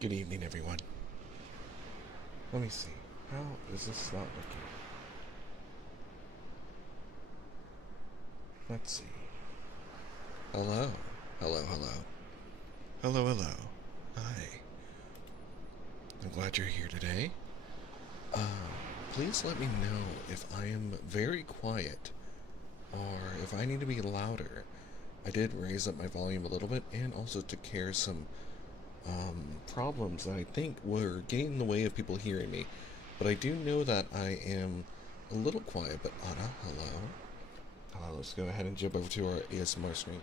Good evening, everyone. Let me see. How is this not looking? Let's see. Hello. Hello, hello. Hello, hello. Hi. I'm glad you're here today. Please let me know if I am very quiet or if I need to be louder. I did raise up my volume a little bit and also took care of some problems that I think were getting in the way of people hearing me. But I do know that I am a little quiet. But Anna, hello. Hello, let's go ahead and jump over to our ASMR screen.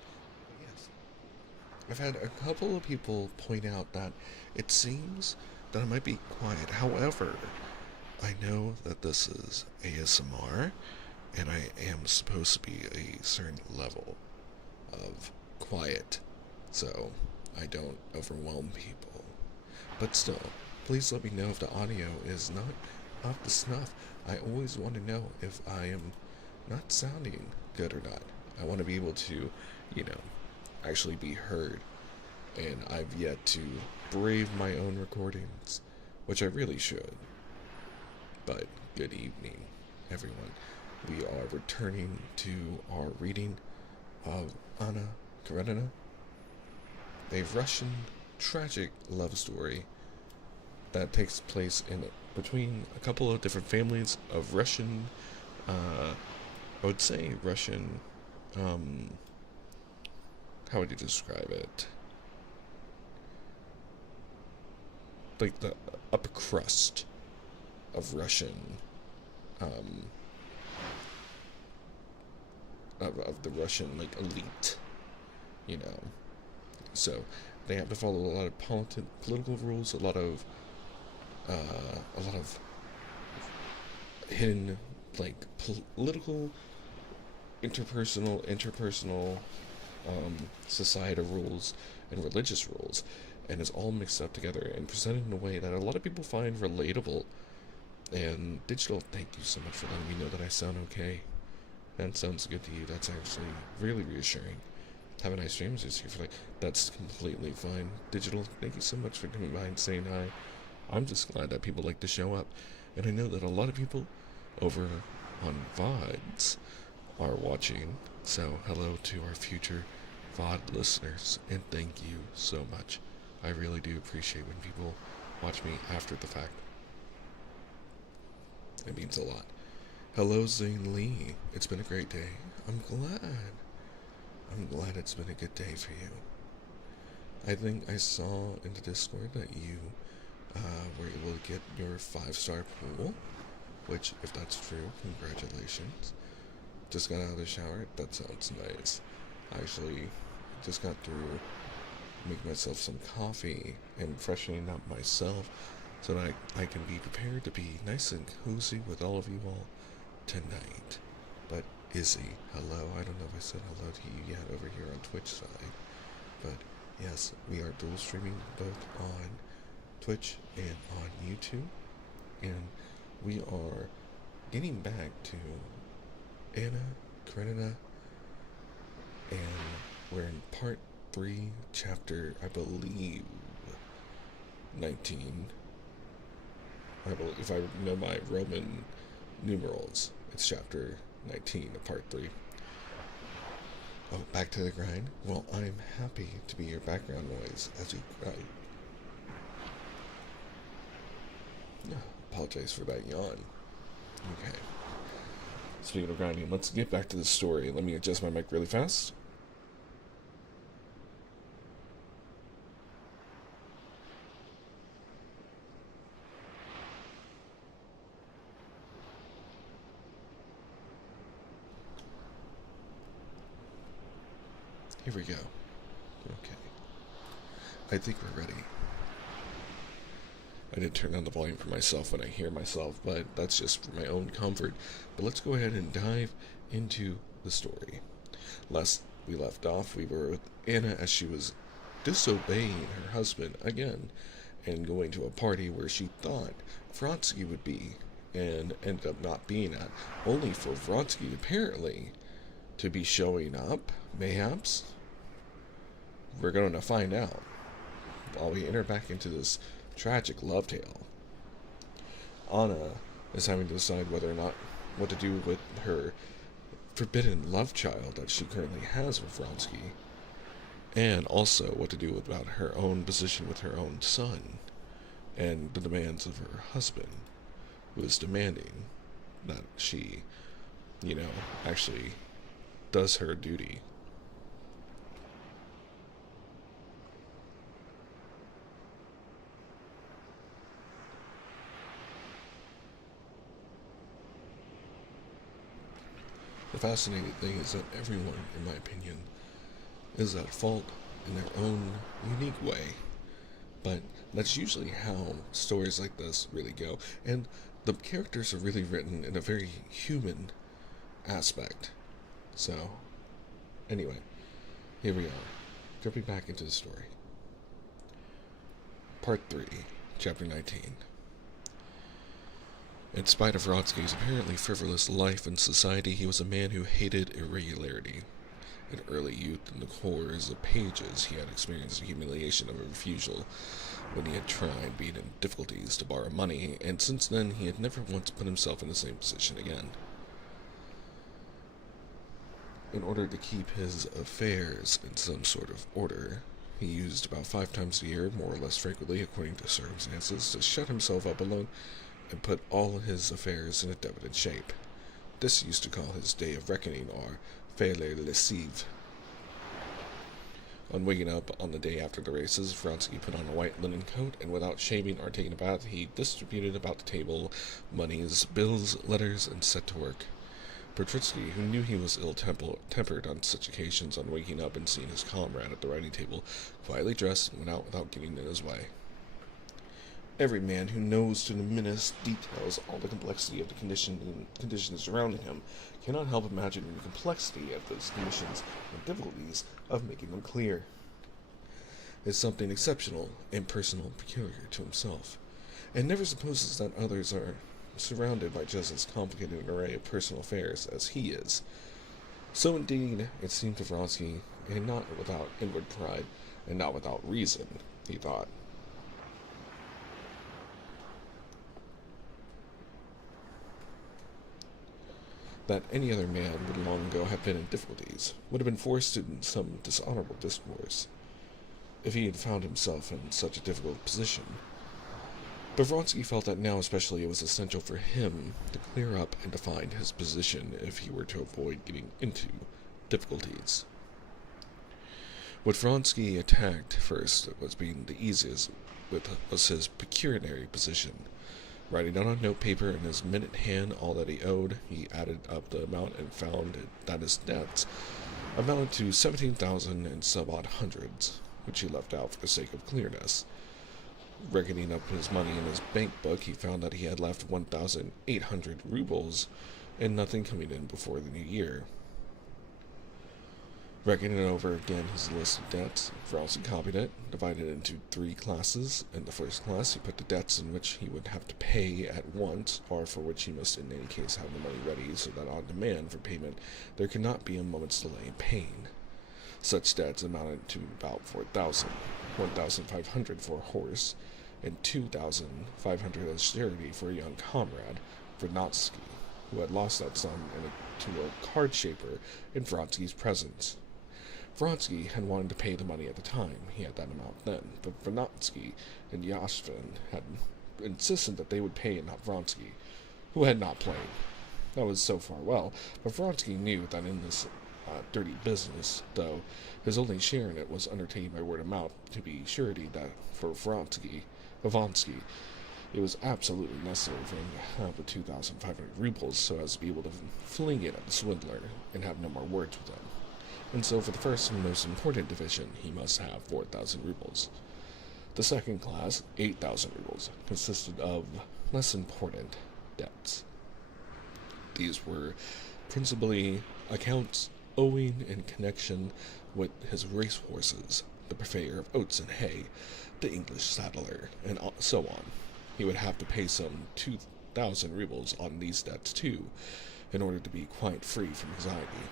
Yes. I've had a couple of people point out that it seems that I might be quiet. However, I know that this is ASMR and I am supposed to be a certain level of quiet so I don't overwhelm people. But still, please let me know if the audio is not up to snuff. I always want to know if I am not sounding good or not. I want to be able to, you know, actually be heard. And I've yet to brave my own recordings, which I really should. But good evening, everyone. We are returning to our reading of Anna Karenina, a Russian tragic love story that takes place in between a couple of different families of Russian, I would say Russian, how would you describe it? Like the upper crust of Russian, um, of the Russian like elite, you know. So they have to follow a lot of political rules, a lot of hidden like political, interpersonal, societal rules and religious rules, and it's all mixed up together and presented in a way that a lot of people find relatable. And digital, thank you so much for letting me know that I sound okay. That sounds good to you. That's actually really reassuring. Have a nice dreams this year. Like, that's completely fine. Digital, thank you so much for coming by and saying hi. I'm just glad that people like to show up. And I know that a lot of people over on VODs are watching. So, hello to our future VOD listeners. And thank you so much. I really do appreciate when people watch me after the fact. It means a lot. Hello, Zane Lee. It's been a great day. I'm glad. I'm glad it's been a good day for you. I think I saw in the Discord that you were able to get your 5-star pool, which, if that's true, congratulations. Just got out of the shower. That sounds nice. I actually just got through making myself some coffee and freshening up myself so that I can be prepared to be nice and cozy with all of you all tonight. But Izzy, hello. I don't know if I said hello to you yet over here on Twitch side. But yes, we are dual streaming both on Twitch and on YouTube. And we are getting back to Anna Karenina. And we're in part 3, chapter, I believe, 19. If I know my Roman numerals, it's chapter 19 of part 3. Oh, back to the grind? Well, I'm happy to be your background noise as you grind. Apologize for that yawn. Okay. Speaking of grinding, let's get back to the story. Let me adjust my mic really fast. Here we go. Okay. I think we're ready. I did turn down the volume for myself when I hear myself, but that's just for my own comfort. But let's go ahead and dive into the story. Last we left off, we were with Anna as she was disobeying her husband again and going to a party where she thought Vronsky would be and ended up not being at, only for Vronsky apparently to be showing up, mayhaps. We're going to find out. while we enter back into this tragic love tale. Anna is having to decide whether or not what to do with her forbidden love child that she currently has with Vronsky, and also what to do about her own position with her own son and the demands of her husband, who is demanding that she, actually does her duty. The fascinating thing is that everyone, in my opinion, is at fault in their own unique way. But that's usually how stories like this really go. And the characters are really written in a very human aspect. So, anyway, here we are, jumping back into the story. Part 3, Chapter 19. In spite of Vronsky's apparently frivolous life in society, he was a man who hated irregularity. In early youth, in the horrors of pages, he had experienced the humiliation of a refusal when he had tried, being in difficulties, to borrow money, and since then he had never once put himself in the same position again. In order to keep his affairs in some sort of order, he used about 5 times a year, more or less frequently according to circumstances, to shut himself up alone and put all his affairs in a definite shape. This he used to call his day of reckoning, or faire lessive. On waking up on the day after the races, Vronsky put on a white linen coat, and without shaving or taking a bath, he distributed about the table monies, bills, letters, and set to work. Petritsky, who knew he was ill-tempered on such occasions, on waking up and seeing his comrade at the writing table, quietly dressed and went out without getting in his way. Every man who knows to the minutest details all the complexity of the conditions surrounding him cannot help imagining the complexity of those conditions and difficulties of making them clear. It's something exceptional, impersonal, peculiar to himself, and never supposes that others are surrounded by just as complicated an array of personal affairs as he is. So indeed, it seemed to Vronsky, and not without inward pride, and not without reason, he thought, that any other man would long ago have been in difficulties, would have been forced in some dishonorable discourse, if he had found himself in such a difficult position. But Vronsky felt that now especially it was essential for him to clear up and define his position if he were to avoid getting into difficulties. What Vronsky attacked first was being the easiest was his pecuniary position. Writing down on notepaper in his minute hand all that he owed, he added up the amount and found that his debts amounted to 17,000 and some-odd hundreds, which he left out for the sake of clearness. Reckoning up his money in his bank book, he found that he had left 1,800 rubles and nothing coming in before the new year. Reckoning over again his list of debts, Vronsky copied it, divided it into 3 classes. In the first class, he put the debts in which he would have to pay at once, or for which he must in any case have the money ready, so that on demand for payment there could not be a moment's delay in paying. Such debts amounted to about 4,000, 1,500 for a horse, and 2,500 as surety for a young comrade, Vernadsky, who had lost that sum to a card shaper in Vronsky's presence. Vronsky had wanted to pay the money at the time, he had that amount then, but Vernadsky and Yashvin had insisted that they would pay and not Vronsky, who had not played. That was so far well, but Vronsky knew that in this dirty business, though his only share in it was undertaken by word of mouth, to be surety that for Vronsky, it was absolutely necessary for him to have the 2,500 rubles so as to be able to fling it at the swindler and have no more words with him. And so for the first and most important division, he must have 4,000 rubles. The second class, 8,000 rubles, consisted of less important debts. These were principally accounts owing in connection with his racehorses, the purveyor of oats and hay, the English saddler, and so on. He would have to pay some 2,000 rubles on these debts too, in order to be quite free from anxiety.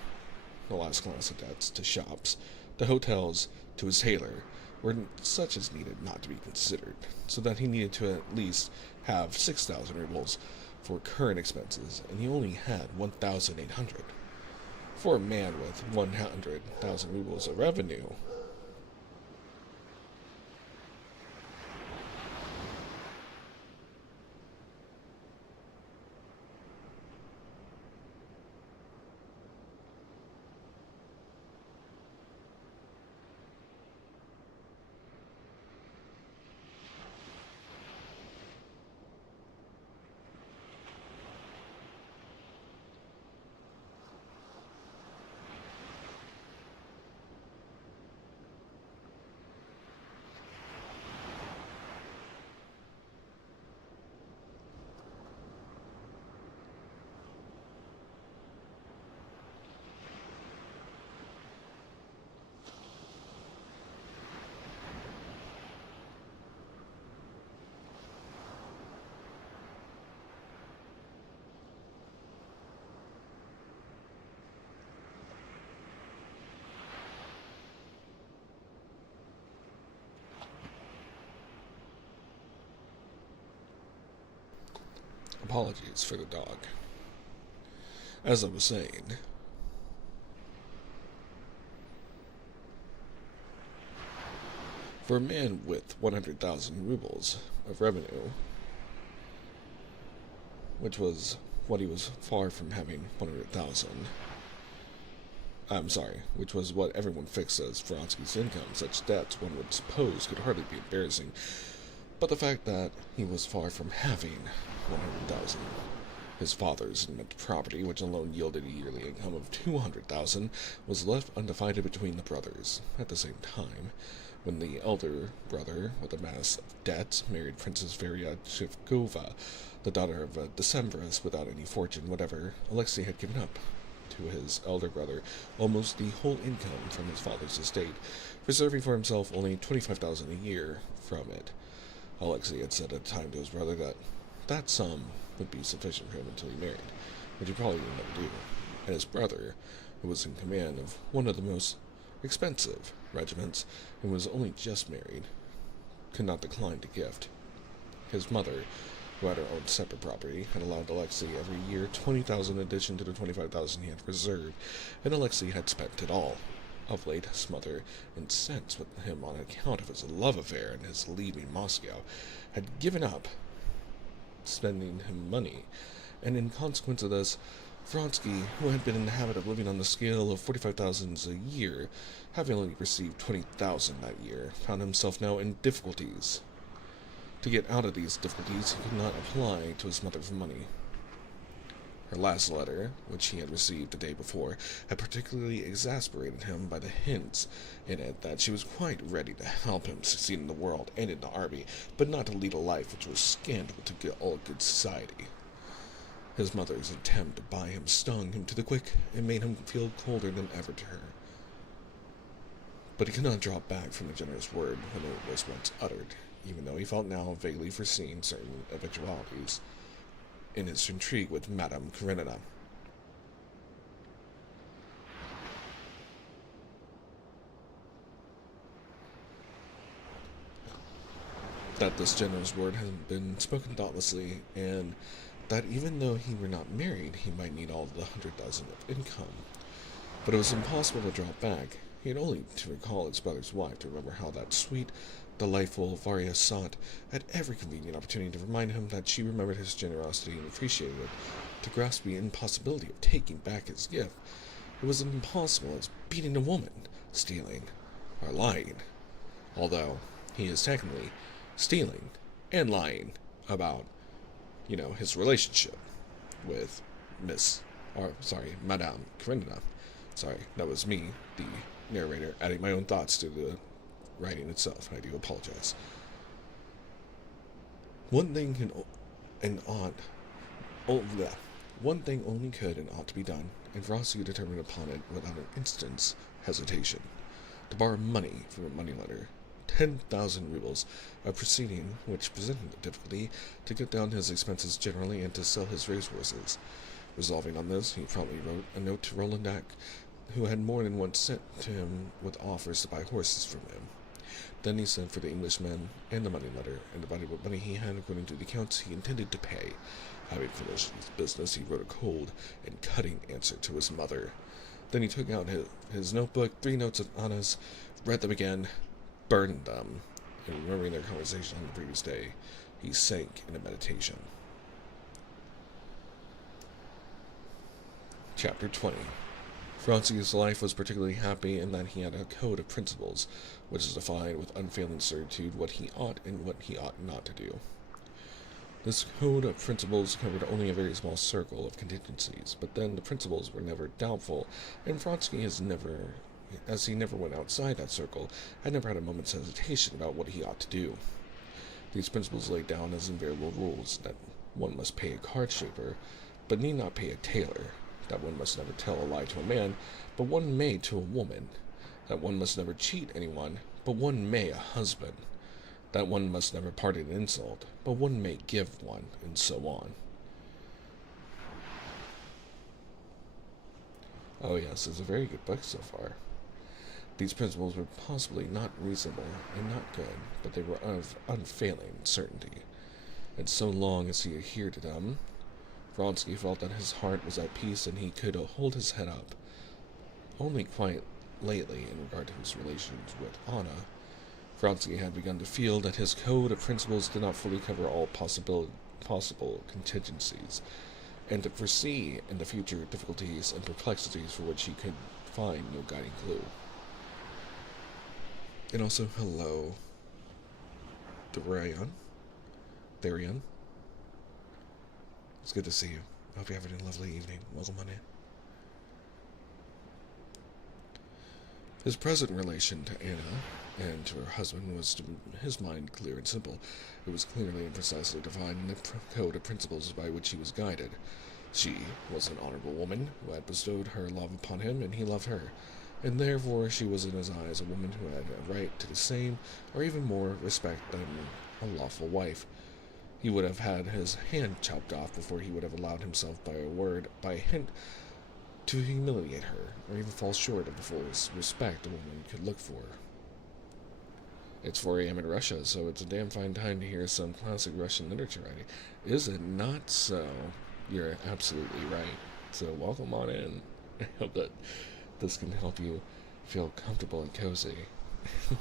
The last class of debts to shops, to hotels, to his tailor, were such as needed not to be considered, so that he needed to at least have 6,000 rubles for current expenses, and he only had 1,800. For a man with 100,000 rubles of revenue, apologies for the dog. As I was saying, for a man with 100,000 rubles of revenue, which was what he was far from having 100,000, I'm sorry, which was what everyone fixed as Vronsky's income, such debts one would suppose could hardly be embarrassing. But the fact that he was far from having 100,000, his father's immense property, which alone yielded a yearly income of 200,000, was left undivided between the brothers. At the same time, when the elder brother, with a mass of debts, married Princess Varia Shevkova, the daughter of a Decembrist without any fortune whatever, Alexei had given up to his elder brother almost the whole income from his father's estate, reserving for himself only 25,000 a year from it. Alexei had said at the time to his brother that that sum would be sufficient for him until he married, which he probably would never do. And his brother, who was in command of one of the most expensive regiments and was only just married, could not decline the gift. His mother, who had her own separate property, had allowed Alexei every year 20,000 in addition to the 25,000 he had reserved, and Alexei had spent it all. Of late, his mother, incensed with him on account of his love affair and his leaving Moscow, had given up spending him money, and in consequence of this, Vronsky, who had been in the habit of living on the scale of 45,000 a year, having only received 20,000 that year, found himself now in difficulties. To get out of these difficulties, he could not apply to his mother for money. Her last letter, which he had received the day before, had particularly exasperated him by the hints in it that she was quite ready to help him succeed in the world and in the army, but not to lead a life which was scandal to all good society. His mother's attempt to buy him stung him to the quick and made him feel colder than ever to her. But he could not draw back from the generous word when it was once uttered, even though he felt now vaguely foreseeing certain eventualities in his intrigue with Madame Karenina. That this generous word had been spoken thoughtlessly, and that even though he were not married, he might need all the 100,000 of income. But it was impossible to draw back. He had only to recall his brother's wife to remember how that sweet, delightful Varya sought at every convenient opportunity to remind him that she remembered his generosity and appreciated it, to grasp the impossibility of taking back his gift. It was as impossible as beating a woman, stealing, or lying, although he is technically stealing and lying about, his relationship with Madame Karenina. Sorry, that was me, the narrator, adding my own thoughts to the writing itself. I do apologize. One thing can and ought, one thing only could and ought to be done, and Vronsky determined upon it without an instant's hesitation: to borrow money from a moneylender, 10,000 rubles, a proceeding which presented a difficulty to cut down his expenses generally and to sell his racehorses. Resolving on this, he promptly wrote a note to Rolandak, who had more than once sent to him with offers to buy horses from him. Then he sent for the Englishman and the money letter, and divided what money he had according to the accounts he intended to pay. Having finished his business, he wrote a cold and cutting answer to his mother. Then he took out his notebook, 3 notes of Anna's, read them again, burned them, and remembering their conversation on the previous day, he sank into meditation. Chapter 20. Franzke's life was particularly happy in that he had a code of principles, which is defined with unfailing certitude what he ought and what he ought not to do. This code of principles covered only a very small circle of contingencies, but then the principles were never doubtful, and Franzke as he never went outside that circle, had never had a moment's hesitation about what he ought to do. These principles laid down as invariable rules that one must pay a card shaper, but need not pay a tailor, that one must never tell a lie to a man, but one may to a woman, that one must never cheat anyone, but one may a husband, that one must never pardon an insult, but one may give one, and so on. Oh yes, it's a very good book so far. These principles were possibly not reasonable and not good, but they were of unfailing certainty, and so long as he adhered to them, Franzke felt that his heart was at peace and he could hold his head up. Only quite lately, in regard to his relations with Anna, Franzke had begun to feel that his code of principles did not fully cover all possible contingencies, and to foresee in the future difficulties and perplexities for which he could find no guiding clue. And also, hello, Darian. It's good to see you. I hope you're having a lovely evening. Welcome on in. His present relation to Anna and to her husband was, to his mind, clear and simple. It was clearly and precisely defined in the code of principles by which he was guided. She was an honorable woman who had bestowed her love upon him, and he loved her, and therefore she was in his eyes a woman who had a right to the same, or even more, respect than a lawful wife. He would have had his hand chopped off before he would have allowed himself by a word, by a hint, to humiliate her, or even fall short of the full respect a woman could look for. It's 4 a.m. in Russia, so it's a damn fine time to hear some classic Russian literature writing. Is it not so? You're absolutely right. So welcome on in. I hope that this can help you feel comfortable and cozy,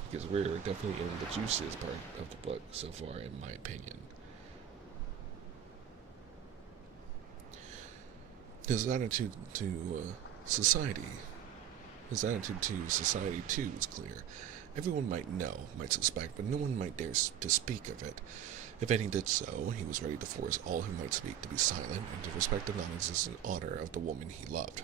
because we're definitely in the juiciest part of the book so far, in my opinion. His attitude to society too is clear. Everyone might know, might suspect, but no one might dare to speak of it. If any did so, he was ready to force all who might speak to be silent and to respect the non-existent honor of the woman he loved.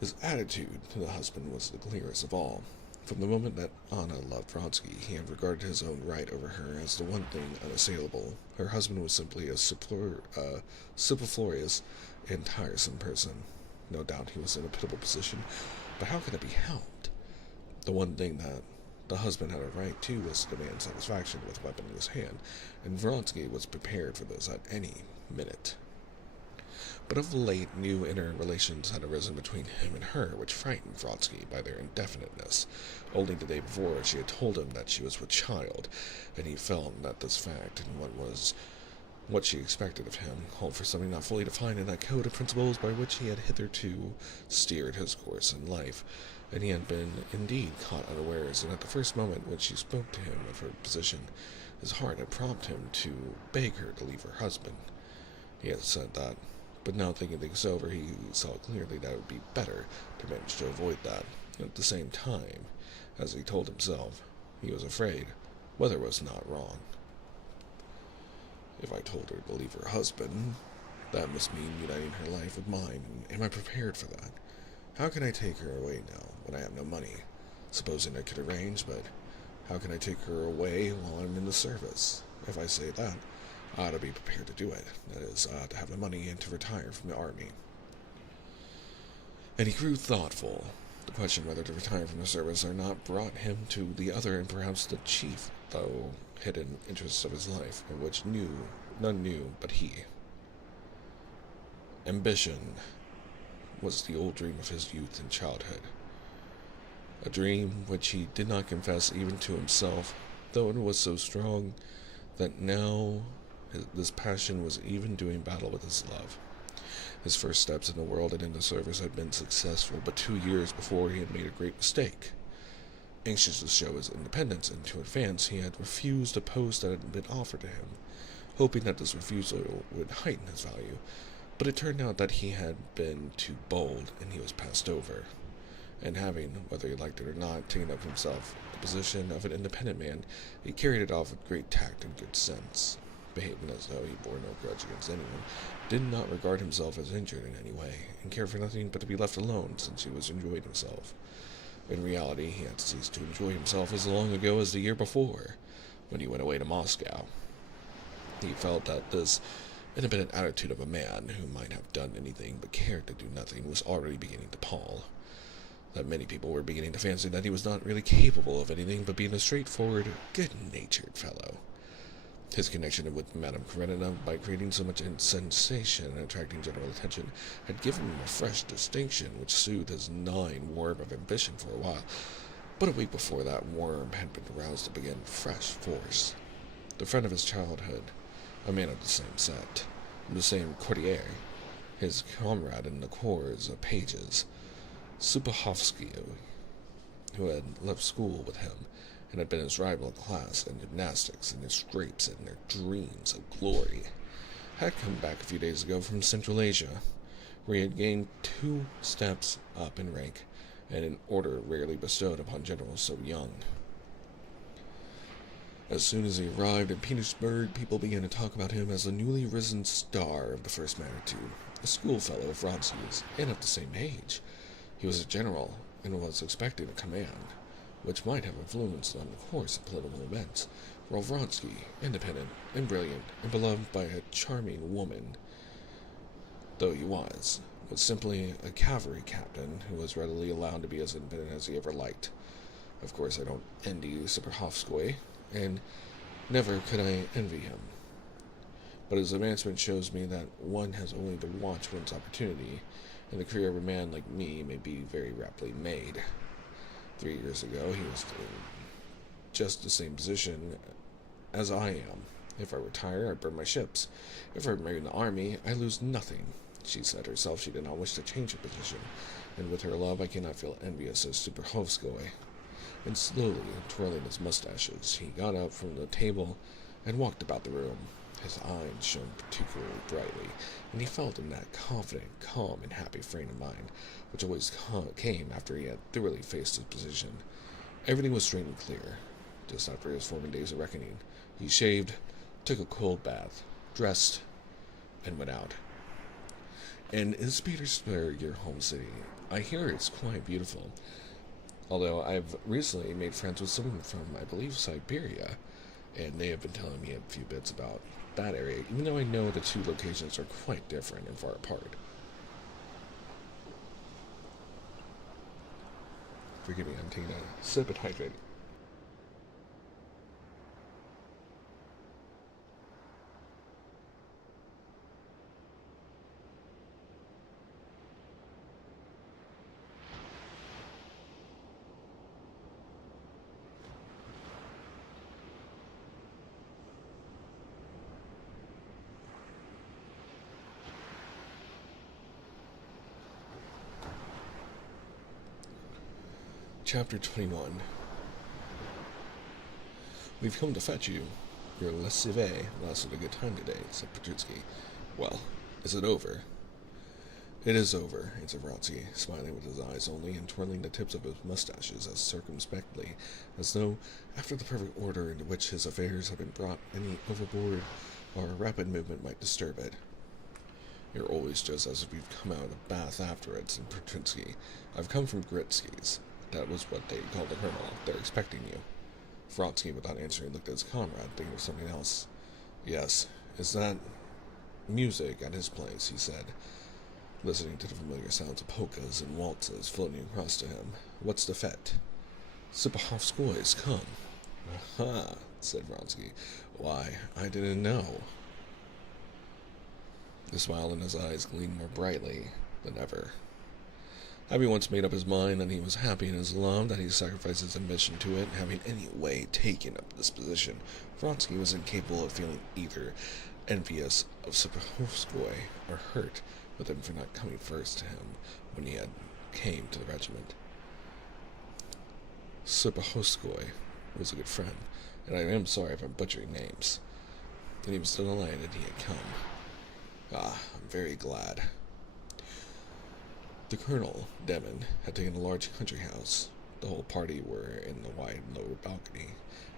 His attitude to the husband was the clearest of all. From the moment that Anna loved Franzke, he had regarded his own right over her as the one thing unassailable. Her husband was simply a superfluous and tiresome person. No doubt he was in a pitiable position, but how could it be helped? The one thing that the husband had a right to was to demand satisfaction with a weapon in his hand, and Franzke was prepared for this at any minute. But of late, new inner relations had arisen between him and her, which frightened Franzke by their indefiniteness. Only the day before, she had told him that she was with child, and he felt that this fact, and what she expected of him, called for something not fully defined in that code of principles by which he had hitherto steered his course in life, and he had been indeed caught unawares, and at the first moment when she spoke to him of her position, his heart had prompted him to beg her to leave her husband. He had said that, but now thinking things over, he saw clearly that it would be better to manage to avoid that. At the same time, as he told himself, he was afraid weather was not wrong. If I told her to leave her husband, that must mean uniting her life with mine, and am I prepared for that? How can I take her away now, when I have no money? Supposing I could arrange, but how can I take her away while I'm in the service? If I say that, I ought to be prepared to do it. That is, I ought to have the money and to retire from the army. And he grew thoughtful. The question whether to retire from the service or not brought him to the other and perhaps the chief, though hidden, interests of his life, in which none knew but he. Ambition was the old dream of his youth and childhood. a dream which he did not confess even to himself, though it was so strong that now this passion was even doing battle with his love. His first steps in the world and in the service had been successful, but 2 years before he had made a great mistake. Anxious to show his independence and to advance, he had refused a post that had been offered to him, hoping that this refusal would heighten his value. But it turned out that he had been too bold, and he was passed over. And having, whether he liked it or not, taken up himself the position of an independent man, he carried it off with great tact and good sense, behaving as though he bore no grudge against anyone, did not regard himself as injured in any way, and cared for nothing but to be left alone, since he was enjoying himself. In reality, he had ceased to enjoy himself as long ago as the year before, when he went away to Moscow. He felt that this independent attitude of a man who might have done anything but cared to do nothing was already beginning to pall. That many people were beginning to fancy that he was not really capable of anything but being a straightforward, good-natured fellow. His connection with Madame Karenina, by creating so much sensation and attracting general attention, had given him a fresh distinction which soothed his gnawing worm of ambition for a while. But a week before that worm had been aroused to begin fresh force. The friend of his childhood, a man of the same set, the same courtier, his comrade in the corps of pages, Supahovsky, who had left school with him, and had been his rival in class and gymnastics and his scrapes and their dreams of glory, had come back a few days ago from Central Asia, where he had gained 2 steps up in rank, and an order rarely bestowed upon generals so young. As soon as he arrived in Petersburg, people began to talk about him as the newly risen star of the first magnitude, a schoolfellow of Vronsky's, and of the same age. He was a general, and was expecting a command, which might have influenced on the course of political events, while Vronsky, independent and brilliant, and beloved by a charming woman, though he was simply a cavalry captain who was readily allowed to be as independent as he ever liked. Of course, I don't envy Supahovsky, and never could I envy him. But his advancement shows me that one has only to watch one's opportunity, and the career of a man like me may be very rapidly made. 3 years ago, he was in just the same position as I am. If I retire, I burn my ships. If I remain in the army, I lose nothing. She said herself she did not wish to change her position, and with her love I cannot feel envious of Supahovskoy. And slowly, twirling his mustaches, he got up from the table and walked about the room. His eyes shone particularly brightly, and he felt in that confident, calm, and happy frame of mind which always came after he had thoroughly faced his position. Everything was straight and clear. Just after his former days of reckoning, he shaved, took a cold bath, dressed, and went out. And is Petersburg your home city? I hear it's quite beautiful. Although I've recently made friends with someone from, I believe, Siberia, and they have been telling me a few bits about that area, even though I know the 2 locations are quite different and far apart. Forgive me, I'm taking a sip and hydrate. Chapter 21. We've come to fetch you. Your lessive lasted a good time today, said Petrutsky. Well, is it over? It is over, answered Vronsky, smiling with his eyes only and twirling the tips of his mustaches as circumspectly as though, after the perfect order into which his affairs had been brought, any overboard or rapid movement might disturb it. You're always just as if you've come out of a bath after it, said Petrutsky. I've come from Gritsky's. That was what they called the colonel. They're expecting you. Vronsky, without answering, looked at his comrade, thinking of something else. Yes, is that music at his place, he said, listening to the familiar sounds of polkas and waltzes floating across to him. What's the fete? Supahovskoy's come. Aha, said Vronsky. Why, I didn't know. The smile in his eyes gleamed more brightly than ever. Having once made up his mind that he was happy in his love, that he sacrificed his ambition to it, having any way taken up this position, Vronsky was incapable of feeling either envious of Sapkowskoy or hurt with him for not coming first to him when he had came to the regiment. Sapkowskoy was a good friend, and I am sorry if I'm butchering names. And he was delighted he had come. I'm very glad. The Colonel, Demon, had taken a large country house. The whole party were in the wide lower balcony.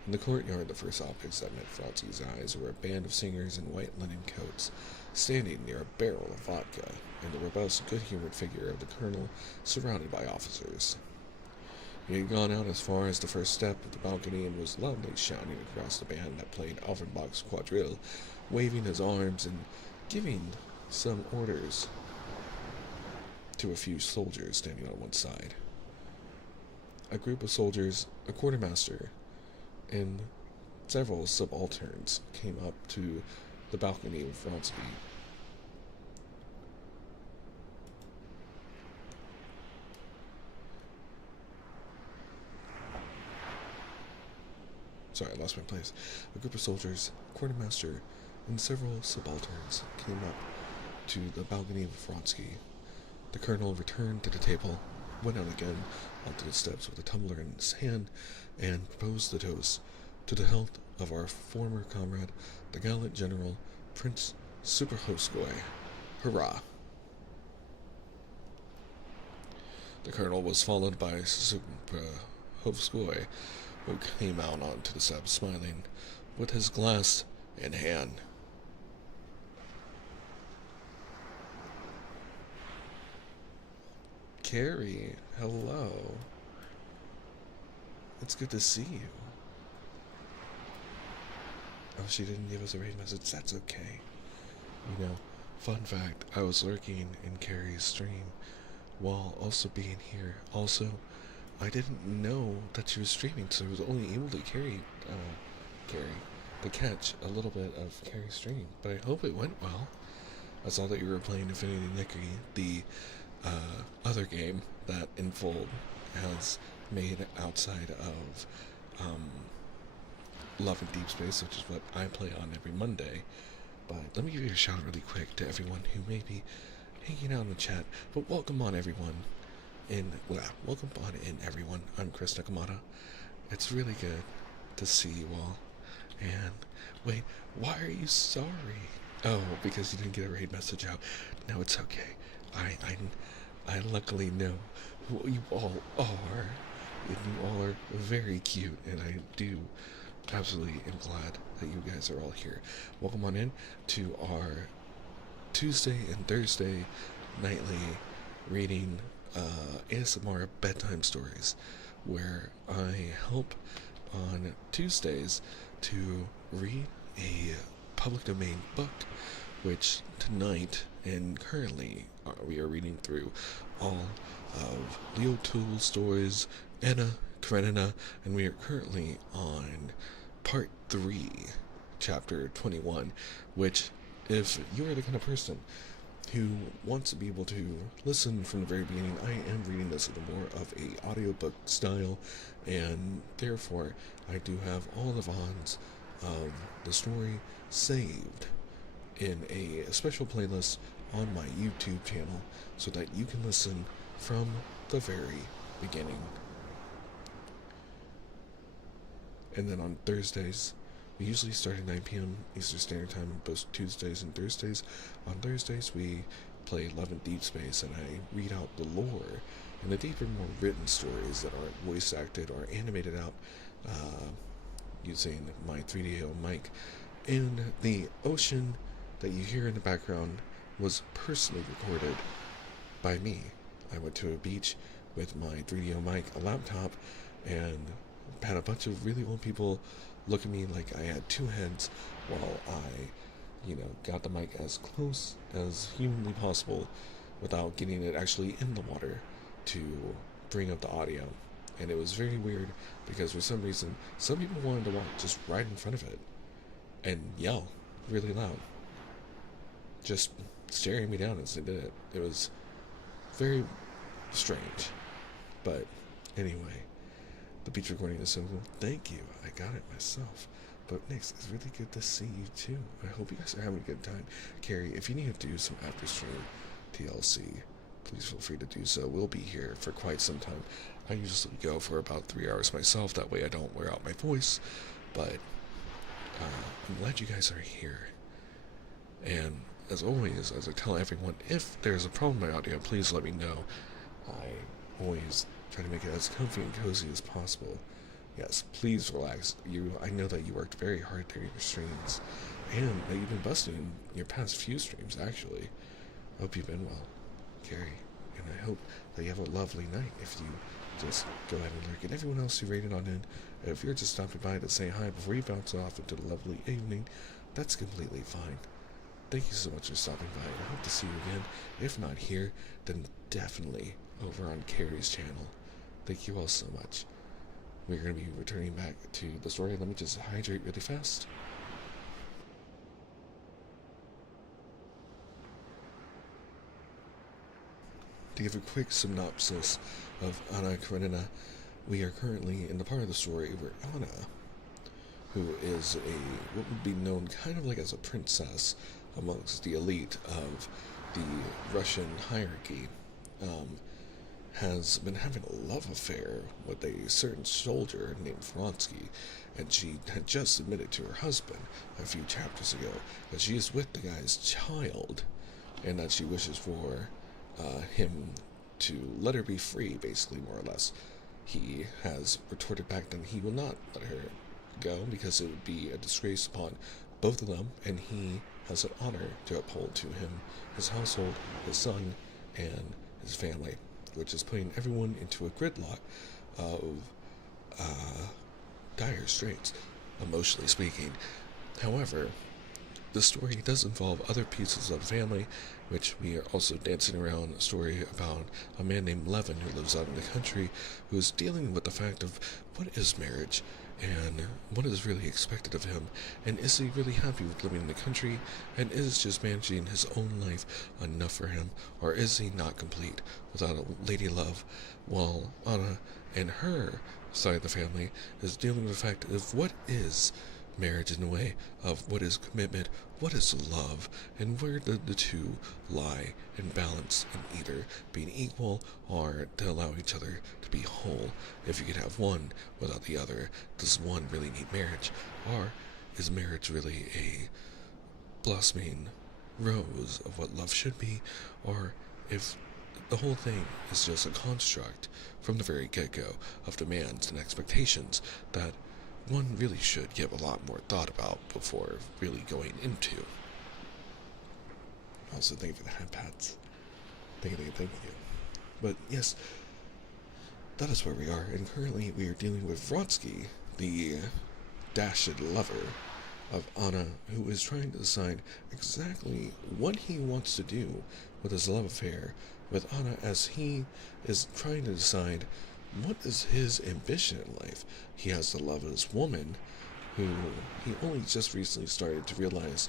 In the courtyard, the first objects that met Frotsy's eyes were a band of singers in white linen coats, standing near a barrel of vodka, and the robust, good-humored figure of the Colonel, surrounded by officers. He had gone out as far as the first step of the balcony and was loudly shouting across the band that played Offenbach's quadrille, waving his arms and giving some orders to a few soldiers standing on one side. A group of soldiers, a quartermaster, and several subalterns came up to the balcony with Vronsky. Sorry, I lost my place. A group of soldiers, a quartermaster, and several subalterns came up to the balcony with Vronsky. The Colonel returned to the table, went out again onto the steps with a tumbler in his hand, and proposed the toast to the health of our former comrade, the gallant General Prince Superhovskoy. Hurrah! The Colonel was followed by Superhovskoy, who came out onto the steps smiling, with his glass in hand. Carrie, hello. It's good to see you. Oh, she didn't give us a raid message. That's okay. You know, fun fact, I was lurking in Carrie's stream while also being here. Also, I didn't know that she was streaming, so I was only able to catch a little bit of Carrie's stream. But I hope it went well. I saw that you were playing Infinity Nikki, the other game that Infold has made outside of Love and Deep Space, which is what I play on every Monday. But let me give you a shout out really quick to everyone who may be hanging out in the chat. But welcome on everyone. Welcome on in everyone. I'm Kris Nekomata. It's really good to see you all. And wait, why are you sorry? Oh, because you didn't get a raid message out. No, it's okay. I luckily know who you all are, and you all are very cute, and I do absolutely am glad that you guys are all here. Welcome on in to our Tuesday and Thursday nightly reading ASMR bedtime stories, where I help on Tuesdays to read a public domain book, which tonight and currently we are reading through all of Leo Toole's stories, Anna Karenina, and we are currently on part 3, chapter 21, which, if you are the kind of person who wants to be able to listen from the very beginning, I am reading this in more of a audiobook style, and therefore I do have all the VODs of the story saved in a special playlist on my YouTube channel so that you can listen from the very beginning. And then on Thursdays, we usually start at 9 p.m. Eastern Standard Time on both Tuesdays and Thursdays. On Thursdays, we play Love and Deep Space, and I read out the lore and the deeper, more written stories that aren't voice acted or animated out using my 3DO mic. And the ocean that you hear in the background was personally recorded by me. I went to a beach with my 3DO mic, a laptop, and had a bunch of really old people look at me like I had two heads while I, got the mic as close as humanly possible without getting it actually in the water to bring up the audio. And it was very weird because for some reason, some people wanted to walk just right in front of it and yell really loud, just staring me down as they did it. It was very strange. But anyway, the beach recording is simple. Thank you. I got it myself. But Nix, it's really good to see you too. I hope you guys are having a good time. Carrie, if you need to do some after stream TLC, please feel free to do so. We'll be here for quite some time. I usually go for about 3 hours myself. That way I don't wear out my voice. But I'm glad you guys are here. And as always, as I tell everyone, if there's a problem with my audio, please let me know. I always try to make it as comfy and cozy as possible. Yes, please relax. I know that you worked very hard during your streams, and that you've been busting in your past few streams, actually. I hope you've been well, Carrie, and I hope that you have a lovely night if you just go ahead and lurk. And everyone else who rated on in, if you're just stopping by to say hi before you bounce off into the lovely evening, that's completely fine. Thank you so much for stopping by, and I hope to see you again. If not here, then definitely over on Carrie's channel. Thank you all so much. We're going to be returning back to the story. Let me just hydrate really fast. To give a quick synopsis of Anna Karenina, we are currently in the part of the story where Anna, who is what would be known kind of like as a princess amongst the elite of the Russian hierarchy, has been having a love affair with a certain soldier named Vronsky, and she had just admitted to her husband a few chapters ago that she is with the guy's child, and that she wishes for him to let her be free, basically, more or less. He has retorted back that he will not let her go because it would be a disgrace upon both of them, and he has an honor to uphold to him, his household, his son, and his family, which is putting everyone into a gridlock of dire straits, emotionally speaking. However, the story does involve other pieces of the family, which we are also dancing around a story about a man named Levin who lives out in the country, who is dealing with the fact of what is marriage and what is really expected of him, and is he really happy with living in the country, and is just managing his own life enough for him, or is he not complete without a lady love, while Anna and her side of the family is dealing with the fact of what is marriage in a way of what is commitment, what is love, and where do the two lie in balance in either being equal or to allow each other to be whole. If you could have one without the other, does one really need marriage, or is marriage really a blossoming rose of what love should be, or if the whole thing is just a construct from the very get-go of demands and expectations that one really should give a lot more thought about before really going into. Also, thank you for the hand pats. Thank you. But yes, that is where we are, and currently we are dealing with Vronsky, the dashed lover of Anna, who is trying to decide exactly what he wants to do with his love affair with Anna, as he is trying to decide what is his ambition in life. He has the love of this woman, who he only just recently started to realize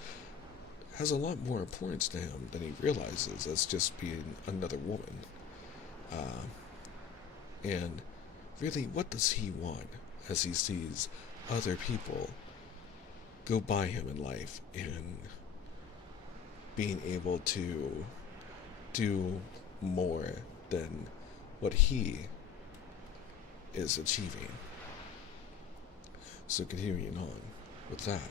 has a lot more importance to him than he realizes as just being another woman. And really, what does he want as he sees other people go by him in life and being able to do more than what he is achieving? So continuing on with that,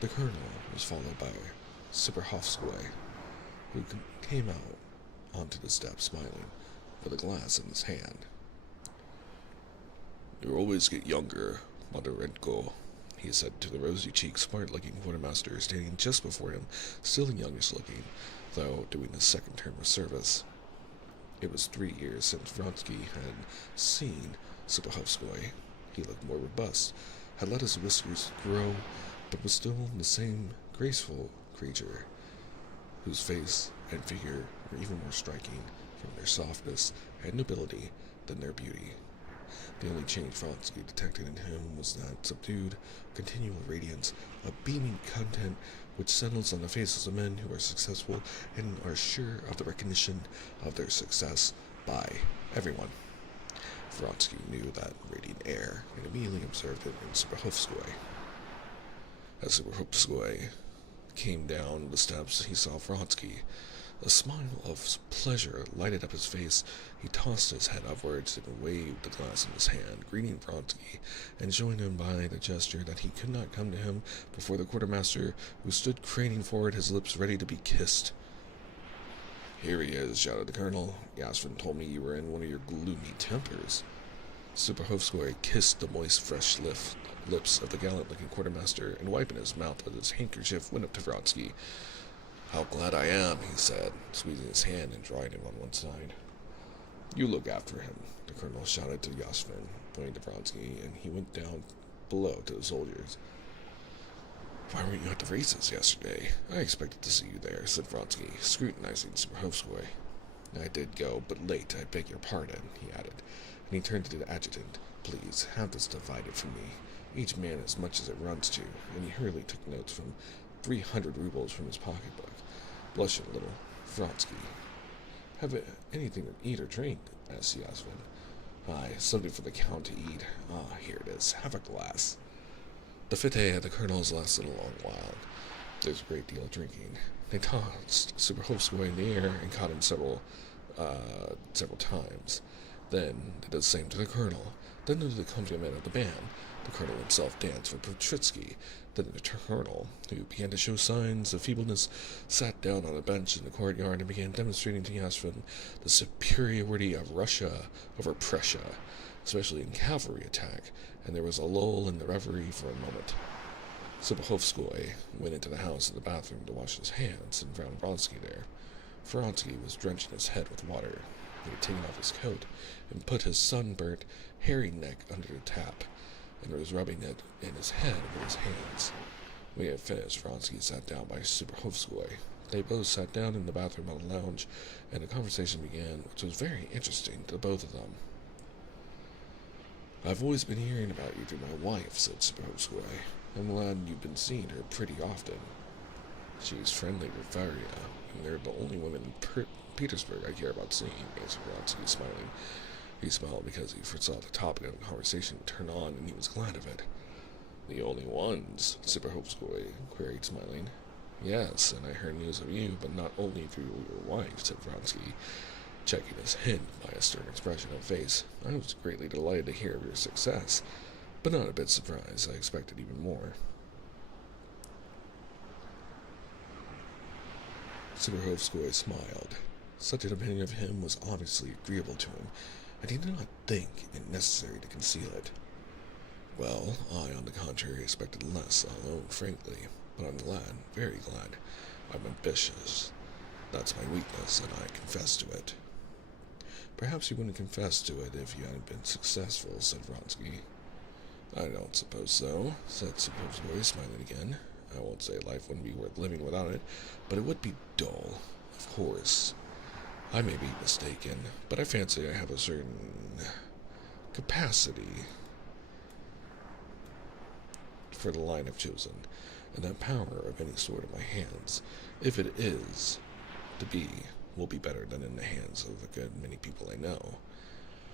the colonel was followed by Superhofskoy, who came out onto the steps smiling, with a glass in his hand. "You always get younger, Motorenko," he said to the rosy-cheeked, smart-looking quartermaster standing just before him, still youngish-looking, though doing his second term of service. It was 3 years since Vronsky had seen Superhofskoy. He looked more robust, had let his whiskers grow, but was still the same graceful creature, whose face and figure were even more striking from their softness and nobility than their beauty. The only change Vronsky detected in him was that subdued, continual radiance, a beaming content which settles on the faces of men who are successful and are sure of the recognition of their success by everyone. Vronsky knew that radiant air and immediately observed it in Superhovskoy. As Superhovskoy came down the steps, he saw Vronsky. A smile of pleasure lighted up his face. He tossed his head upwards and waved the glass in his hand, greeting Vronsky, and showing him by the gesture that he could not come to him before the quartermaster, who stood craning forward, his lips ready to be kissed. "Here he is," shouted the colonel. "Yasvin told me you were in one of your gloomy tempers." Superhovskoy kissed the moist, fresh lips of the gallant-looking quartermaster, and wiping his mouth with his handkerchief, went up to Vronsky. "How glad I am," he said, squeezing his hand and drawing him on one side. "You look after him," the colonel shouted to Yasvin, pointing to Vronsky, and he went down below to the soldiers. "Why weren't you at the races yesterday? I expected to see you there," said Vronsky, scrutinizing Superhovskoy. "I did go, but late. I beg your pardon," he added, and he turned to the adjutant. "Please, have this divided for me, each man as much as it runs to," and he hurriedly took notes from 300 rubles from his pocketbook. Blushing a little, "Vronsky, have anything to eat or drink?" asked Yasvin. "Aye, something for the count to eat. Ah, here it is. Have a glass." The fete at the colonel's lasted a long while. There was a great deal of drinking. They tossed Superhovskoy in the air and caught him several times. Then they did the same to the colonel. Then to the accompaniment of the band. The colonel himself danced for Petritsky. Then the colonel, who began to show signs of feebleness, sat down on a bench in the courtyard and began demonstrating to Yasvin the superiority of Russia over Prussia, especially in cavalry attack, and there was a lull in the reverie for a moment. Superhovskoy went into the house and the bathroom to wash his hands, and found Vronsky there. Vronsky was drenching his head with water. He had taken off his coat and put his sunburnt, hairy neck under the tap, and was rubbing it in his head with his hands. When he had finished, Vronsky sat down by Superhovskoy. They both sat down in the bathroom on a lounge, and a conversation began, which was very interesting to both of them. "I've always been hearing about you through my wife," said Superhovskoy. "I'm glad you've been seeing her pretty often. She's friendly with Varia, and they're the only women in Petersburg I care about seeing," answered Vronsky, smiling. He smiled because he foresaw the topic of the conversation would turn on, and he was glad of it. "The only ones?" Superhovskoy queried, smiling. "Yes, and I heard news of you, but not only through your wife," said Vronsky, checking his hint by a stern expression of face. "I was greatly delighted to hear of your success, but not a bit surprised. I expected even more." Superhovskoy smiled. Such an opinion of him was obviously agreeable to him, and he did not think it necessary to conceal it. "Well, I, on the contrary, expected less, I'll own frankly, but I'm glad, very glad. I'm ambitious. That's my weakness, and I confess to it." "Perhaps you wouldn't confess to it if you hadn't been successful," said Vronsky. "I don't suppose so," said Superhovskoy, smiling again. "I won't say life wouldn't be worth living without it, but it would be dull, of course. I may be mistaken, but I fancy I have a certain capacity for the line I've chosen, and that power of any sort in my hands, if it is to be, will be better than in the hands of a good many people I know,"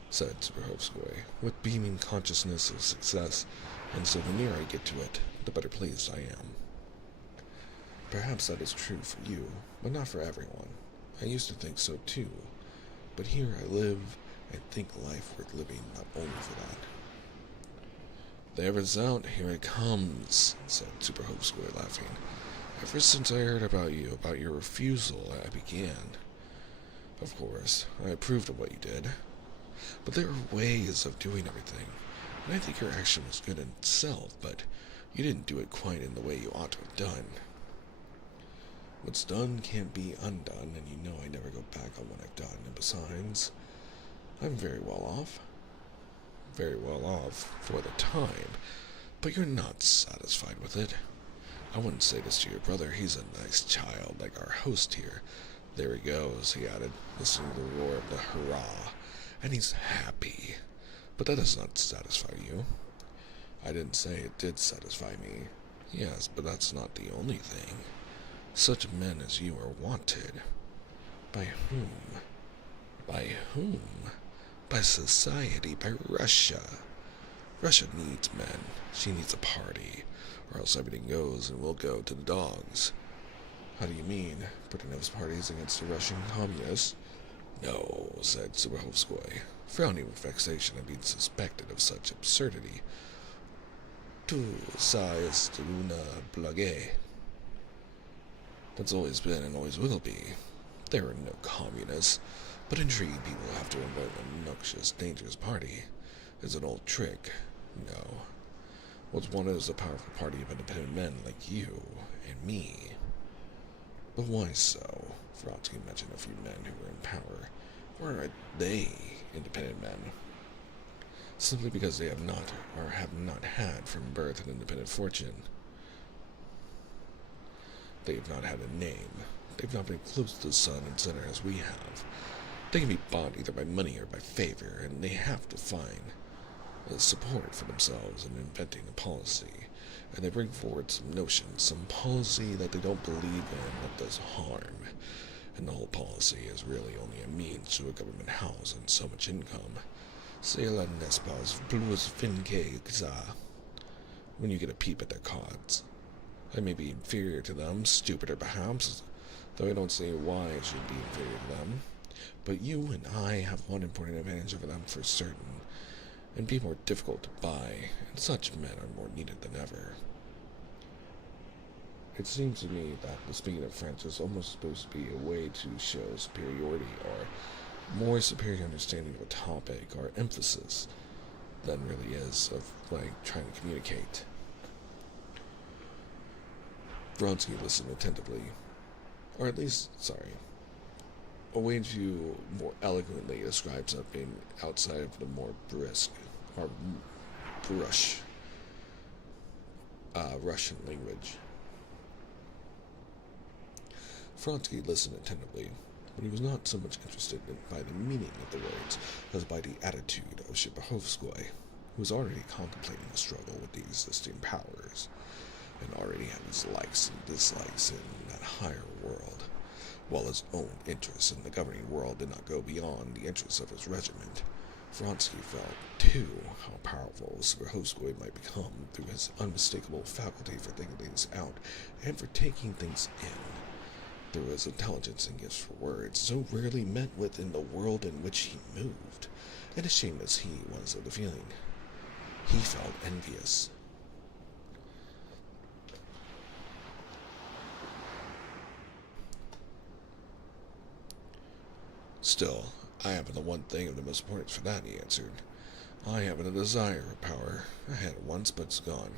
said Superhovskoy, with beaming consciousness of success, "and so the nearer I get to it, the better pleased I am." "Perhaps that is true for you, but not for everyone. I used to think so too, but here I live and think life worth living not only for that." "There it's out, here it comes," said Superhovskoy, laughing. "Ever since I heard about you, about your refusal, I began. Of course, I approved of what you did, but there are ways of doing everything, and I think your action was good in itself, but you didn't do it quite in the way you ought to have done. What's done can't be undone, and you know I never go back on what I've done, and besides, I'm very well off. Very well off for the time, but you're not satisfied with it. I wouldn't say this to your brother. He's a nice child, like our host here. There he goes," he added, listening to the roar of the hurrah, "and he's happy. But that does not satisfy you." "I didn't say it did satisfy me. Yes, but that's not the only thing. Such men as you are wanted. By whom? By whom? By society, by Russia. Russia needs men. She needs a party, or else everything goes and we'll go to the dogs. How do you mean? Putting those parties against the Russian communists? No, said Subahovskoy, frowning with vexation at being suspected of such absurdity. Tu sais una blague. That's always been and always will be. There are no communists, but intriguing people have to invent a noxious, dangerous party. It's an old trick. No. What's wanted is a powerful party of independent men like you and me. But why so? Vronsky mentioned a few men who were in power. Why are they independent men? Simply because they have not, or have not had from birth, an independent fortune. They have not had a name. They've not been close to the sun and center as we have. They can be bought either by money or by favor, and they have to find support for themselves in inventing a policy. And they bring forward some notion, some policy that they don't believe in that does harm. And the whole policy is really only a means to a government house and so much income. Cela n'est pas plus fin que ça. When you get a peep at their cards. I may be inferior to them, stupider perhaps, though I don't see why I should be inferior to them. But you and I have one important advantage over them for certain, and be more difficult to buy, and such men are more needed than ever. It seems to me that the speaking of French is almost supposed to be a way to show superiority or more superior understanding of a topic or emphasis than really is of trying to communicate. Vronsky listened attentively, or at least, a way to more eloquently describe something outside of the more brisk or Russian language. Vronsky listened attentively, but he was not so much interested by the meaning of the words as by the attitude of Subahovskoy, who was already contemplating a struggle with the existing powers, and already had his likes and dislikes in that higher world, while his own interests in the governing world did not go beyond the interests of his regiment. Vronsky felt, too, how powerful Subahovskoy might become through his unmistakable faculty for thinking things out and for taking things in. Through his intelligence and gifts for words, so rarely met with in the world in which he moved, and ashamed as he was of the feeling, he felt envious. Still, I haven't the one thing of the most importance for that, he answered. I haven't a desire of power. I had it once, but it's gone.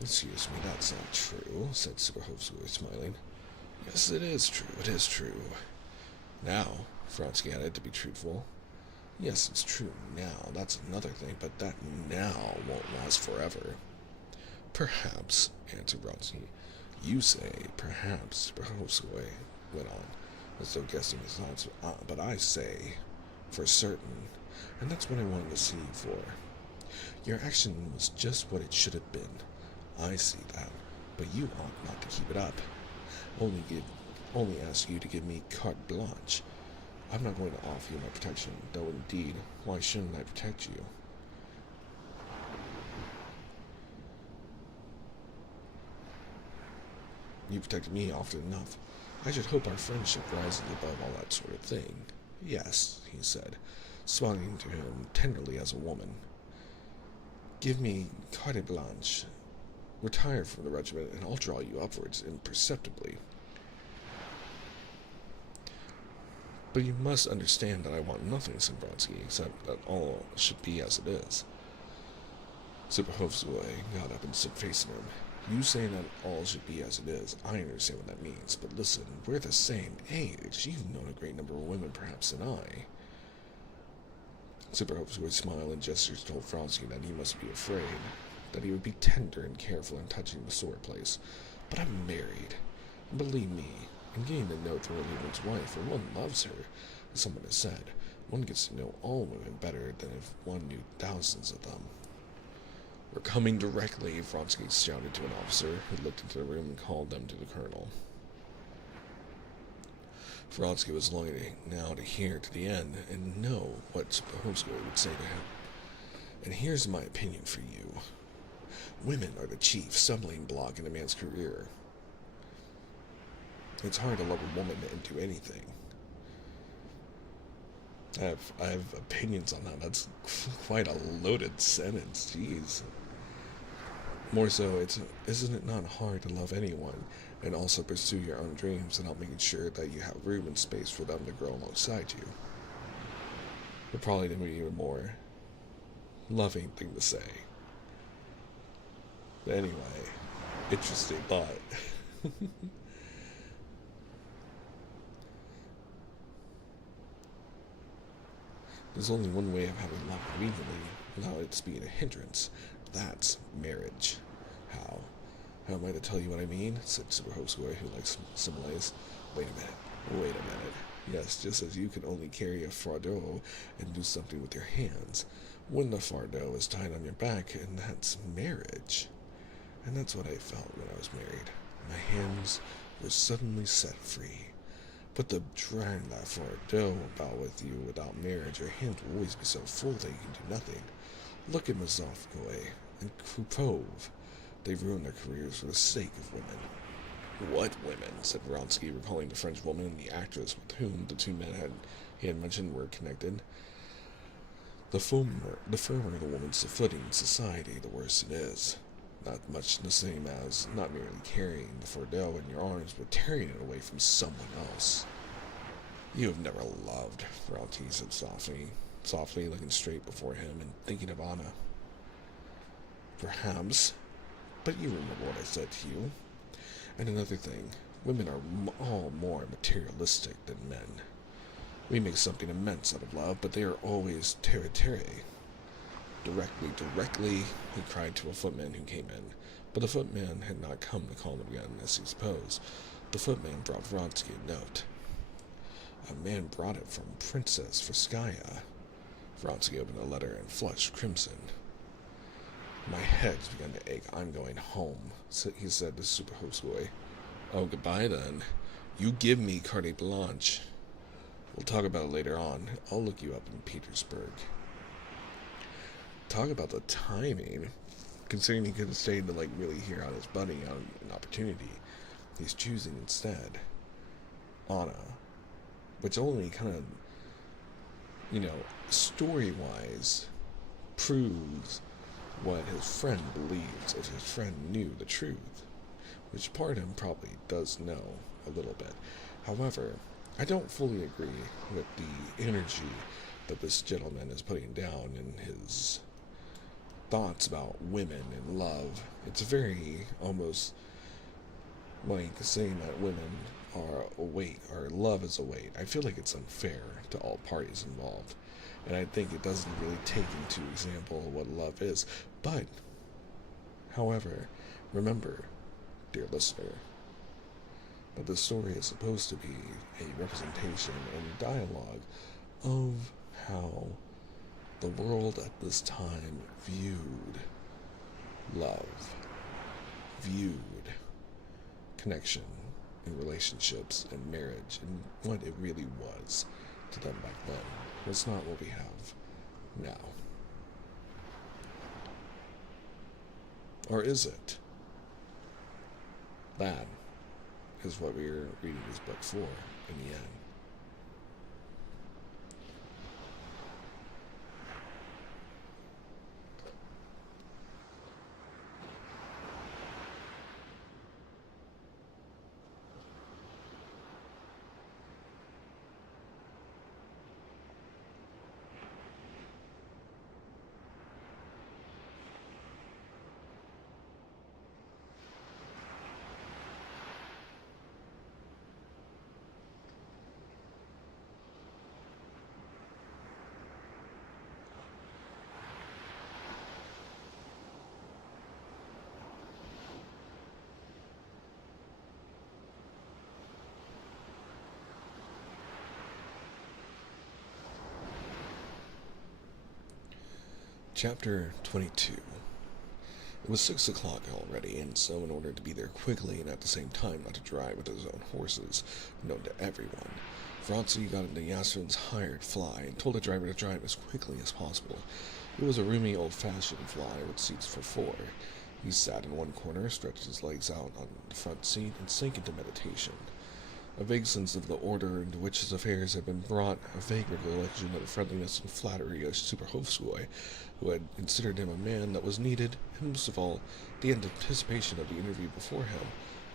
Excuse me, that's not true, said Subahovskoy, smiling. Yes, it is true. Now, Vronsky added, to be truthful. Yes, it's true now, that's another thing, but that now won't last forever. Perhaps, answered Vronsky. You say, perhaps, Subahovskoy went on, as though guessing his thoughts, but I say, for certain, and that's what I wanted to see you for. Your action was just what it should have been. I see that, but you ought not to keep it up. Only ask you to give me carte blanche. I'm not going to offer you my protection, though indeed, why shouldn't I protect you? You protected me often enough. I should hope our friendship rises above all that sort of thing. Yes, he said, smiling to him tenderly as a woman. Give me carte blanche. Retire from the regiment, and I'll draw you upwards imperceptibly. But you must understand that I want nothing, said Vronsky, except that all should be as it is. Subahovskoy got up and stood facing him. You say that all should be as it is. I understand what that means, but listen, we're the same age. You've known a great number of women, perhaps, than I. Subahovskoy smiled and gestures told Vronsky that he must be afraid, that he would be tender and careful in touching the sore place. But I'm married, and believe me, in getting to know thoroughly one's wife, when one loves her, as someone has said, one gets to know all women better than if one knew thousands of them. "We're coming directly," Vronsky shouted to an officer who looked into the room and called them to the colonel. Vronsky was longing now to hear to the end and know what Subohovskoy would say to him. "And here's my opinion for you. Women are the chief stumbling block in a man's career. It's hard to love a woman and do anything." I have opinions on that. That's quite a loaded sentence. Jeez. More so, isn't it not hard to love anyone and also pursue your own dreams without making sure that you have room and space for them to grow alongside you? It'd probably be a more loving thing to say. But anyway, interesting thought. There's only one way of having love immediately without it being a hindrance. That's marriage. How? How am I to tell you what I mean? Said Subohovskoy, who likes similes. Wait a minute. Yes, just as you can only carry a fardeau and do something with your hands. When the fardeau is tied on your back, and that's marriage. And that's what I felt when I was married. My hands were suddenly set free. But to drag that fardeau about with you without marriage, your hands will always be so full that you can do nothing. Look at Mazovkoy and Krupov. They've ruined their careers for the sake of women. What women? Said Vronsky, recalling the French woman and the actress with whom the two men he had mentioned were connected. The firmer the woman's footing in society, the worse it is. Not much the same as not merely carrying the fardeau in your arms, but tearing it away from someone else. You have never loved, Vronsky said softly looking straight before him and thinking of Anna. Perhaps, but you remember what I said to you. And another thing, women are all more materialistic than men. We make something immense out of love, but they are always terre. Directly, he cried to a footman who came in. But the footman had not come to call him again, as he supposed. The footman brought Vronsky a note. A man brought it from Princess Friskaya. Vronsky opened the letter and flushed crimson. My head's begun to ache. I'm going home, he said to Subohovskoy. Oh, goodbye then. You give me carte blanche. We'll talk about it later on. I'll look you up in Petersburg. Talk about the timing. Considering he could have stayed to really hear out his buddy on an opportunity, he's choosing instead Anna, which only kind of, story-wise proves what his friend believes if his friend knew the truth, which part of him probably does know a little bit. However, I don't fully agree with the energy that this gentleman is putting down in his thoughts about women and love. It's very almost like saying that women are a weight or love is a weight. I feel like it's unfair to all parties involved, and I think it doesn't really take into example what love is. But however, remember, dear listener, that the story is supposed to be a representation and dialogue of how the world at this time viewed love, viewed connection and relationships and marriage, and what it really was to them back then. It's not what we have now. Or is it? That is what we're reading this book for in the end. Chapter 22. It was 6 o'clock already, and so in order to be there quickly and at the same time not to drive with his own horses, known to everyone, Franzi got into Yasrin's hired fly and told the driver to drive as quickly as possible. It was a roomy, old-fashioned fly with seats for four. He sat in one corner, stretched his legs out on the front seat, and sank into meditation. A vague sense of the order into which his affairs had been brought, a vague recollection of the friendliness and flattery of Super Hofskoy, who had considered him a man that was needed, and most of all, the anticipation of the interview before him,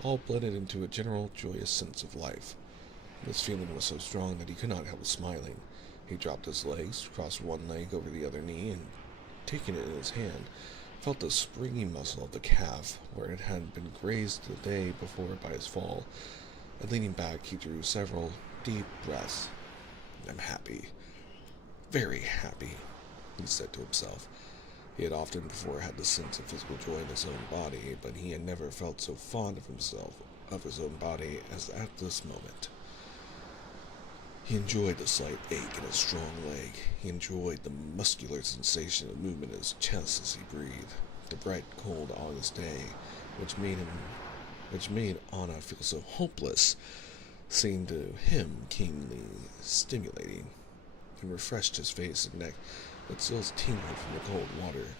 all blended into a general joyous sense of life. This feeling was so strong that he could not help smiling. He dropped his legs, crossed one leg over the other knee, and, taking it in his hand, felt the springy muscle of the calf, where it had been grazed the day before by his fall, and leaning back, he drew several deep breaths. "I'm happy. Very happy," he said to himself. He had often before had the sense of physical joy in his own body, but he had never felt so fond of himself, of his own body, as at this moment. He enjoyed the slight ache in his strong leg. He enjoyed the muscular sensation of movement in his chest as he breathed. The bright, cold August day, which made Anna feel so hopeless, seemed to him keenly stimulating, and refreshed his face and neck that still tingled from the cold water.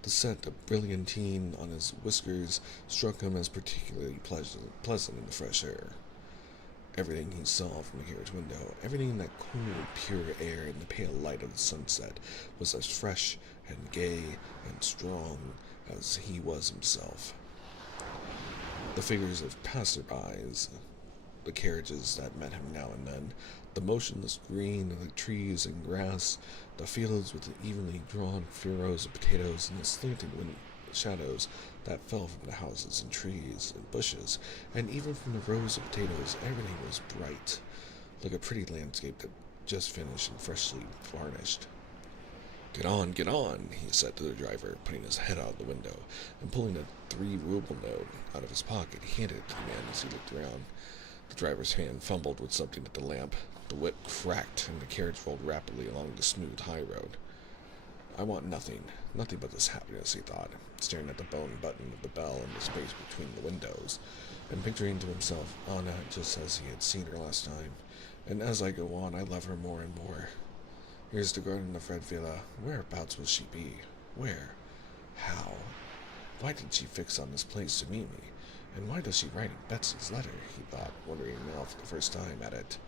The scent of brilliantine on his whiskers struck him as particularly pleasant in the fresh air. Everything he saw from the carriage window, everything in that cool, pure air in the pale light of the sunset, was as fresh and gay and strong as he was himself. The figures of passersby, the carriages that met him now and then, the motionless green of the trees and grass, the fields with the evenly drawn furrows of potatoes and the slanting shadows that fell from the houses and trees and bushes, and even from the rows of potatoes, everything was bright, like a pretty landscape that just finished and freshly varnished. Get on, he said to the driver, putting his head out the window, and pulling a 3-ruble note out of his pocket, he handed it to the man as he looked around. The driver's hand fumbled with something at the lamp. The whip cracked, and the carriage rolled rapidly along the smooth high road. "I want nothing but this happiness," he thought, staring at the bone button of the bell in the space between the windows, and picturing to himself Anna just as he had seen her last time. "And as I go on, I love her more and more. Here's the garden of Red Villa. Whereabouts will she be? Where? How? Why did she fix on this place to meet me? And why does she write in Betsy's letter?" he thought, wondering now for the first time at it.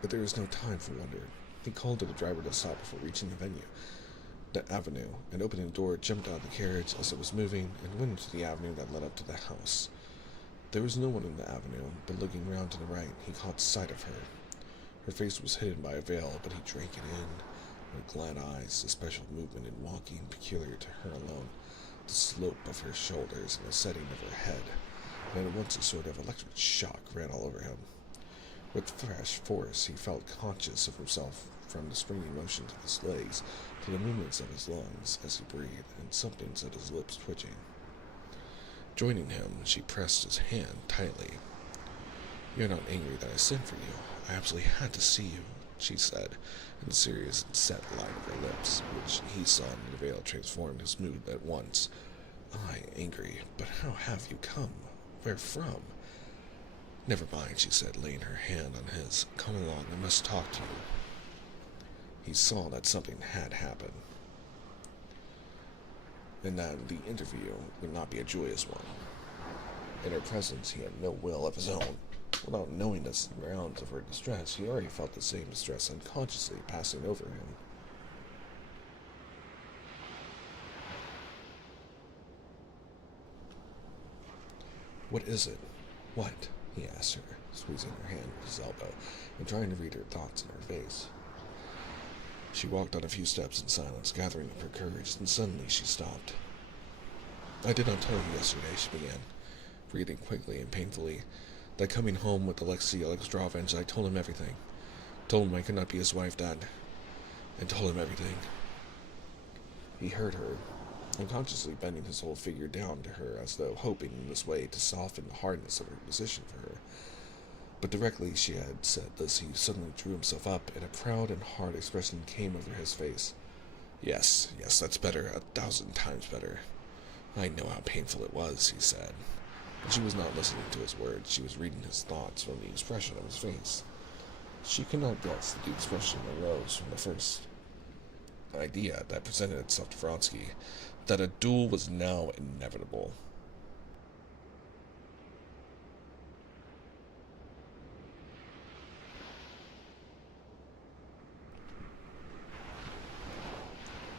But there was no time for wonder. He called to the driver to stop before reaching the avenue, and opening the door, jumped out of the carriage as it was moving, and went into the avenue that led up to the house. There was no one in the avenue, but looking round to the right, he caught sight of her. Her face was hidden by a veil, but he drank it in. Her glad eyes, the special movement in walking peculiar to her alone, the slope of her shoulders and the setting of her head, and at once a sort of electric shock ran all over him. With fresh force he felt conscious of himself, from the springy motions of his legs to the movements of his lungs as he breathed, and something set his lips twitching. Joining him, she pressed his hand tightly. "You're not angry that I sent for you. I absolutely had to see you," she said, in the serious and set line of her lips, which he saw in the veil transformed his mood at once. "I angry? But how have you come? Where from?" "Never mind," she said, laying her hand on his. "Come along, I must talk to you." He saw that something had happened, and that the interview would not be a joyous one. In her presence he had no will of his own. Without knowing the grounds of her distress, he already felt the same distress unconsciously passing over him. "What is it? What?" he asked her, squeezing her hand with his elbow, and trying to read her thoughts in her face. She walked on a few steps in silence, gathering up her courage, and suddenly she stopped. "I did not tell you yesterday," she began, breathing quickly and painfully, "that coming home with Alexei Alexandrovich, I told him everything. Told him I could not be his wife, and told him everything." He heard her, unconsciously bending his whole figure down to her, as though hoping in this way to soften the hardness of her position for her. But directly she had said this, he suddenly drew himself up, and a proud and hard expression came over his face. Yes, yes, that's better, 1,000 times better. I know how painful it was, he said. But she was not listening to his words. She was reading his thoughts from the expression of his face. She could not guess that the expression arose from the first idea that presented itself to Vronsky, that a duel was now inevitable.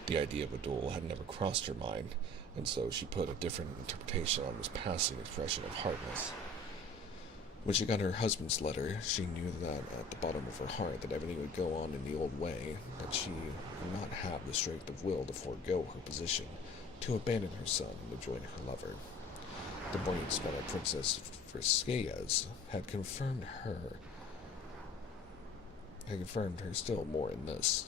The idea of a duel had never crossed her mind, and so she put a different interpretation on his passing expression of hardness. When she got her husband's letter, she knew that at the bottom of her heart that everything would go on in the old way, that she would not have the strength of will to forego her position, to abandon her son and to join her lover. The morning spent at Princess Friskaya's had confirmed her still more in this.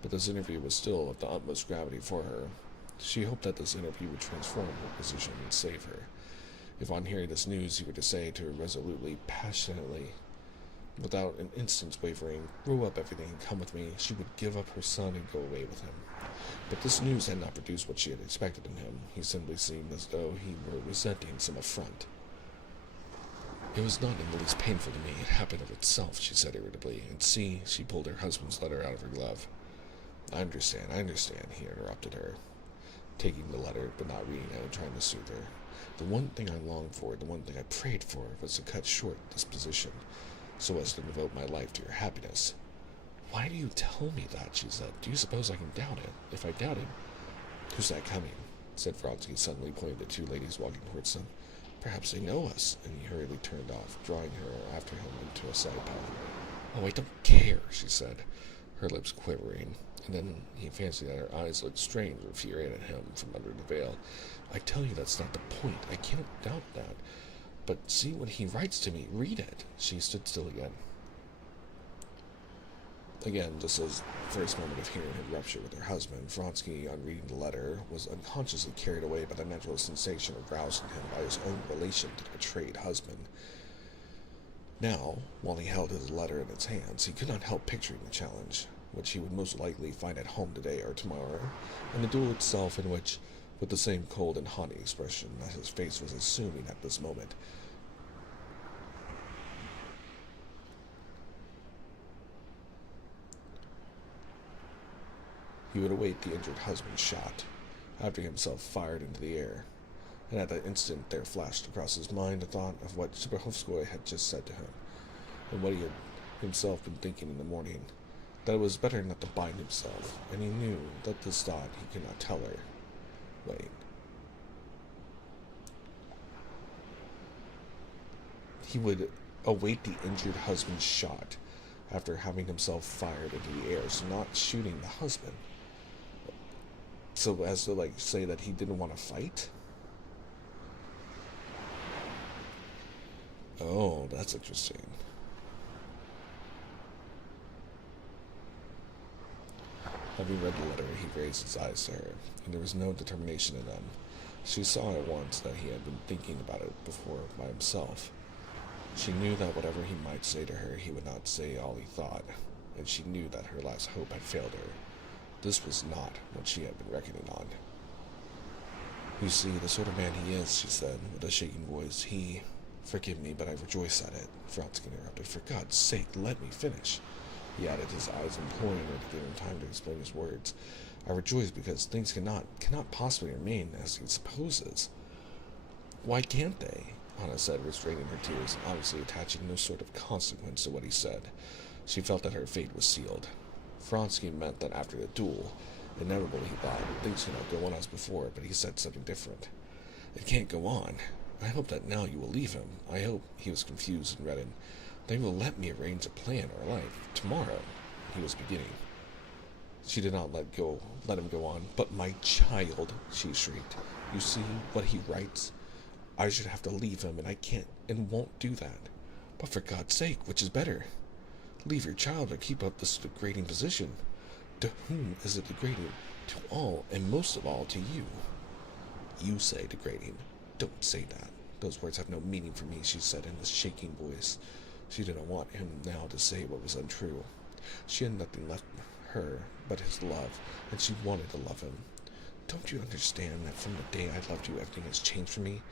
But this interview was still of the utmost gravity for her. She hoped that this interview would transform her position and save her. If on hearing this news he were to say to her resolutely, passionately, without an instant's wavering, "Throw up everything and come with me," she would give up her son and go away with him. But this news had not produced what she had expected in him. He simply seemed as though he were resenting some affront. "It was not in the least painful to me. It happened of itself," she said irritably. "And see," she pulled her husband's letter out of her glove. I understand, he interrupted her, taking the letter but not reading it and trying to soothe her. "The one thing I longed for, the one thing I prayed for, was to cut short this position, so as to devote my life to your happiness." "Why do you tell me that?" she said. "Do you suppose I can doubt it? If I doubt it—" "Who's that coming?" said Vronsky, suddenly pointing to two ladies walking towards them. "Perhaps they know us," and he hurriedly turned off, drawing her after him into a side path. "Oh, I don't care," she said, her lips quivering, and then he fancied that her eyes looked strange with fear at him from under the veil. "I tell you that's not the point. I cannot doubt that. But see what he writes to me. Read it." She stood still again. Again, just as the first moment of hearing had ruptured with her husband, Vronsky, on reading the letter, was unconsciously carried away by the natural sensation aroused in him by his own relation to the betrayed husband. Now, while he held his letter in his hands, he could not help picturing the challenge, which he would most likely find at home today or tomorrow, and the duel itself in which, with the same cold and haughty expression that his face was assuming at this moment, he would await the injured husband's shot, after himself fired into the air. And at that instant there flashed across his mind the thought of what Serpuhovskoy had just said to him, and what he had himself been thinking in the morning, that it was better not to bind himself, and he knew that this thought he could not tell her. Wait. He would await the injured husband's shot after having himself fired into the air, so not shooting the husband. So as to say that he didn't want to fight? Oh, that's interesting. Having read the letter, he raised his eyes to her, and there was no determination in them. She saw at once that he had been thinking about it before by himself. She knew that whatever he might say to her, he would not say all he thought, and she knew that her last hope had failed her. This was not what she had been reckoning on. "You see, the sort of man he is," she said, with a shaking voice, "he— Forgive me, but I rejoice at it," Vronsky interrupted. "For God's sake, let me finish," he added, his eyes imploring her to give him time to explain his words. "I rejoice because things cannot possibly remain as he supposes." "Why can't they?" Anna said, restraining her tears, and obviously attaching no sort of consequence to what he said. She felt that her fate was sealed. Vronsky meant that after the duel, inevitably he thought, things could not go on as before, but he said something different. "It can't go on. I hope that now you will leave him. I hope," he was confused and reddened, "that you will let me arrange a plan of our life. Tomorrow," he was beginning. She did not let him go on. "But my child," she shrieked. "You see what he writes? I should have to leave him, and I can't and won't do that. But for God's sake, which is better? Leave your child or keep up this degrading position? To whom is it degrading? To all, and most of all to you." "You say degrading. Don't say that. Those words have no meaning for me," she said in a shaking voice. She didn't want him now to say what was untrue. She had nothing left her but his love, and she wanted to love him. Don't you understand that from the day I loved you, everything has changed for me?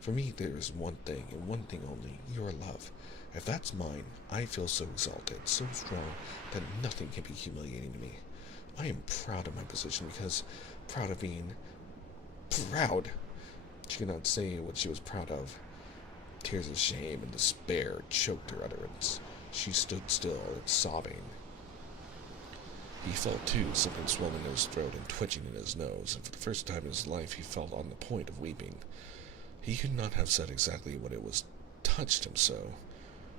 For me, there is one thing, and one thing only, your love. If that's mine, I feel so exalted, so strong, that nothing can be humiliating to me. I am proud of my position because proud of being proud. She could not say what she was proud of. Tears of shame and despair choked her utterance. She stood still, sobbing. He felt, too, something swelling in his throat and twitching in his nose, and for the first time in his life he felt on the point of weeping. He could not have said exactly what it was touched him so.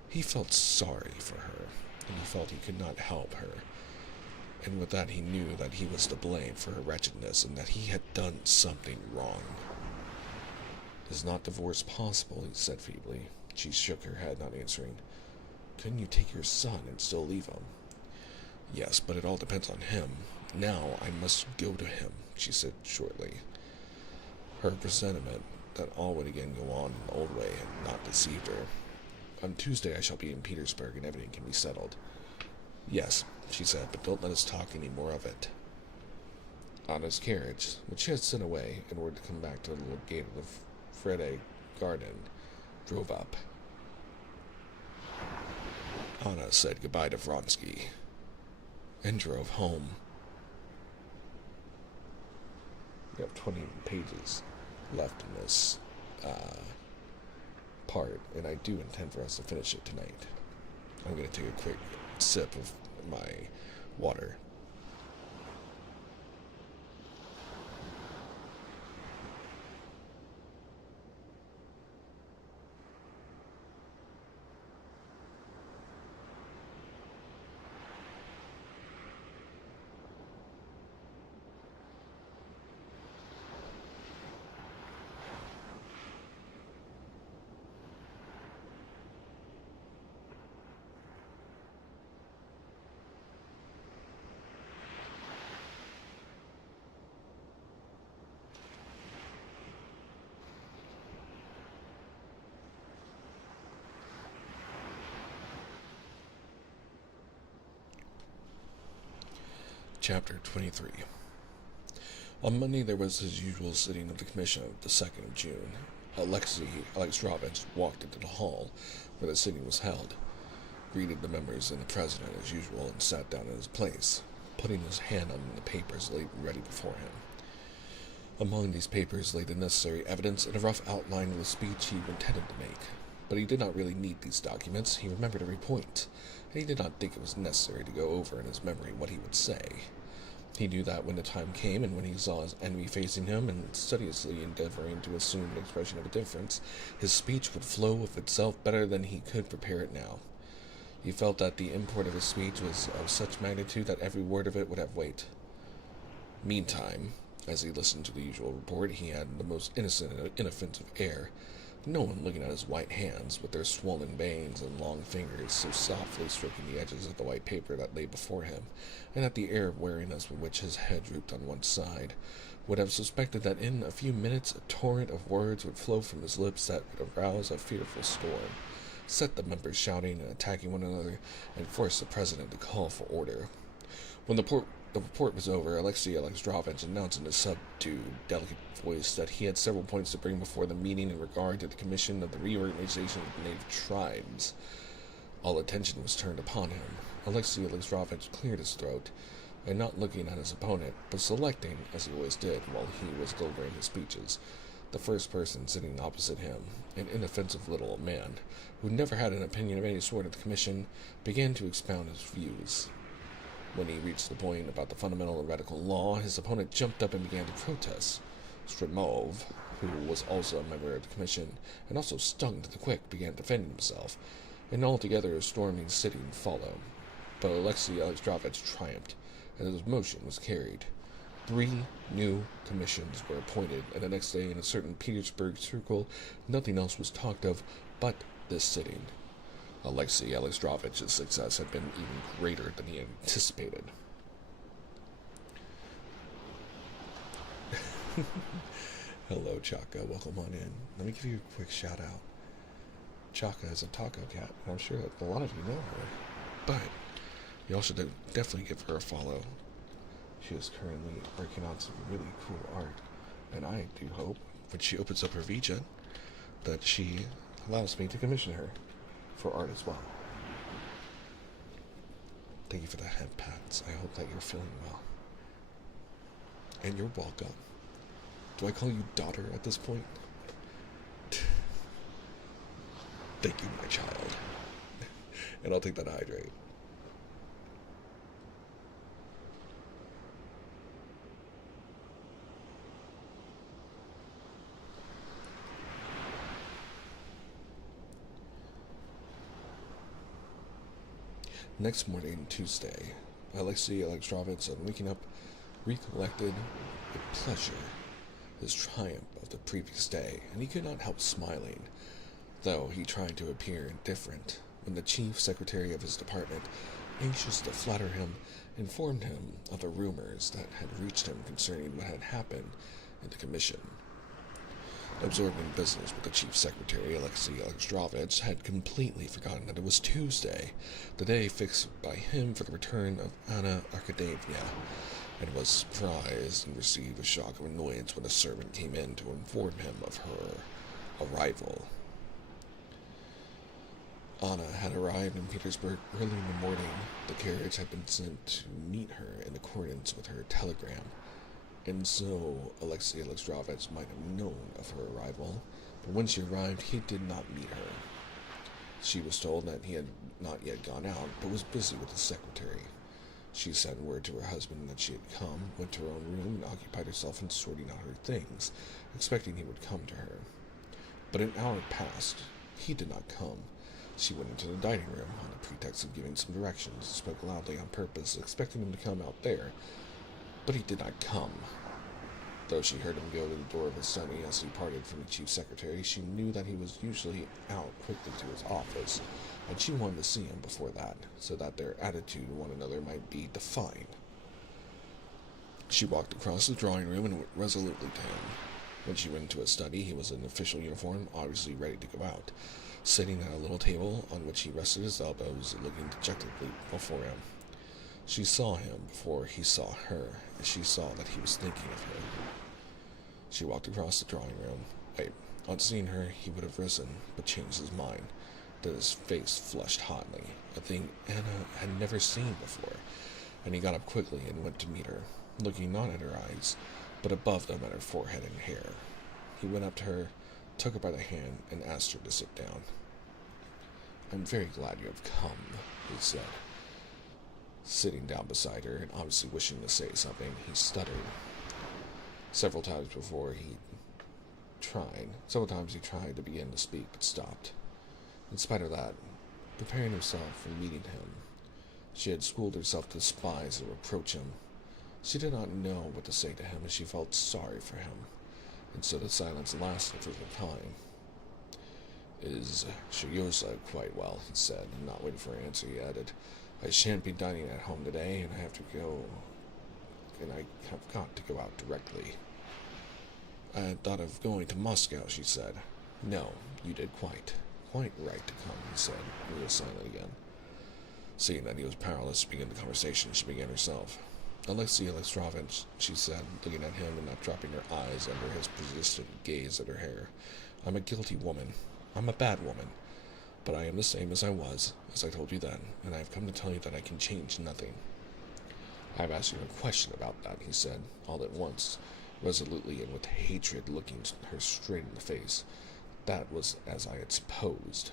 He felt sorry for her, and he felt he could not help her. And with that he knew that he was to blame for her wretchedness, and that he had done something wrong. "Is not divorce possible?" he said feebly. She shook her head, not answering. "Couldn't you take your son and still leave him?" "Yes, but it all depends on him. Now I must go to him," she said shortly. Her presentiment that all would again go on in the old way had not deceived her. "On Tuesday I shall be in Petersburg, and everything can be settled." "Yes," she said, "but don't let us talk any more of it." Anna's carriage, which she had sent away in order to come back to the little gate of the Frede garden, drove up. Anna said goodbye to Vronsky and drove home. We have 20 pages left in this part, and I do intend for us to finish it tonight. I'm going to take a quick sip of my water. Chapter 23. On Monday there was his usual sitting of the commission of the 2nd of June. Alexei Alexandrovich walked into the hall where the sitting was held, greeted the members and the president as usual, and sat down in his place, putting his hand on the papers laid ready before him. Among these papers lay the necessary evidence and a rough outline of the speech he intended to make. But he did not really need these documents. He remembered every point, and he did not think it was necessary to go over in his memory what he would say. He knew that when the time came, and when he saw his enemy facing him and studiously endeavoring to assume an expression of indifference, his speech would flow of itself better than he could prepare it now. He felt that the import of his speech was of such magnitude that every word of it would have weight. Meantime, as he listened to the usual report, he had the most innocent and inoffensive air, no one looking at his white hands, with their swollen veins and long fingers so softly stroking the edges of the white paper that lay before him, and at the air of weariness with which his head drooped on one side, would have suspected that in a few minutes a torrent of words would flow from his lips that would arouse a fearful storm, set the members shouting and attacking one another, and force the president to call for order. When the report was over, Alexei Alexandrovich announced in a subdued, delicate voice that he had several points to bring before the meeting in regard to the commission of the reorganization of the native tribes. All attention was turned upon him. Alexei Alexandrovich cleared his throat, and not looking at his opponent, but selecting, as he always did while he was delivering his speeches, the first person sitting opposite him, an inoffensive little man, who never had an opinion of any sort of the commission, began to expound his views. When he reached the point about the fundamental and radical law, his opponent jumped up and began to protest. Stremov, who was also a member of the commission, and also stung to the quick, began defending himself, and altogether a storming sitting followed. But Alexei Alexandrovich triumphed, and his motion was carried. 3 new commissions were appointed, and the next day in a certain Petersburg circle nothing else was talked of but this sitting. Alexei Alexandrovich's success had been even greater than he had anticipated. Hello, Chaka. Welcome on in. Let me give you a quick shout out. Chaka is a taco cat, and I'm sure that a lot of you know her. But you all should definitely give her a follow. She is currently working on some really cool art, and I do hope when she opens up her VGen that she allows me to commission her for art as well. Thank you for the head pats. I hope that you're feeling well. And you're welcome. Do I call you daughter at this point? Thank you, my child. And I'll take that hydrate. Next morning, Tuesday, Alexei Alexandrovich, on waking up, recollected with pleasure his triumph of the previous day, and he could not help smiling, though he tried to appear indifferent, when the chief secretary of his department, anxious to flatter him, informed him of the rumors that had reached him concerning what had happened in the commission. Absorbed in business with the chief secretary, Alexei Alexandrovich had completely forgotten that it was Tuesday, the day fixed by him for the return of Anna Karenina, and was surprised and received a shock of annoyance when a servant came in to inform him of her arrival. Anna had arrived in Petersburg early in the morning. The carriage had been sent to meet her in accordance with her telegram, and so Alexei Alexandrovich might have known of her arrival, but when she arrived, he did not meet her. She was told that he had not yet gone out, but was busy with the secretary. She sent word to her husband that she had come, went to her own room, and occupied herself in sorting out her things, expecting he would come to her. But an hour passed. He did not come. She went into the dining room on the pretext of giving some directions, spoke loudly on purpose, expecting him to come out there, but he did not come. Though she heard him go to the door of his study as he parted from the chief secretary, she knew that he was usually out quickly to his office, and she wanted to see him before that, so that their attitude to one another might be defined. She walked across the drawing room and went resolutely to him. When she went into his study, he was in official uniform, obviously ready to go out, sitting at a little table on which he rested his elbows, looking dejectedly before him. She saw him before he saw her, and she saw that he was thinking of her. She walked across the drawing room. On seeing her, he would have risen, but changed his mind. Then his face flushed hotly, a thing Anna had never seen before, and he got up quickly and went to meet her, looking not at her eyes, but above them at her forehead and hair. He went up to her, took her by the hand, and asked her to sit down. "I'm very glad you have come," he said. Sitting down beside her and obviously wishing to say something, he stuttered. Several times he tried to begin to speak, but stopped. In spite of that, preparing herself for meeting him, she had schooled herself to despise and reproach him. She did not know what to say to him, and she felt sorry for him, and so the silence lasted for some time. "Is Shiryosa quite well?" he said, and not waiting for an answer, he added, "I shan't be dining at home today, and I have got to go out directly." "I had thought of going to Moscow," she said. "No, you did quite right to come," he said, and he was silent again. Seeing that he was powerless to begin the conversation, she began herself. "Alexei Alexandrovich," she said, looking at him and not dropping her eyes under his persistent gaze at her hair, "I'm a guilty woman. I'm a bad woman. But I am the same as I was, as I told you then, and I have come to tell you that I can change nothing." "I have asked you a question about that," he said, all at once, resolutely and with hatred, looking her straight in the face. That was as I had supposed.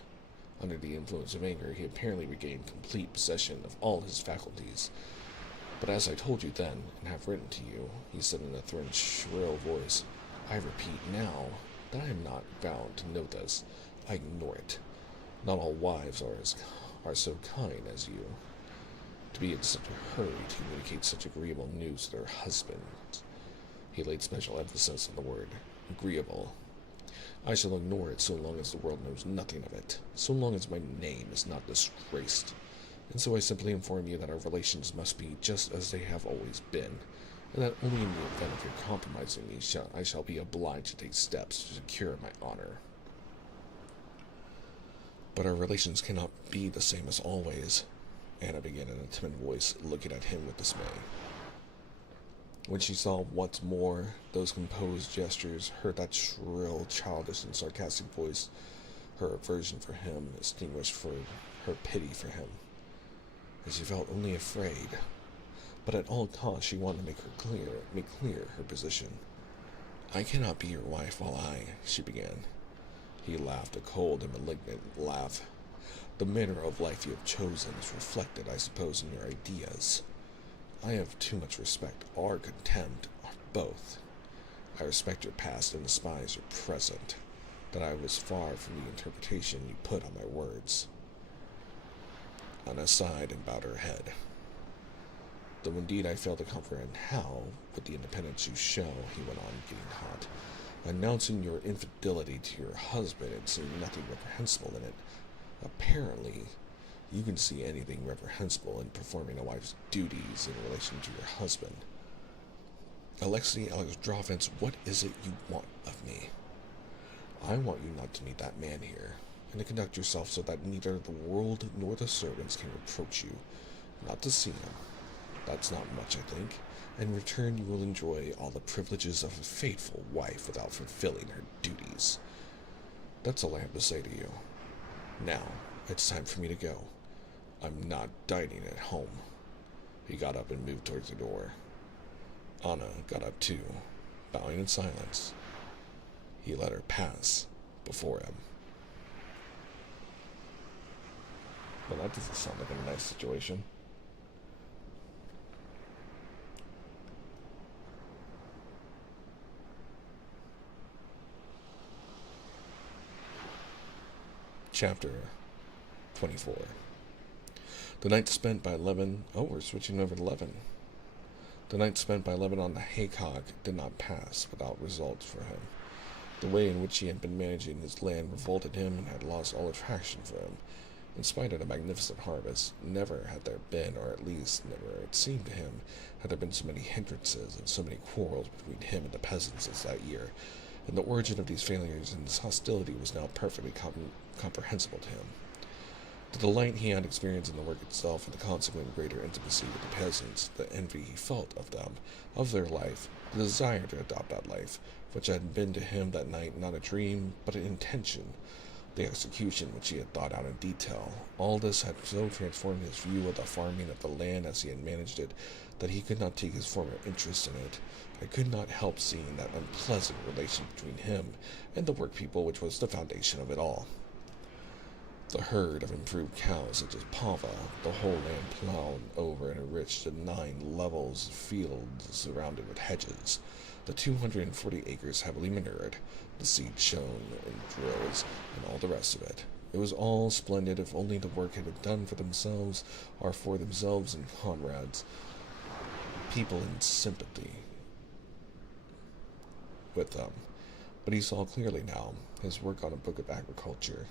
Under the influence of anger, he apparently regained complete possession of all his faculties. "But as I told you then, and have written to you," he said in a thin, shrill voice, "I repeat now that I am not bound to know this. I ignore it. Not all wives are so kind as you, to be in such a hurry to communicate such agreeable news to their husbands." He laid special emphasis on the word agreeable. "I shall ignore it so long as the world knows nothing of it, so long as my name is not disgraced. And so I simply inform you that our relations must be just as they have always been, and that only in the event of your compromising me I shall be obliged to take steps to secure my honor." But our relations cannot be the same as always, Anna began in a timid voice, looking at him with dismay. When she saw once more those composed gestures, heard that shrill, childish, and sarcastic voice, her aversion for him extinguished for her pity for him, and she felt only afraid. But at all costs she wanted to make clear her position. I cannot be your wife while she began. He laughed a cold and malignant laugh. The manner of life you have chosen is reflected, I suppose, in your ideas. I have too much respect, or contempt, or both. I respect your past and despise your present, that I was far from the interpretation you put on my words. Anna sighed and bowed her head. Though indeed I fail to comprehend how, with the independence you show, he went on, getting hot, announcing your infidelity to your husband and seeing nothing reprehensible in it. Apparently, you can see anything reprehensible in performing a wife's duties in relation to your husband. Alexei Alexandrovich, what is it you want of me? I want you not to meet that man here, and to conduct yourself so that neither the world nor the servants can reproach you. Not to see him. That's not much, I think. In return, you will enjoy all the privileges of a faithful wife without fulfilling her duties. That's all I have to say to you. Now, it's time for me to go. I'm not dining at home. He got up and moved towards the door. Anna got up too, bowing in silence. He let her pass before him. Well, that doesn't sound like a nice situation. Chapter 24. The night spent by Levin... Oh, we're switching over to Levin. The night spent by Levin on the haycock did not pass without results for him. The way in which he had been managing his land revolted him and had lost all attraction for him. In spite of the magnificent harvest, never had there been, or at least never, it seemed to him, had there been so many hindrances and so many quarrels between him and the peasants as that year, and the origin of these failures and this hostility was now perfectly comprehensible to him. The delight he had experienced in the work itself, and the consequent greater intimacy with the peasants, the envy he felt of them, of their life, the desire to adopt that life, which had been to him that night not a dream, but an intention, the execution which he had thought out in detail, all this had so transformed his view of the farming of the land as he had managed it, that he could not take his former interest in it. I could not help seeing that unpleasant relation between him and the workpeople which was the foundation of it all. The herd of improved cows, such as Pava, the whole land plowed over and enriched the 9 levels of fields surrounded with hedges, the 240 acres heavily manured, the seed sown in drills, and all the rest of it. It was all splendid if only the work had been done for themselves, or for themselves and comrades, people in sympathy with them. But he saw clearly now his work on a book of agriculture,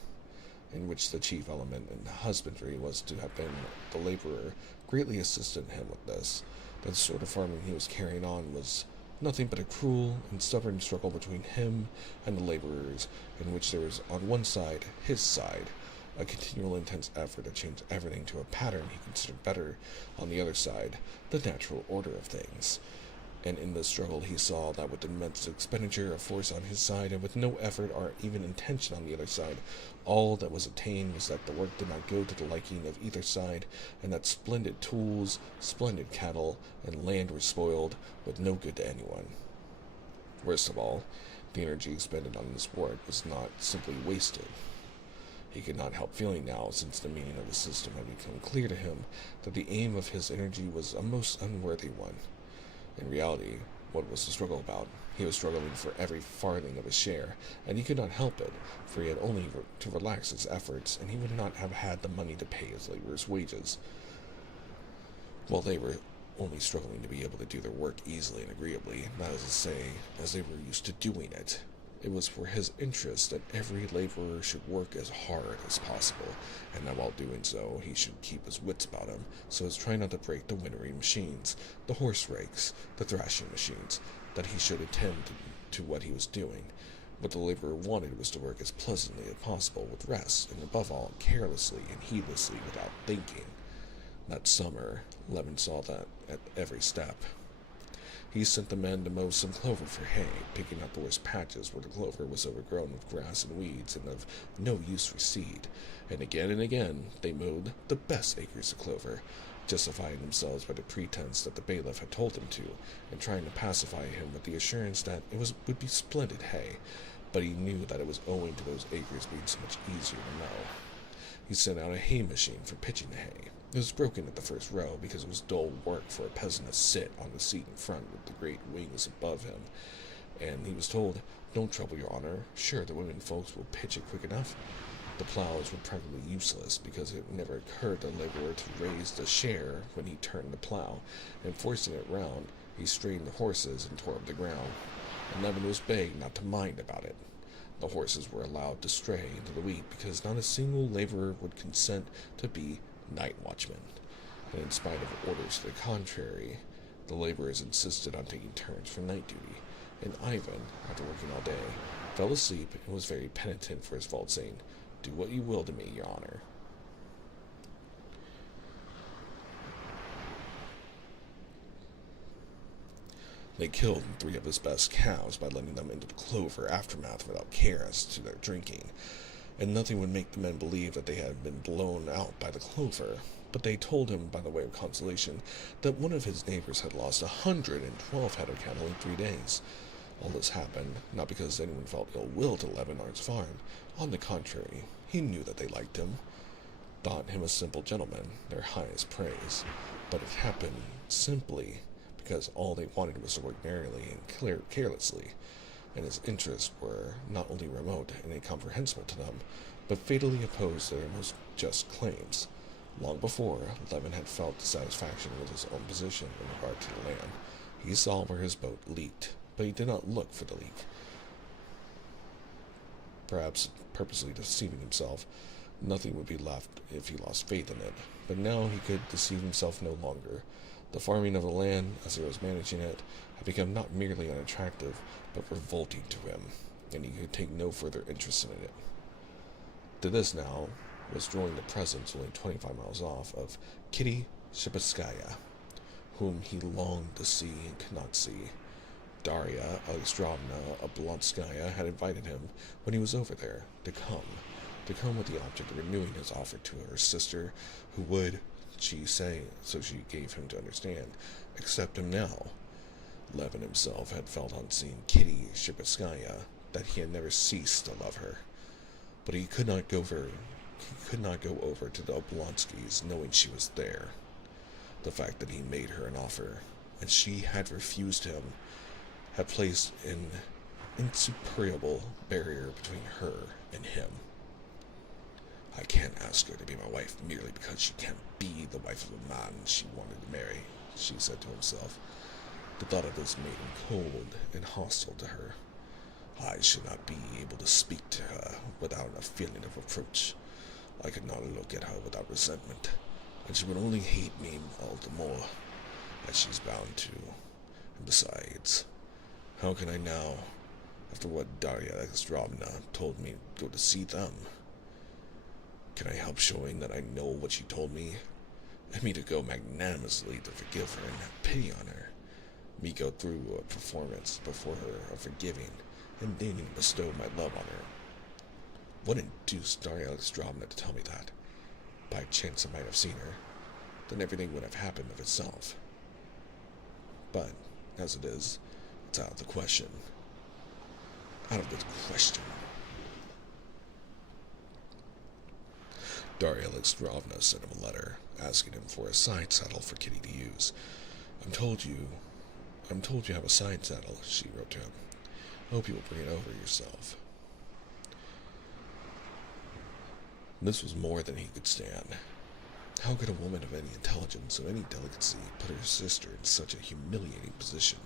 in which the chief element in husbandry was to have been the laborer, greatly assisted him with this. That the sort of farming he was carrying on was nothing but a cruel and stubborn struggle between him and the laborers, in which there was on one side, his side, a continual intense effort to change everything to a pattern he considered better, on the other side, the natural order of things. And in this struggle he saw that with immense expenditure of force on his side, and with no effort or even intention on the other side, all that was attained was that the work did not go to the liking of either side, and that splendid tools, splendid cattle, and land were spoiled, with no good to anyone. Worst of all, the energy expended on this work was not simply wasted. He could not help feeling now, since the meaning of the system had become clear to him, that the aim of his energy was a most unworthy one. In reality, what was the struggle about? He was struggling for every farthing of his share, and he could not help it, for he had only to relax his efforts, and he would not have had the money to pay his laborers' wages, while they were only struggling to be able to do their work easily and agreeably, that is to say, as they were used to doing it. It was for his interest that every laborer should work as hard as possible, and that while doing so, he should keep his wits about him, so as try not to break the winnowing machines, the horse rakes, the thrashing machines, that he should attend to what he was doing, What the laborer wanted was to work as pleasantly as possible with rest, and above all, carelessly and heedlessly without thinking. That summer, Levin saw that at every step. He sent the men to mow some clover for hay, picking out the worst patches where the clover was overgrown with grass and weeds and of no use for seed, and again they mowed the best acres of clover, justifying themselves by the pretense that the bailiff had told them to, and trying to pacify him with the assurance that would be splendid hay, but he knew that it was owing to those acres being so much easier to mow. He sent out a hay machine for pitching the hay. It was broken at the first row because it was dull work for a peasant to sit on the seat in front with the great wings above him, and he was told, "Don't trouble, your honor. Sure, the women folks will pitch it quick enough." The plows were practically useless because it never occurred to the laborer to raise the share when he turned the plow, and forcing it round, he strained the horses and tore up the ground. And Levin was begged not to mind about it. The horses were allowed to stray into the wheat because not a single laborer would consent to be night watchmen, and in spite of orders to the contrary, the laborers insisted on taking turns for night duty, and Ivan, after working all day, fell asleep and was very penitent for his fault, saying, "Do what you will to me, your honor." They killed 3 of his best cows by letting them into the clover aftermath without care as to their drinking, and nothing would make the men believe that they had been blown out by the clover, but they told him by the way of consolation that one of his neighbors had lost 112 head of cattle in 3 days. All this happened not because anyone felt ill will to Levin or his farm. On the contrary, he knew that they liked him, thought him a simple gentleman, their highest praise, but it happened simply because all they wanted was to work merrily and carelessly, and his interests were not only remote and incomprehensible to them, but fatally opposed to their most just claims. Long before, Levin had felt dissatisfaction with his own position in regard to the land. He saw where his boat leaked, but he did not look for the leak, perhaps purposely deceiving himself. Nothing would be left if he lost faith in it, but now he could deceive himself no longer. The farming of the land, as he was managing it, had become not merely unattractive, but revolting to him, and he could take no further interest in it. To this now was joined the presence, only 25 miles off, of Kitty Shibetskaya, whom he longed to see and could not see. Darya Alexandrovna Oblonskaya had invited him, when he was over there, to come with the object of renewing his offer to her sister, who would, she say, so she gave him to understand, accept him now. Levin himself had felt on seeing Kitty Shibetskaya that he had never ceased to love her, but he could not go over to the Oblonskys knowing she was there. The fact that he made her an offer, and she had refused him, had placed an insuperable barrier between her and him. "I can't ask her to be my wife merely because she can't be the wife of a man she wanted to marry," she said to himself. The thought of this made him cold and hostile to her. I should not be able to speak to her without a feeling of reproach. I could not look at her without resentment, and she would only hate me all the more, as she's bound to. And besides, how can I now, after what Darya Alexandrovna told me, go to see them? Can I help showing that I know what she told me? And me to go magnanimously to forgive her and have pity on her. Me go through a performance before her of forgiving and deigning to bestow my love on her. What induced Darya Alexandrovna to tell me that? By chance I might have seen her. Then everything would have happened of itself. But, as it is, it's out of the question. Out of the question. Darya Alexandrovna sent him a letter, asking him for a side saddle for Kitty to use. I'm told you have a side saddle," she wrote to him. "Hope you will bring it over yourself." This was more than he could stand. How could a woman of any intelligence, of any delicacy, put her sister in such a humiliating position?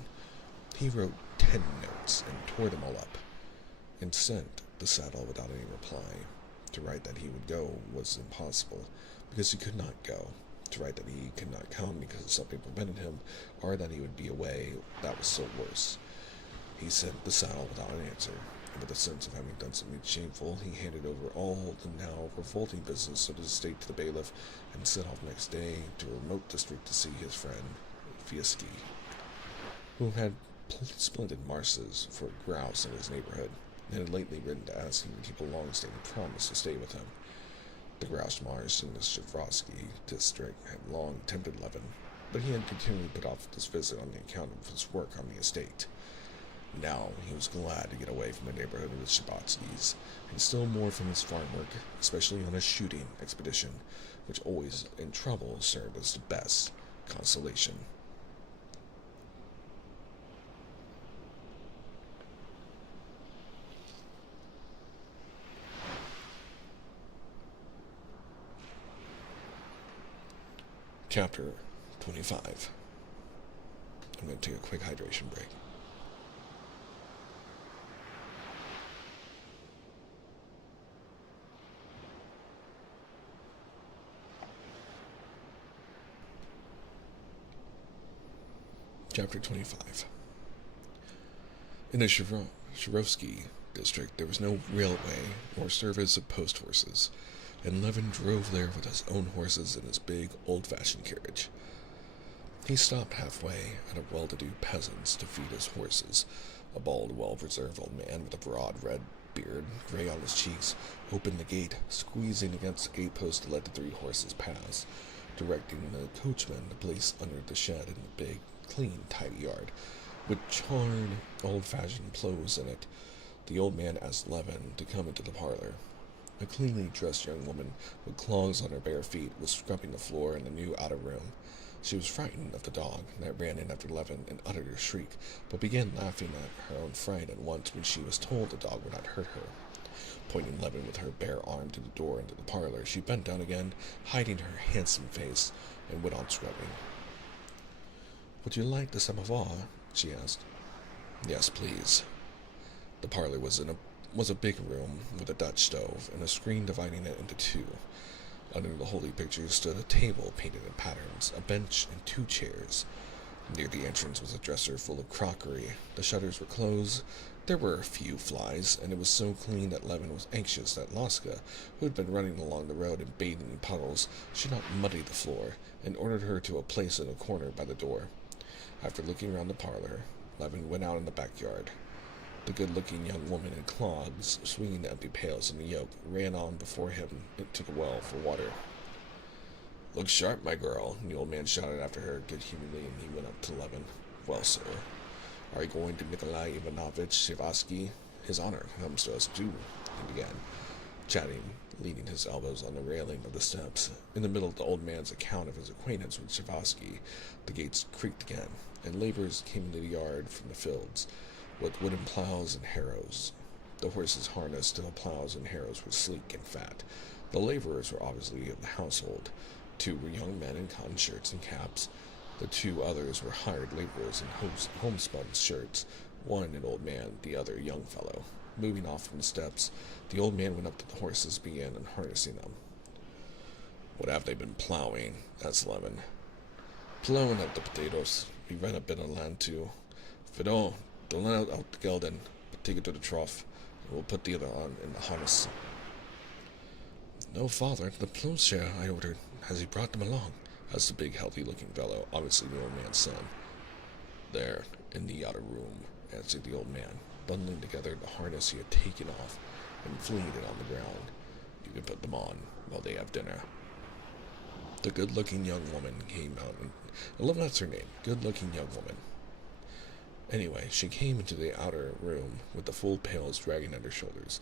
He wrote 10 notes and tore them all up, and sent the saddle without any reply. To write that he would go was impossible, because he could not go. To write that he could not come because something prevented him, or that he would be away, that was still worse. He sent the saddle without an answer. And with a sense of having done something shameful, he handed over all the now revolting business of his estate to the bailiff and set off next day to a remote district to see his friend, Fieschi, who had splendid marshes for grouse in his neighborhood, and had lately written to ask him to keep a long-standing promise to stay with him. The grouse marsh in the Shevrovsky district had long tempted Levin, but he had continually put off this visit on the account of his work on the estate. Now he was glad to get away from the neighborhood of the Shabbatskys, and still more from his farm work, especially on a shooting expedition, which always in trouble served as the best consolation. Chapter 25. I'm going to take a quick hydration break. Chapter 25. In the Shevrovsky district, there was no railway or service of post horses, and Levin drove there with his own horses in his big, old-fashioned carriage. He stopped halfway at a well-to-do peasant's to feed his horses. A bald, well-preserved old man with a broad red beard, gray on his cheeks, opened the gate, squeezing against the gatepost to let the 3 horses pass, directing the coachman to place under the shed in the big, clean, tidy yard, with charred, old-fashioned clothes in it. The old man asked Levin to come into the parlor. A cleanly dressed young woman with clogs on her bare feet was scrubbing the floor in the new outer room. She was frightened of the dog that ran in after Levin and uttered a shriek, but began laughing at her own fright at once when she was told the dog would not hurt her. Pointing Levin with her bare arm to the door into the parlor, she bent down again, hiding her handsome face, and went on scrubbing. "Would you like the samovar?" she asked. "Yes, please." The parlor was a big room with a Dutch stove and a screen dividing it into 2. Under the holy pictures stood a table painted in patterns, a bench, and 2 chairs. Near the entrance was a dresser full of crockery. The shutters were closed. There were a few flies, and it was so clean that Levin was anxious that Laska, who had been running along the road and bathing in puddles, should not muddy the floor, and ordered her to a place in a corner by the door. After looking round the parlor, Levin went out in the backyard. The good-looking young woman in clogs, swinging the empty pails in the yoke, ran on before him to the well for water. "Look sharp, my girl," the old man shouted after her good-humoredly, and he went up to Levin. "Well, sir, are you going to Nikolai Ivanovich Shevrovsky? His honor comes to us too," he began, chatting, leaning his elbows on the railing of the steps. In the middle of the old man's account of his acquaintance with Shevrovsky, the gates creaked again, and laborers came into the yard from the fields, with wooden plows and harrows. The horses harnessed to the plows and harrows were sleek and fat. The laborers were obviously of the household. 2 were young men in cotton shirts and caps. The 2 others were hired laborers in homespun shirts, one an old man, the other a young fellow. Moving off from the steps, the old man went up to the horses and began unharnessing them. "What have they been plowing?" asked Levin. "Plowing up the potatoes. We ran a bit of land too. Fido, don't let out the gelding, but take it to the trough, and we'll put the other on in the harness." "No, father, the plowshare I ordered. Has he brought them along?" asked the big, healthy-looking fellow, obviously the old man's son. "There, in the outer room," answered the old man, bundling together the harness he had taken off and flinging it on the ground. "You can put them on while they have dinner." The good-looking young woman came out, and I love that's her name, good-looking young woman. Anyway, she came into the outer room with the full pails dragging at her shoulders.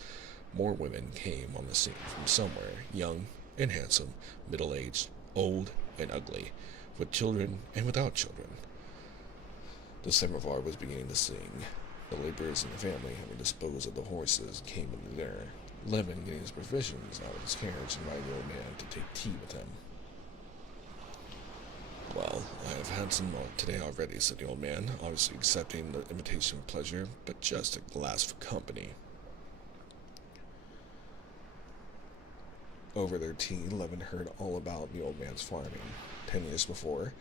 More women came on the scene from somewhere, young and handsome, middle-aged, old and ugly, with children and without children. The samovar was beginning to sing. The laborers in the family, having disposed of the horses, came into dinner. Levin, getting his provisions out of his carriage, invited the old man to take tea with him. "Well, I have had some today already," said the old man, obviously accepting the invitation with pleasure, "but just a glass for company." Over their tea, Levin heard all about the old man's farming. 10 years before,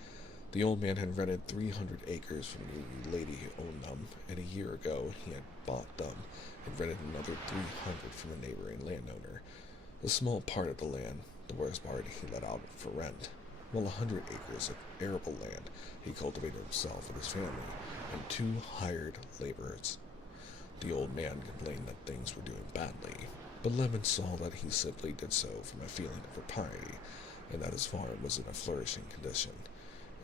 the old man had rented 300 acres from the lady who owned them, and a year ago he had bought them and rented another 300 from a neighboring landowner. A small part of the land, the worst part, he let out for rent, while 100 acres of arable land he cultivated himself and his family and 2 hired laborers. The old man complained that things were doing badly, but Lemon saw that he simply did so from a feeling of propriety, and that his farm was in a flourishing condition.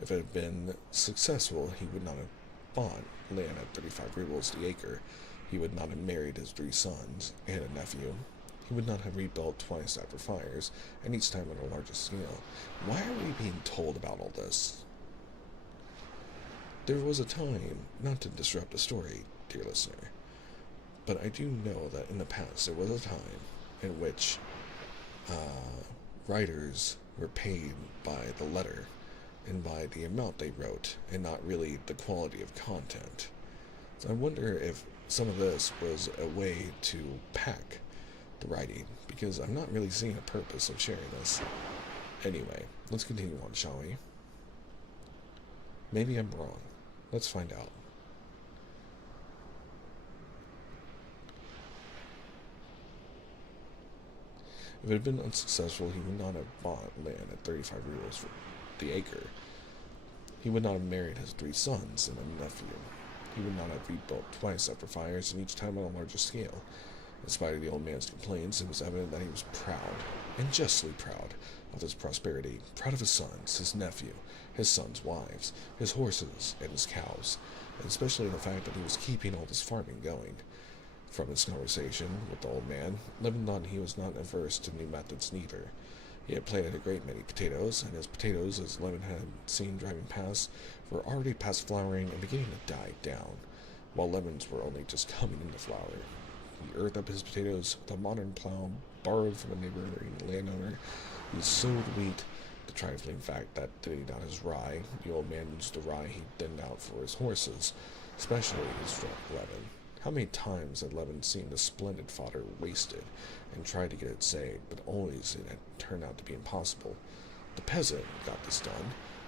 If it had been successful, he would not have bought land at 35 rubles the acre. He would not have married his 3 sons and a nephew. He would not have rebuilt twice after fires, and each time on a larger scale. Why are we being told about all this? There was a time, not to disrupt the story, dear listener, but I do know that in the past there was a time in which writers were paid by the letter and by the amount they wrote, and not really the quality of content. So I wonder if some of this was a way to pack the writing, because I'm not really seeing a purpose of sharing this. Anyway, let's continue on, shall we? Maybe I'm wrong. Let's find out. If it had been unsuccessful, he would not have bought land at 35 rubles for the acre. He would not have married his 3 sons and a nephew. He would not have rebuilt twice after fires, and each time on a larger scale. In spite of the old man's complaints, it was evident that he was proud, and justly proud, of his prosperity, proud of his sons, his nephew, his sons' wives, his horses, and his cows, and especially the fact that he was keeping all this farming going. From his conversation with the old man, Levin thought he was not averse to new methods neither. He had planted a great many potatoes, and his potatoes, as Levin had seen driving past, were already past flowering and beginning to die down, while Levin's were only just coming into flower. He earthed up his potatoes with a modern plow borrowed from a neighboring landowner. He sowed wheat, the trifling fact that thinned out his rye. The old man used the rye he thinned out for his horses, especially his struck Levin. How many times had Levin seen the splendid fodder wasted and tried to get it saved, but always it had turned out to be impossible. The peasant got this done,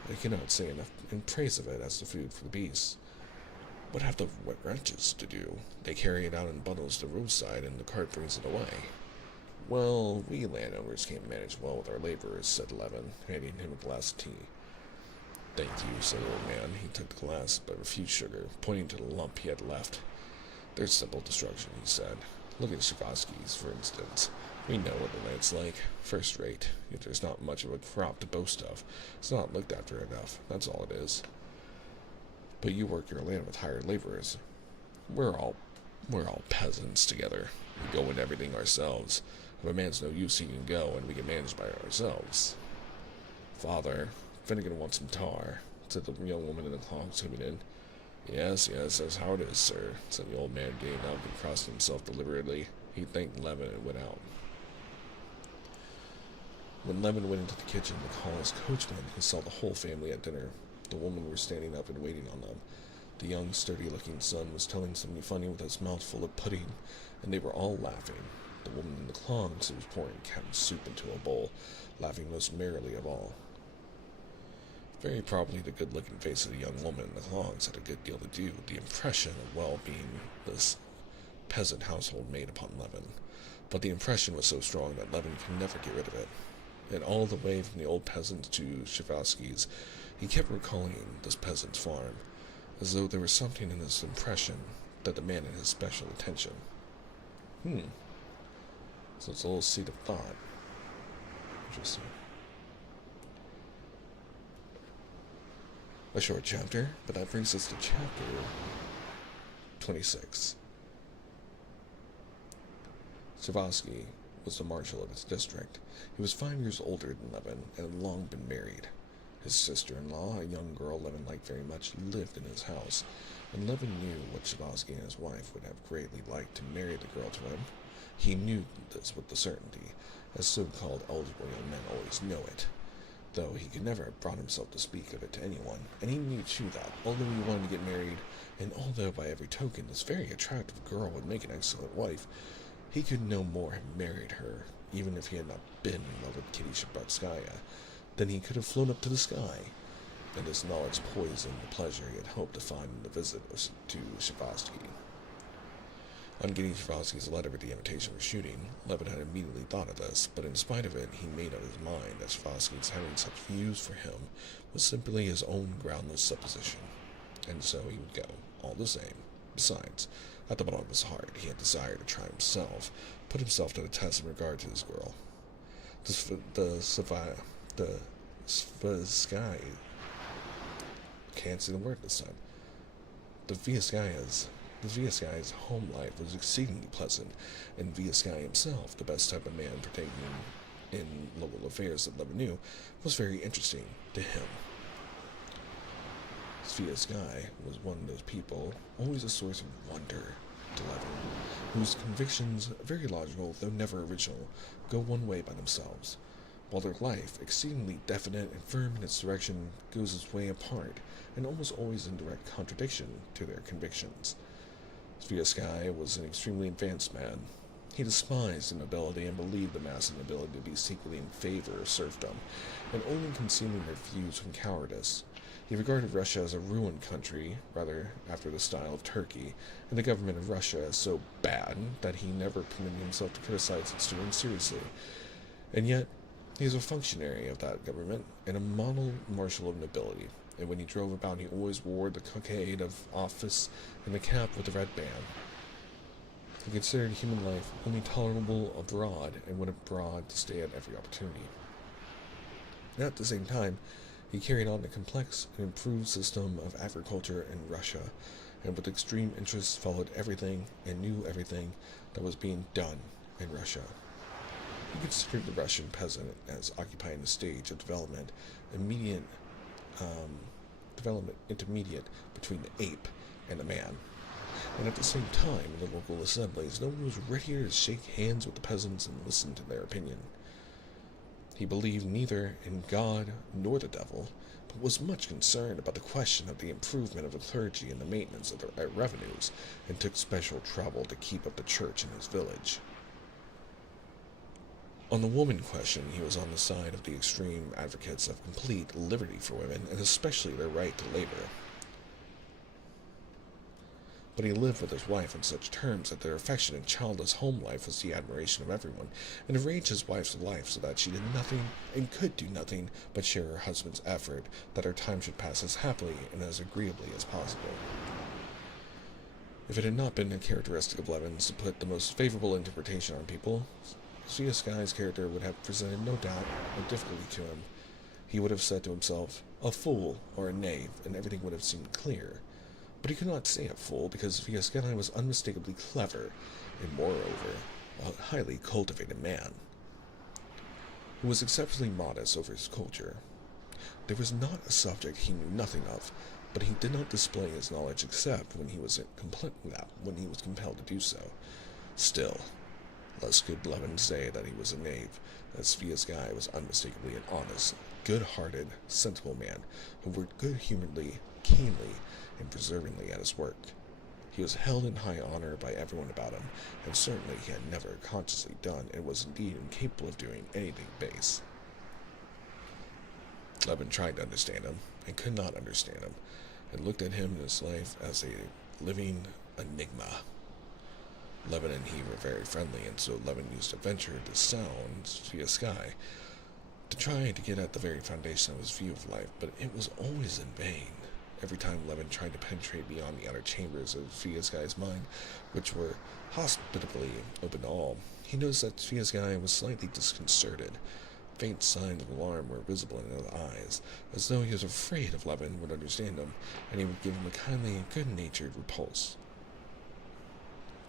and I cannot say enough in praise of it as the food for the beasts. What have the wet wretches to do? They carry it out in bundles to the roadside, and the cart brings it away. Well, we landowners can't manage well with our laborers, said Levin, handing him a glass of tea. Thank you, said the old man. He took the glass, but refused sugar, pointing to the lump he had left. There's simple destruction, he said. Look at Shavatsky's, for instance. We know what the land's like. First rate. Yet there's not much of a crop to boast of. It's not looked after enough. That's all it is. But you work your land with hired laborers. We're all peasants together. We go in everything ourselves. If a man's no use, he can go, and we can manage by ourselves. Father, Finnegan wants some tar, said the young woman in the clogs coming in. Yes, that's how it is, sir, said the old man, getting up and crossing himself deliberately. He thanked Levin and went out. When Levin went into the kitchen to call his coachman, he saw the whole family at dinner. The women were standing up and waiting on them. The young, sturdy-looking son was telling something funny with his mouth full of pudding, and they were all laughing. The woman in the clogs was pouring canned soup into a bowl, laughing most merrily of all. Very probably the good-looking face of the young woman in the clogs had a good deal to do with the impression of well-being this peasant household made upon Levin. But the impression was so strong that Levin could never get rid of it. And all the way from the old peasants to Shavatsky's, he kept recalling this peasant's farm, as though there was something in this impression that demanded his special attention. So it's a little seed of thought. Interesting. A short chapter, but that brings us to chapter 26. Shavatsky was the marshal of his district. He was 5 years older than Levin and had long been married. His sister-in-law, a young girl Levin liked very much, lived in his house, and Levin knew what Shavatsky and his wife would have greatly liked to marry the girl to him. He knew this with the certainty, as so-called eligible young men always know it, though he could never have brought himself to speak of it to anyone, and he knew too that, although he wanted to get married, and although by every token this very attractive girl would make an excellent wife, he could no more have married her, even if he had not been in love with Kitty Shabbatskaya, than he could have flown up to the sky, and his knowledge poisoned the pleasure he had hoped to find in the visit to Shavatsky. On getting Savosky's letter with the invitation for shooting, Levin had immediately thought of this, but in spite of it, he made up his mind that Savosky's having such views for him was simply his own groundless supposition, and so he would go, all the same. Besides, at the bottom of his heart, he had desire to try himself, put himself to the test in regard to this girl. The Svizhskaya, can't say the word this time. The Vyaskaya's home life was exceedingly pleasant, and Vyaskaya himself, the best type of man partaking in local affairs that Levin knew, was very interesting to him. Vyaskaya was one of those people, always a source of wonder to Levin, whose convictions, very logical though never original, go one way by themselves, while their life, exceedingly definite and firm in its direction, goes its way apart, and almost always in direct contradiction to their convictions. Vyaskaya was an extremely advanced man. He despised the nobility and believed the mass of nobility to be secretly in favor of serfdom, and only concealing their views from cowardice. He regarded Russia as a ruined country, rather after the style of Turkey, and the government of Russia as so bad that he never permitted himself to criticize its doing seriously. And yet, he was a functionary of that government and a model marshal of nobility, and when he drove about he always wore the cockade of office and the cap with the red band. He considered human life only tolerable abroad and went abroad to stay at every opportunity. And at the same time, he carried on a complex and improved system of agriculture in Russia, and with extreme interest followed everything and knew everything that was being done in Russia. He considered the Russian peasant as occupying a stage of intermediate between the ape and the man. And at the same time, in the local assemblies, no one was readier to shake hands with the peasants and listen to their opinion. He believed neither in God nor the devil, but was much concerned about the question of the improvement of the clergy and the maintenance of their revenues, and took special trouble to keep up the church in his village. On the woman question, he was on the side of the extreme advocates of complete liberty for women, and especially their right to labor. But he lived with his wife on such terms that their affectionate and childless home life was the admiration of everyone, and arranged his wife's life so that she did nothing and could do nothing but share her husband's effort that her time should pass as happily and as agreeably as possible. If it had not been a characteristic of Levin's to put the most favorable interpretation on people, Vyaskaya's character would have presented no doubt or difficulty to him. He would have said to himself, a fool or a knave, and everything would have seemed clear. But he could not say a fool, because Vyaskaya was unmistakably clever, and moreover, a highly cultivated man, who was exceptionally modest over his culture. There was not a subject he knew nothing of, but he did not display his knowledge except when he was compelled to do so. Still, less could Levin say that he was a knave, as Vyaskaya was unmistakably an honest, good-hearted, sensible man, who worked good-humoredly, keenly, and perseveringly at his work. He was held in high honor by everyone about him, and certainly he had never consciously done, and was indeed incapable of doing, anything base. Levin tried to understand him, and could not understand him, and looked at him in his life as a living enigma. Levin and he were very friendly, and so Levin used to venture to sound Vyaskaya to try to get at the very foundation of his view of life, but it was always in vain. Every time Levin tried to penetrate beyond the outer chambers of Vyaskaya's mind, which were hospitably open to all, he noticed that Vyaskaya was slightly disconcerted. Faint signs of alarm were visible in his eyes, as though he was afraid if Levin would understand him, and he would give him a kindly and good-natured repulse.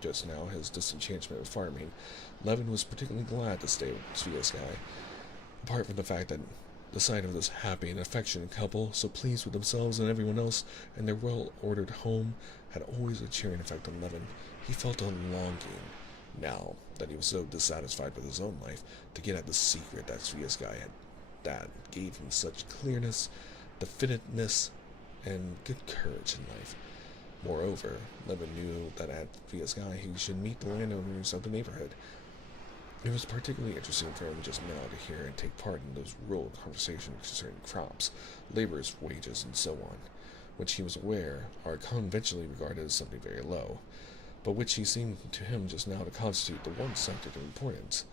Just now, his disenchantment with farming, Levin was particularly glad to stay with Vyaskaya, apart from the fact that the sight of this happy and affectionate couple, so pleased with themselves and everyone else, and their well-ordered home, had always a cheering effect on Levin. He felt a longing, now that he was so dissatisfied with his own life, to get at the secret that Vyaskaya had, that gave him such clearness, definiteness, and good courage in life. Moreover, Levin knew that at Vyaskaya he should meet the landowners of the neighborhood. It was particularly interesting for him just now to hear and take part in those rural conversations concerning crops, laborers' wages, and so on, which he was aware are conventionally regarded as something very low. but which he seemed to him just now to constitute the one subject of importance.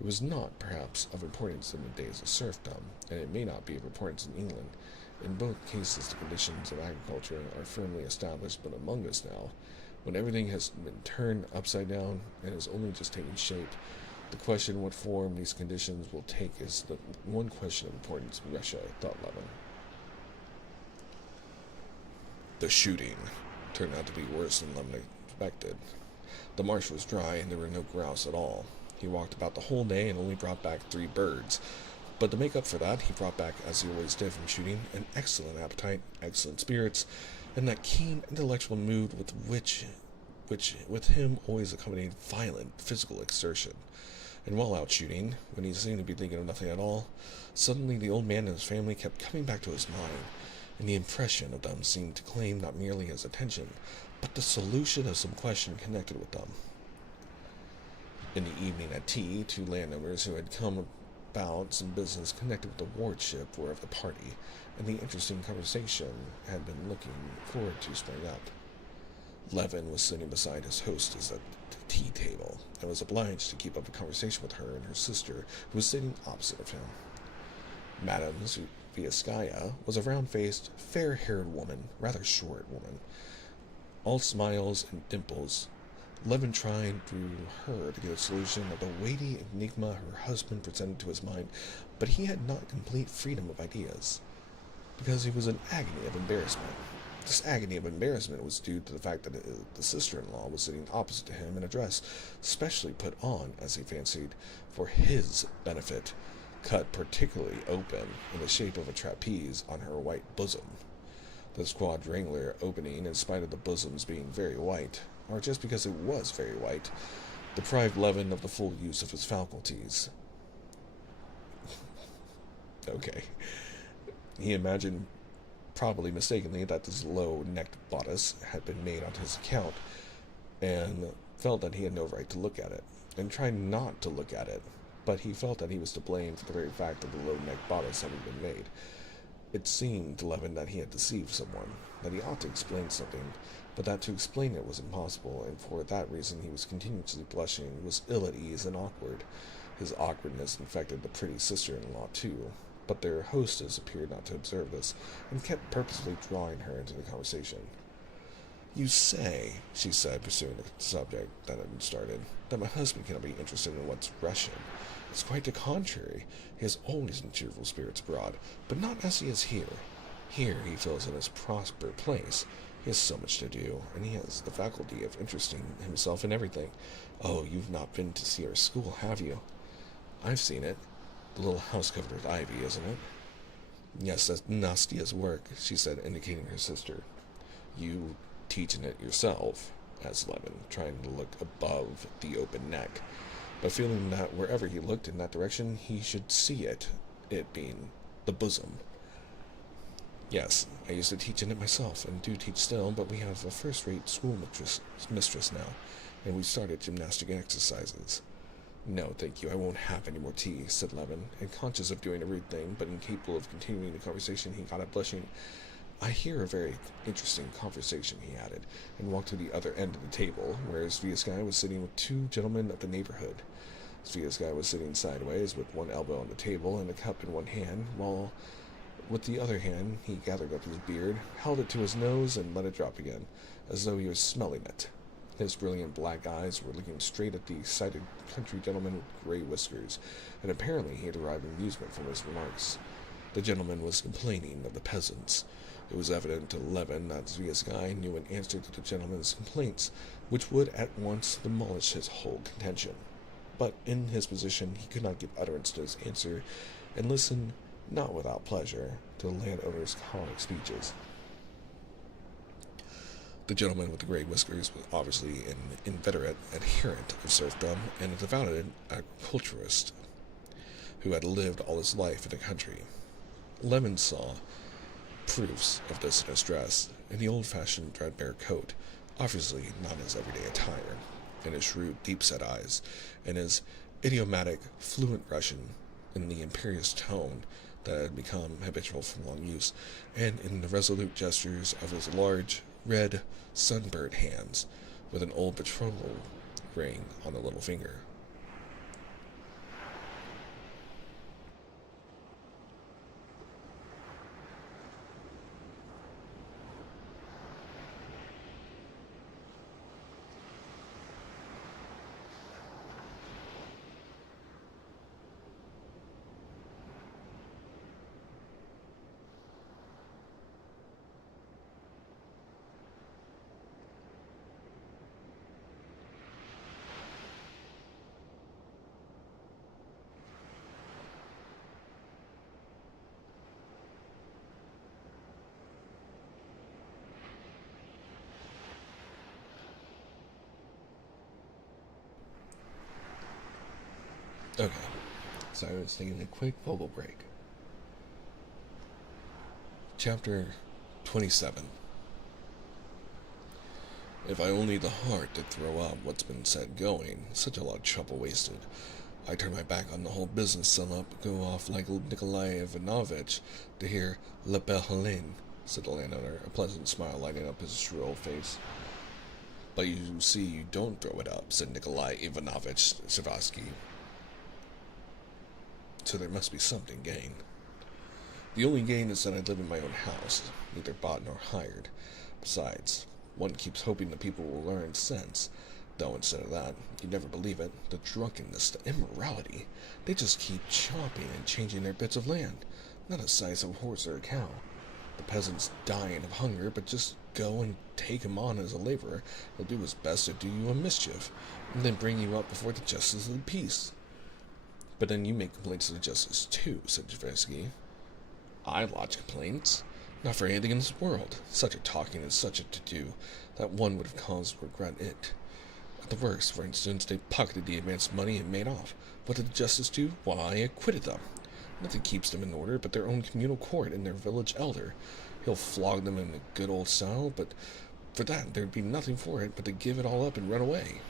It was not, perhaps, of importance in the days of serfdom, and it may not be of importance in England. In both cases, the conditions of agriculture are firmly established, but among us now, when everything has been turned upside down and is only just taking shape, the question what form these conditions will take is the one question of importance in Russia, thought Levin. The shooting turned out to be worse than Levin expected. The marsh was dry and there were no grouse at all. He walked about the whole day and only brought back 3 birds. But to make up for that, he brought back, as he always did from shooting, an excellent appetite, excellent spirits, and that keen intellectual mood which with him always accompanied violent physical exertion. And while out shooting, when he seemed to be thinking of nothing at all, suddenly the old man and his family kept coming back to his mind, and the impression of them seemed to claim not merely his attention, but the solution of some question connected with them. In the evening at tea, 2 landowners who had come about some business connected with the wardship were of the party, and the interesting conversation had been looking forward to sprang up. Levin was sitting beside his hostess at the tea table, and was obliged to keep up a conversation with her and her sister, who was sitting opposite of him. Madame Zviaskaya was a round-faced, fair-haired woman, rather short woman, all smiles and dimples. Levin tried through her to get a solution of the weighty enigma her husband presented to his mind, but he had not complete freedom of ideas, because he was in agony of embarrassment. This agony of embarrassment was due to the fact that the sister-in-law was sitting opposite to him in a dress specially put on, as he fancied, for his benefit, cut particularly open in the shape of a trapeze on her white bosom. This quadrangular opening, in spite of the bosoms being very white, or just because it was very white, deprived Levin of the full use of his faculties. Okay. He imagined, probably mistakenly, that this low-necked bodice had been made on his account, and felt that he had no right to look at it, and tried not to look at it, but he felt that he was to blame for the very fact of the low-necked bodice having been made. It seemed to Levin that he had deceived someone, that he ought to explain something, but that to explain it was impossible, and for that reason he was continuously blushing, was ill at ease and awkward. His awkwardness infected the pretty sister-in-law too, but their hostess appeared not to observe this, and kept purposely drawing her into the conversation. "You say," she said, pursuing the subject that had been started, "that my husband cannot be interested in what's Russian. It's quite the contrary. He is always in cheerful spirits abroad, but not as he is here. Here he feels in his proper place. He has so much to do, and he has the faculty of interesting himself in everything. Oh, you've not been to see our school, have you?" "I've seen it. The little house covered with ivy, isn't it?" "Yes, that's Nastia's work," she said, indicating her sister. "You teach in it yourself?" asked Levin, trying to look above the open neck, but feeling that wherever he looked in that direction he should see it being the bosom. "Yes, I used to teach in it myself, and do teach still, but we have a first-rate school-mistress now, and we've started gymnastic exercises." "No, thank you, I won't have any more tea," said Levin, and conscious of doing a rude thing, but incapable of continuing the conversation, he got up blushing. "I hear a very interesting conversation," he added, and walked to the other end of the table, where Sviaskaya was sitting with 2 gentlemen of the neighborhood. Sviaskaya was sitting sideways, with one elbow on the table and a cup in one hand, while with the other hand he gathered up his beard, held it to his nose, and let it drop again, as though he was smelling it. His brilliant black eyes were looking straight at the excited country gentleman with grey whiskers, and apparently he had derived amusement from his remarks. The gentleman was complaining of the peasants. It was evident to Levin that Sviaskaya knew an answer to the gentleman's complaints, which would at once demolish his whole contention. But in his position he could not give utterance to his answer, and listened, not without pleasure, to the landowner's comic speeches. The gentleman with the grey whiskers was obviously an inveterate adherent of serfdom, and a devoted agriculturist, who had lived all his life in the country. Levin saw proofs of this in his dress, in the old-fashioned threadbare coat, obviously not his everyday attire, in his shrewd, deep-set eyes, in his idiomatic, fluent Russian, in the imperious tone that had become habitual from long use, and in the resolute gestures of his large, red, sunburnt hands, with an old betrothal ring on the little finger. Okay, so I was taking a quick vocal break. Chapter 27. If I only had the heart to throw out what's been said going, such a lot of trouble wasted. I turn my back on the whole business, sum up, go off like Nikolai Ivanovich to hear La Belle Helene, said the landowner, a pleasant smile lighting up his shrill face. But you see, you don't throw it up, said Nikolai Ivanovich Savasky. So there must be something gained. The only gain is that I live in my own house, neither bought nor hired. Besides, one keeps hoping the people will learn sense, though instead of that, you never believe it, the drunkenness, the immorality, they just keep chopping and changing their bits of land, not the size of a horse or a cow. The peasant's dying of hunger, but just go and take him on as a laborer. He'll do his best to do you a mischief, and then bring you up before the justice of the peace. But then you make complaints to the justice too, said Tversky. I lodge complaints? Not for anything in this world. Such a talking and such a to-do that one would have cause to regret it. At the worst, for instance, they pocketed the advanced money and made off. What did the justice do? Why, acquitted them. Nothing keeps them in order but their own communal court and their village elder. He'll flog them in the good old style, but for that there'd be nothing for it but to give it all up and run away.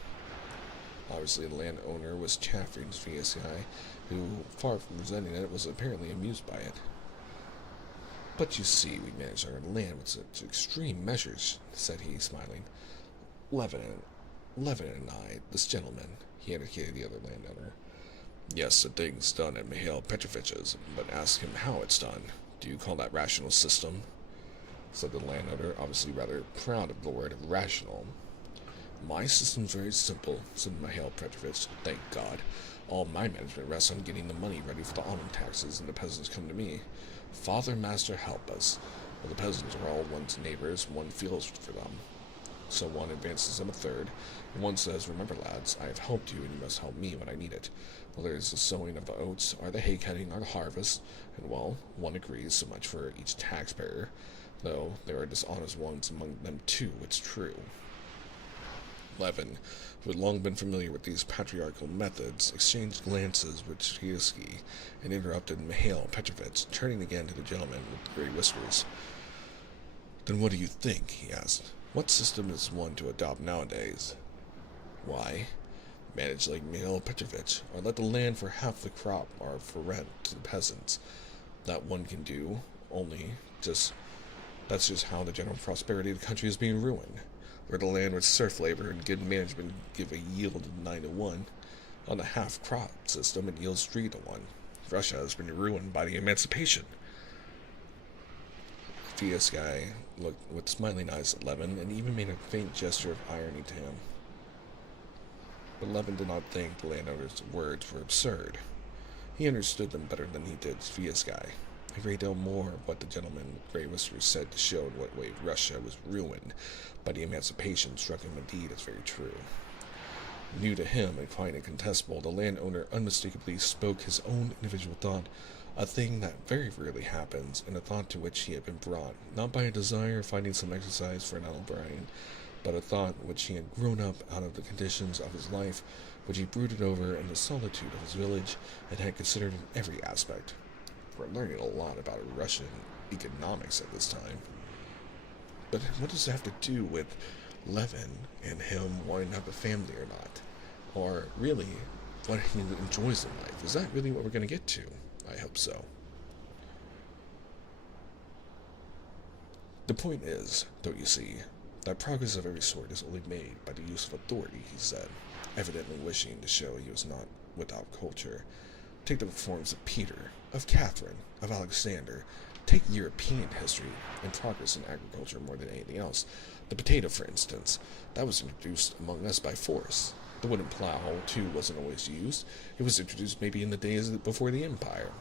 Obviously, the landowner was chaffing Sviasai, who, far from resenting it, was apparently amused by it. But you see, we managed our land with such extreme measures, said he, smiling. Levin and I, this gentleman, he indicated the other landowner. Yes, the thing's done at Mikhail Petrovich's, but ask him how it's done. Do you call that rational system? Said the landowner, obviously rather proud of the word rational. My system's very simple, said Mikhail Petrovich. Thank God. All my management rests on getting the money ready for the almond taxes, and the peasants come to me. Father, master, help us. Well, the peasants are all one's neighbors, one feels for them. So one advances them a third, and one says, remember, lads, I have helped you, and you must help me when I need it. Whether it's the sowing of the oats, or the hay cutting, or the harvest, and well, one agrees, so much for each taxpayer, though there are dishonest ones among them too, it's true. Levin, who had long been familiar with these patriarchal methods, exchanged glances with Sviasky and interrupted Mikhail Petrovich, turning again to the gentleman with the grey whiskers. Then what do you think? He asked. What system is one to adopt nowadays? Why, manage like Mikhail Petrovich, or let the land for half the crop or for rent to the peasants. That one can do, only that's just how the general prosperity of the country is being ruined. Where the land with serf labor and good management give a yield of 9 to 1. On the half-crop system, it yields 3 to 1. Russia has been ruined by the emancipation. Sviasky looked with smiling eyes at Levin and even made a faint gesture of irony to him. But Levin did not think the landowner's words were absurd. He understood them better than he did Sviasky. A great deal more of what the gentleman with grey whiskers said to show in what way Russia was ruined by the emancipation struck him indeed as very true. New to him and quite incontestable, the landowner unmistakably spoke his own individual thought, a thing that very rarely happens, and a thought to which he had been brought, not by a desire of finding some exercise for an O'Brien, but a thought which he had grown up out of the conditions of his life, which he brooded over in the solitude of his village, and had considered in every aspect. We're learning a lot about Russian economics at this time. But what does it have to do with Levin and him wanting to have a family or not? Or really, what he enjoys in life? Is that really what we're going to get to? I hope so. The point is, don't you see, That progress of every sort is only made by the use of authority, he said, evidently wishing to show he was not without culture. Take the forms of Peter, of Catherine, of Alexander. Take European history and progress in agriculture more than anything else. The potato, for instance, that was introduced among us by force. The wooden plow, too, wasn't always used. It was introduced maybe in the days before the Empire,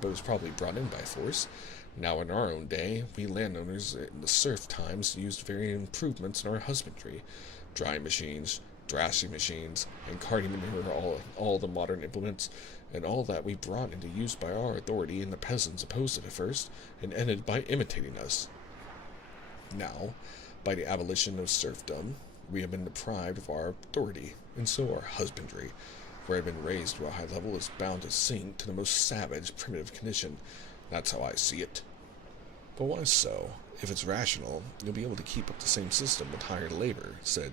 but it was probably brought in by force. Now, in our own day, we landowners in the serf times used varying improvements in our husbandry. Drying machines, thrashing machines, and carting manure are all the modern implements, and all that we brought into use by our authority, and the peasants opposed it at first, and ended by imitating us. Now, by the abolition of serfdom, we have been deprived of our authority, and so our husbandry, where it had been raised to a high level, is bound to sink to the most savage, primitive condition. That's how I see it. But why so? If it's rational, you'll be able to keep up the same system with hired labor, said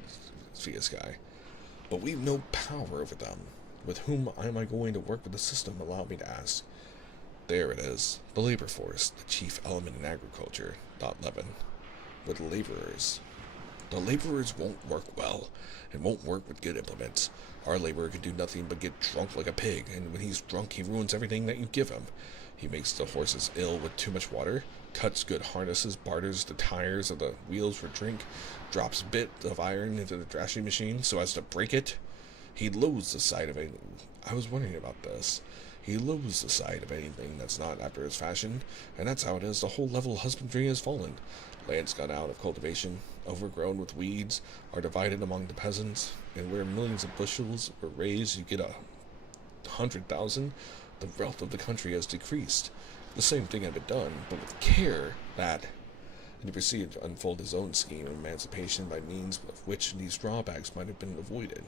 Fiaskai. But we've no power over them. With whom am I going to work with the system, allow me to ask? There it is, the labor force, the chief element in agriculture, thought Levin. With laborers. The laborers won't work well, and won't work with good implements. Our laborer can do nothing but get drunk like a pig, and when he's drunk he ruins everything that you give him. He makes the horses ill with too much water, cuts good harnesses, barters the tires of the wheels for drink, drops a bit of iron into the thrashing machine so as to break it. He loathes the sight of anything. I was wondering about this. He loathes the sight of anything that's not after his fashion, and that's how it is the whole level of husbandry has fallen. Lands gone out of cultivation, overgrown with weeds, are divided among the peasants, and where millions of bushels were raised, you get 100,000. The wealth of the country has decreased. The same thing had been done, but with care, and he proceeded to unfold his own scheme of emancipation by means of which these drawbacks might have been avoided.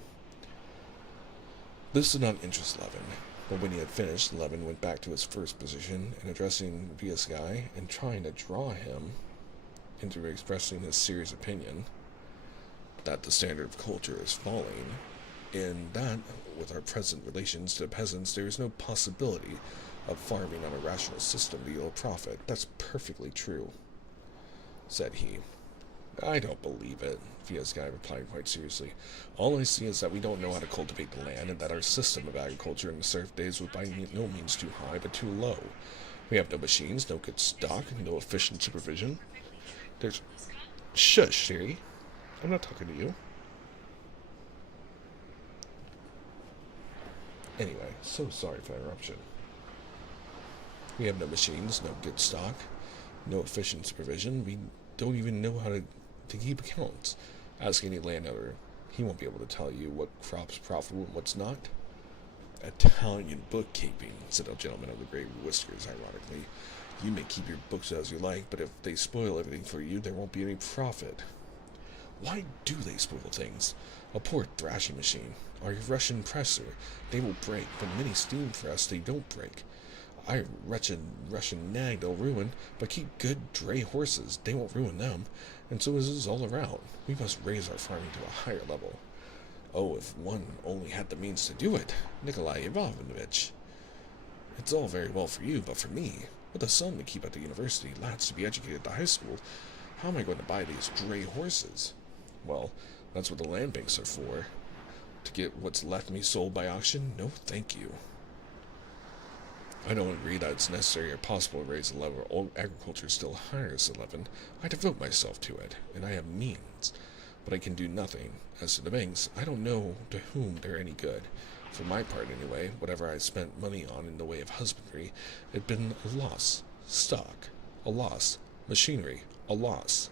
This did not interest Levin, but when he had finished, Levin went back to his first position, and addressing Fiaskai and trying to draw him into expressing his serious opinion that the standard of culture is falling, and that, with our present relations to the peasants, there is no possibility of farming on a rational system to yield profit. That's perfectly true, said he. I don't believe it, Fiaskai replied quite seriously. All I see is that we don't know how to cultivate the land, and that our system of agriculture in the serf days was by no means too high, but too low. We have no machines, no good stock, no efficient supervision. There's... Shush, Siri. I'm not talking to you. Anyway, so sorry for the interruption. We have no machines, no good stock, no efficient supervision. We don't even know how to keep accounts. Ask any landowner. He won't be able to tell you what crop's profitable and what's not. Italian bookkeeping, said a gentleman of the gray whiskers, ironically. You may keep your books as you like, but if they spoil everything for you, there won't be any profit. Why do they spoil things? A poor thrashing machine, or a Russian presser, they will break, but many steam press, they don't break. A wretched Russian nag they'll ruin, but keep good dray horses, they won't ruin them, and so is this all around. We must raise our farming to a higher level. Oh, if one only had the means to do it, Nikolai Ivanovich. It's all very well for you, but for me, with a son to keep at the university, lads to be educated at the high school, how am I going to buy these dray horses? Well, that's what the land banks are for. To get what's left me sold by auction? No, thank you. I don't agree that it's necessary or possible to raise the level of agriculture still higher, said Levin. I devote myself to it, and I have means. But I can do nothing. As to the banks, I don't know to whom they're any good. For my part, anyway, whatever I spent money on in the way of husbandry, it had been a loss. Stock, a loss. Machinery, a loss.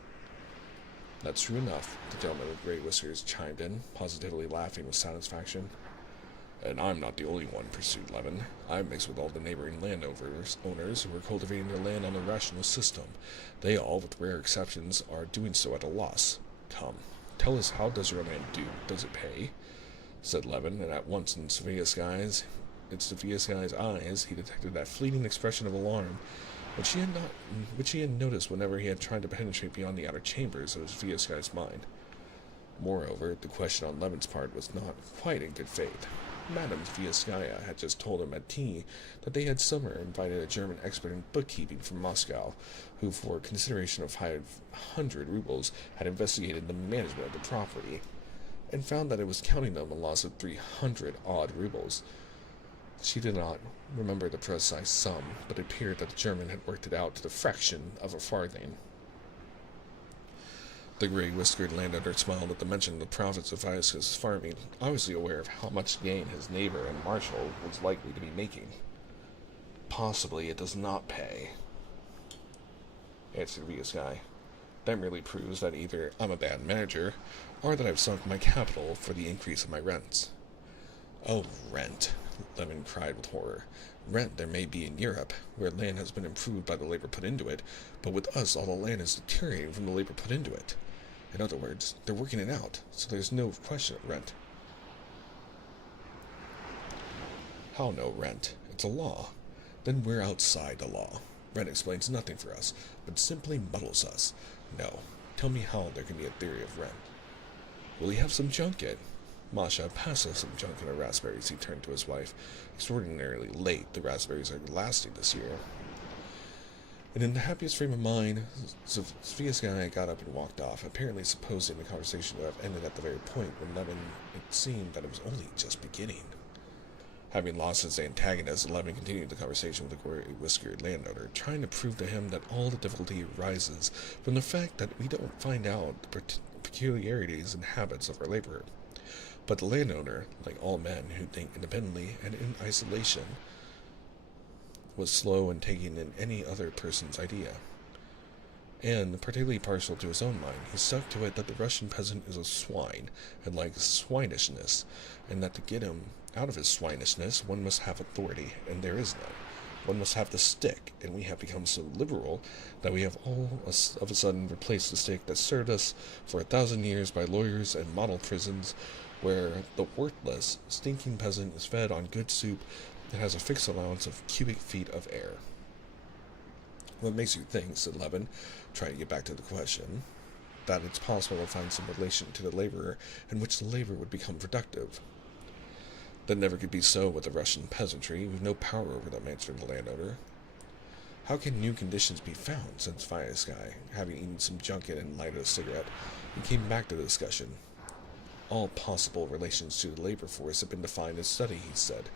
That's true enough, the gentleman with gray whiskers chimed in, positively laughing with satisfaction. And I'm not the only one, pursued Levin. I'm mixed with all the neighboring owners who are cultivating their land on the rational system. They all, with rare exceptions, are doing so at a loss. Come, tell us, how does your land do? Does it pay? Said Levin, and at once in Sophia's eyes he detected that fleeting expression of alarm which he had noticed whenever he had tried to penetrate beyond the outer chambers of Sophia's mind. Moreover, the question on Levin's part was not quite in good faith. Madame Viaskaya had just told him at tea that they had somewhere invited a German expert in bookkeeping from Moscow, who, for consideration of 500 rubles, had investigated the management of the property, and found that it was counting them a loss of 300 odd rubles. She did not remember the precise sum, but it appeared that the German had worked it out to the fraction of a farthing. The gray-whiskered landowner smiled at the mention of the profits of Viaska's farming, obviously aware of how much gain his neighbor and marshal was likely to be making. Possibly it does not pay, answered Viaska. That merely proves that either I'm a bad manager, or that I've sunk my capital for the increase of my rents. Oh, rent, Levin cried with horror. Rent there may be in Europe, where land has been improved by the labor put into it, but with us all the land is deteriorating from the labor put into it. In other words, they're working it out, so there's no question of rent. How no rent? It's a law. Then we're outside the law. Rent explains nothing for us, but simply muddles us. No, tell me how there can be a theory of rent. Will he have some junket? Masha, pass us some junket or raspberries, he turned to his wife. Extraordinarily late, the raspberries are lasting this year. And in the happiest frame of mind, Sviaskaya got up and walked off, apparently supposing the conversation to have ended at the very point when Levin it seemed that it was only just beginning. Having lost his antagonist, Levin continued the conversation with the gray-whiskered landowner, trying to prove to him that all the difficulty arises from the fact that we don't find out the peculiarities and habits of our laborer. But the landowner, like all men who think independently and in isolation, was slow in taking in any other person's idea, and particularly partial to his own mind. He stuck to it that the Russian peasant is a swine, and likes swinishness, and that to get him out of his swinishness one must have authority, and there is none. One must have the stick, and we have become so liberal that we have all of a sudden replaced the stick that served us for 1,000 years by lawyers and model prisons, where the worthless, stinking peasant is fed on good soup that has a fixed allowance of cubic feet of air. What makes you think, said Levin, trying to get back to the question, that it's possible to find some relation to the laborer in which the labor would become productive? That never could be so with the Russian peasantry. We've no power over them, answered the landowner. How can new conditions be found? Said Sviaskaya, having eaten some junket and lighted a cigarette. He came back to the discussion. All possible relations to the labor force have been defined and studied, he said.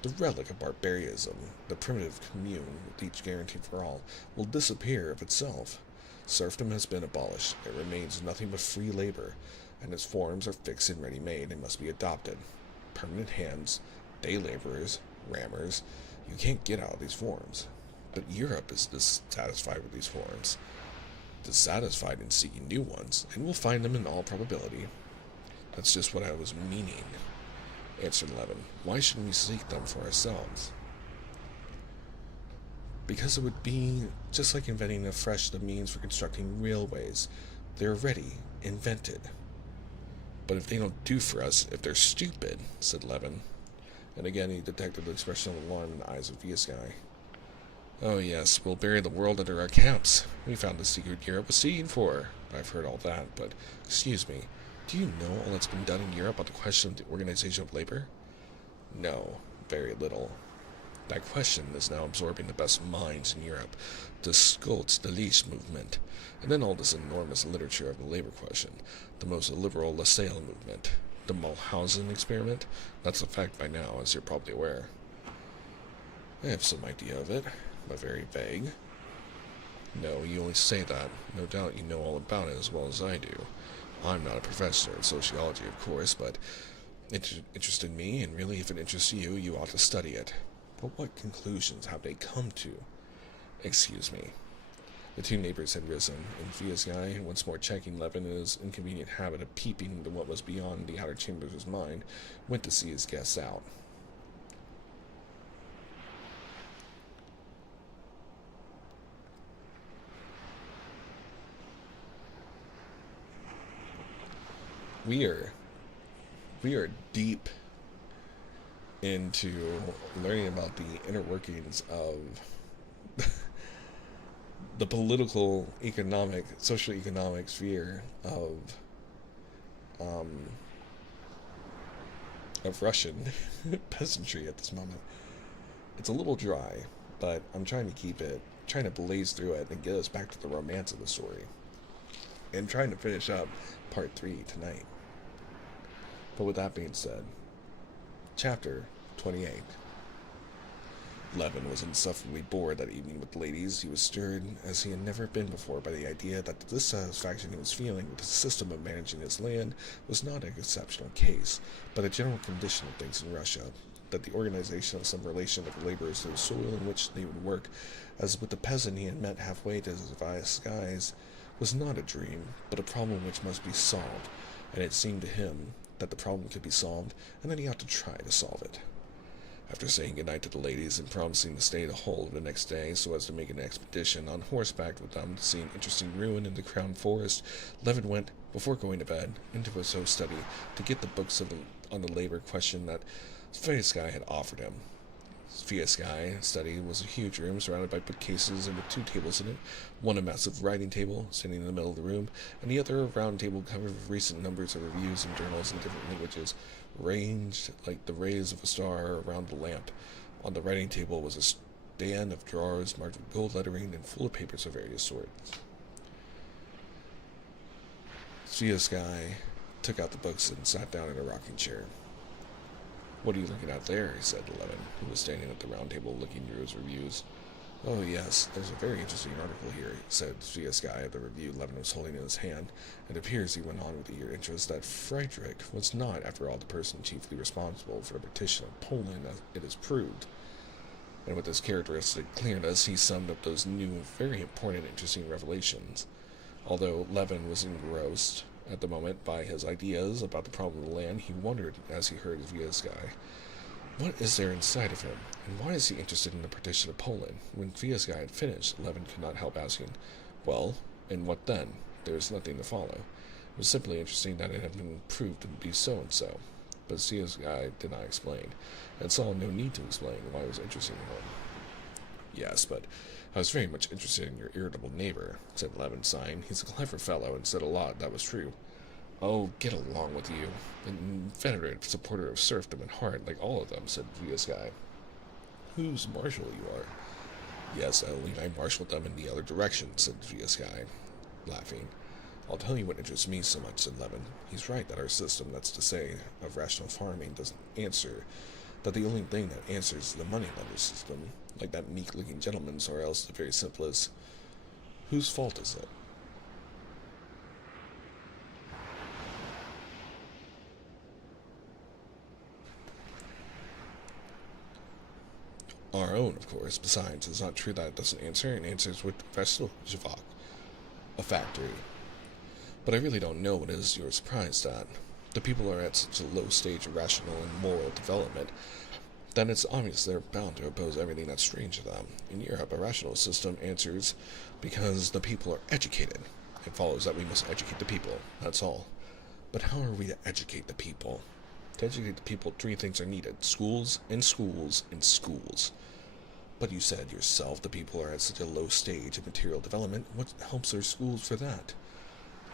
The relic of barbarism, the primitive commune, with each guarantee for all, will disappear of itself. Serfdom has been abolished. It remains nothing but free labor, and its forms are fixed and ready-made and must be adopted. Permanent hands, day laborers, rammers, you can't get out of these forms. But Europe is dissatisfied with these forms, dissatisfied in seeking new ones, and will find them in all probability. That's just what I was meaning, answered Levin. Why shouldn't we seek them for ourselves? Because it would be just like inventing afresh the means for constructing railways. They're ready, invented. But if they don't do for us, if they're stupid, said Levin. And again he detected the expression of alarm in the eyes of Viaskaya. Oh yes, we'll bury the world under our caps. We found the secret Europe was seeking for. I've heard all that, but, excuse me, do you know all that's been done in Europe on the question of the organization of labor? No, very little. That question is now absorbing the best minds in Europe, the Skolts-Delitzsch movement, and then all this enormous literature of the labor question, the most liberal Lassalle movement, the Mulhausen experiment. That's a fact by now, as you're probably aware. I have some idea of it, but very vague. No, you only say that. No doubt you know all about it as well as I do. I'm not a professor in sociology, of course, but it interested me, and really, if it interests you, you ought to study it. But what conclusions have they come to? Excuse me. The two neighbors had risen, and Viaskaya, once more checking Levin in his inconvenient habit of peeping into what was beyond the outer chambers of his mind, went to see his guests out. We are deep into learning about the inner workings of the political, economic, socio-economic sphere of of Russian peasantry at this moment. It's a little dry, but I'm trying to keep it, trying to blaze through it and get us back to the romance of the story. And trying to finish up part 3 tonight. But with that being said, chapter 28. Levin was insufferably bored that evening with the ladies. He was stirred, as he had never been before, by the idea that the dissatisfaction he was feeling with the system of managing his land was not an exceptional case, but a general condition of things in Russia, that the organization of some relation of the laborers to the soil in which they would work, as with the peasant he had met halfway to his vast skies, was not a dream, but a problem which must be solved, and it seemed to him that the problem could be solved, and that he ought to try to solve it. After saying goodnight to the ladies and promising to stay the whole of the next day so as to make an expedition on horseback with them to see an interesting ruin in the crown forest, Levin went, before going to bed, into his host's study to get the books on the labor question that Sviaskaya had offered him. Sviaskaya's study was a huge room surrounded by bookcases and with 2 tables in it, one a massive writing table standing in the middle of the room, and the other a round table covered with recent numbers of reviews and journals in different languages, ranged like the rays of a star around the lamp. On the writing table was a stand of drawers marked with gold lettering and full of papers of various sorts. Sviaskaya took out the books and sat down in a rocking chair. "What are you looking at there?" he said to Levin, who was standing at the round table looking through his reviews. "Oh, yes, there's a very interesting article here," said Sviaskaya of the review Levin was holding in his hand. "It appears," he went on with eager interest, "that Friedrich was not, after all, the person chiefly responsible for the partition of Poland, as it is proved." And with this characteristic clearness, he summed up those new, very important, interesting revelations. Although Levin was engrossed at the moment by his ideas about the problem of the land, he wondered, as he heard Sviaskaya, what is there inside of him, and why is he interested in the partition of Poland? When Sviaskaya had finished, Levin could not help asking, "Well, and what then?" There was nothing to follow. It was simply interesting that it had been proved to be so and so. But Sviaskaya did not explain, and saw no need to explain why it was interesting to him. "Yes, but I was very much interested in your irritable neighbor," said Levin, sighing. "He's a clever fellow, and said a lot that was true." "Oh, get along with you. An inveterate supporter of serfdom at heart, like all of them," said Sviaskaya. "Whose marshal you are?" "Yes, only I marshal them in the other direction," said Sviaskaya, laughing. "I'll tell you what interests me so much," said Levin. "He's right that our system, that's to say, of rational farming, doesn't answer, that the only thing that answers is the money-lender system, like that meek-looking gentleman's, or else the very simplest. Whose fault is it?" "Our own, of course. Besides, it's not true that it doesn't answer. It answers with Verstovjavok, a factory. But I really don't know what it is you're surprised at. The people are at such a low stage of rational and moral development that it's obvious they're bound to oppose everything that's strange to them. In Europe, a rational system answers because the people are educated. It follows that we must educate the people, that's all. But how are we to educate the people? To educate the people, 3 things are needed: schools, and schools, and schools. But you said yourself the people are at such a low stage of material development. What helps our schools for that?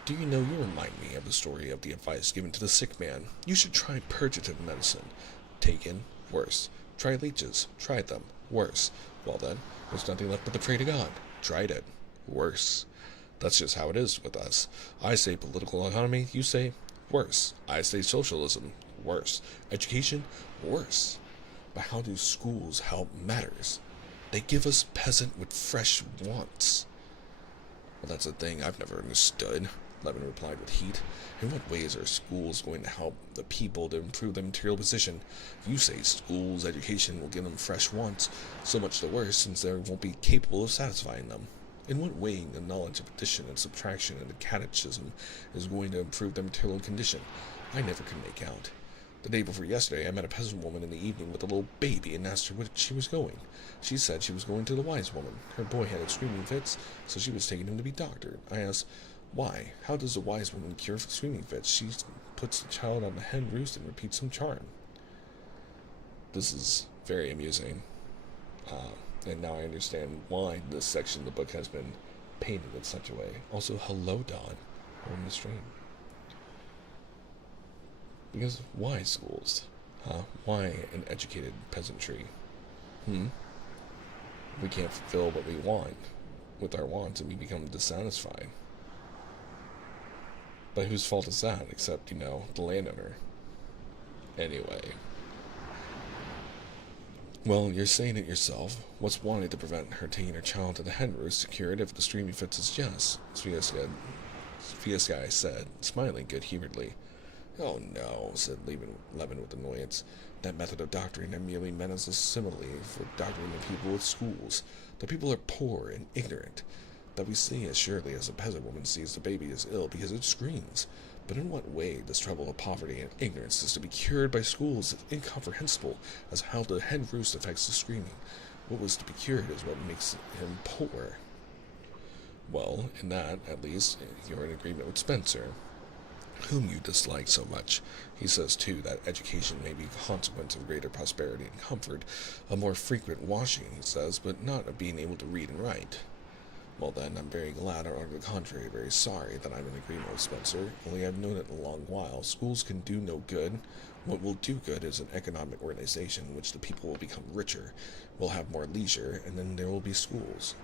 Do you know, you remind me of the story of the advice given to the sick man. You should try purgative medicine. Taken, worse. Try leeches. Tried them. Worse. Well then, there's nothing left but to pray to God. Tried it. Worse. That's just how it is with us. I say political economy, you say worse. I say socialism. Worse. Education. Worse. But how do schools help matters? They give us peasant with fresh wants. Well, that's a thing I've never understood, Levin replied with heat. In what ways are schools going to help the people to improve their material position? You say schools, education will give them fresh wants. So much the worse, since they won't be capable of satisfying them. In what way the knowledge of addition and subtraction and the catechism is going to improve their material condition? I never could make out. The day before yesterday, I met a peasant woman in the evening with a little baby and asked her where she was going. She said she was going to the wise woman. Her boy had screaming fits, so she was taking him to be doctored. I asked, why? How does a wise woman cure screaming fits? She puts the child on the hen roost and repeats some charm. This is very amusing. And now I understand why this section of the book has been painted in such a way. Also, hello, Dawn. We're in the stream. Because why schools? Why an educated peasantry? Hmm? We can't fulfill what we want with our wants and we become dissatisfied. But whose fault is that except, the landowner? Anyway. Well, you're saying it yourself. What's wanted to prevent her taking her child to the hen roost secured if the streaming fits is just? Sviasky said, smiling good-humoredly. Oh no, said Levin with annoyance. That method of doctoring I merely meant as a simile for doctoring the people with schools. The people are poor and ignorant. That we see as surely as a peasant woman sees the baby is ill because it screams. But in what way this trouble of poverty and ignorance is to be cured by schools is incomprehensible as how the hen roost affects the screaming. What was to be cured is what makes him poor. Well, in that, at least, you're in agreement with Spencer, whom you dislike so much. He says, too, that education may be a consequence of greater prosperity and comfort, a more frequent washing, he says, but not of being able to read and write. Well then, I'm very glad, or on the contrary, very sorry that I'm in agreement with Spencer, only I've known it a long while. Schools can do no good. What will do good is an economic organization in which the people will become richer, will have more leisure, and then there will be schools.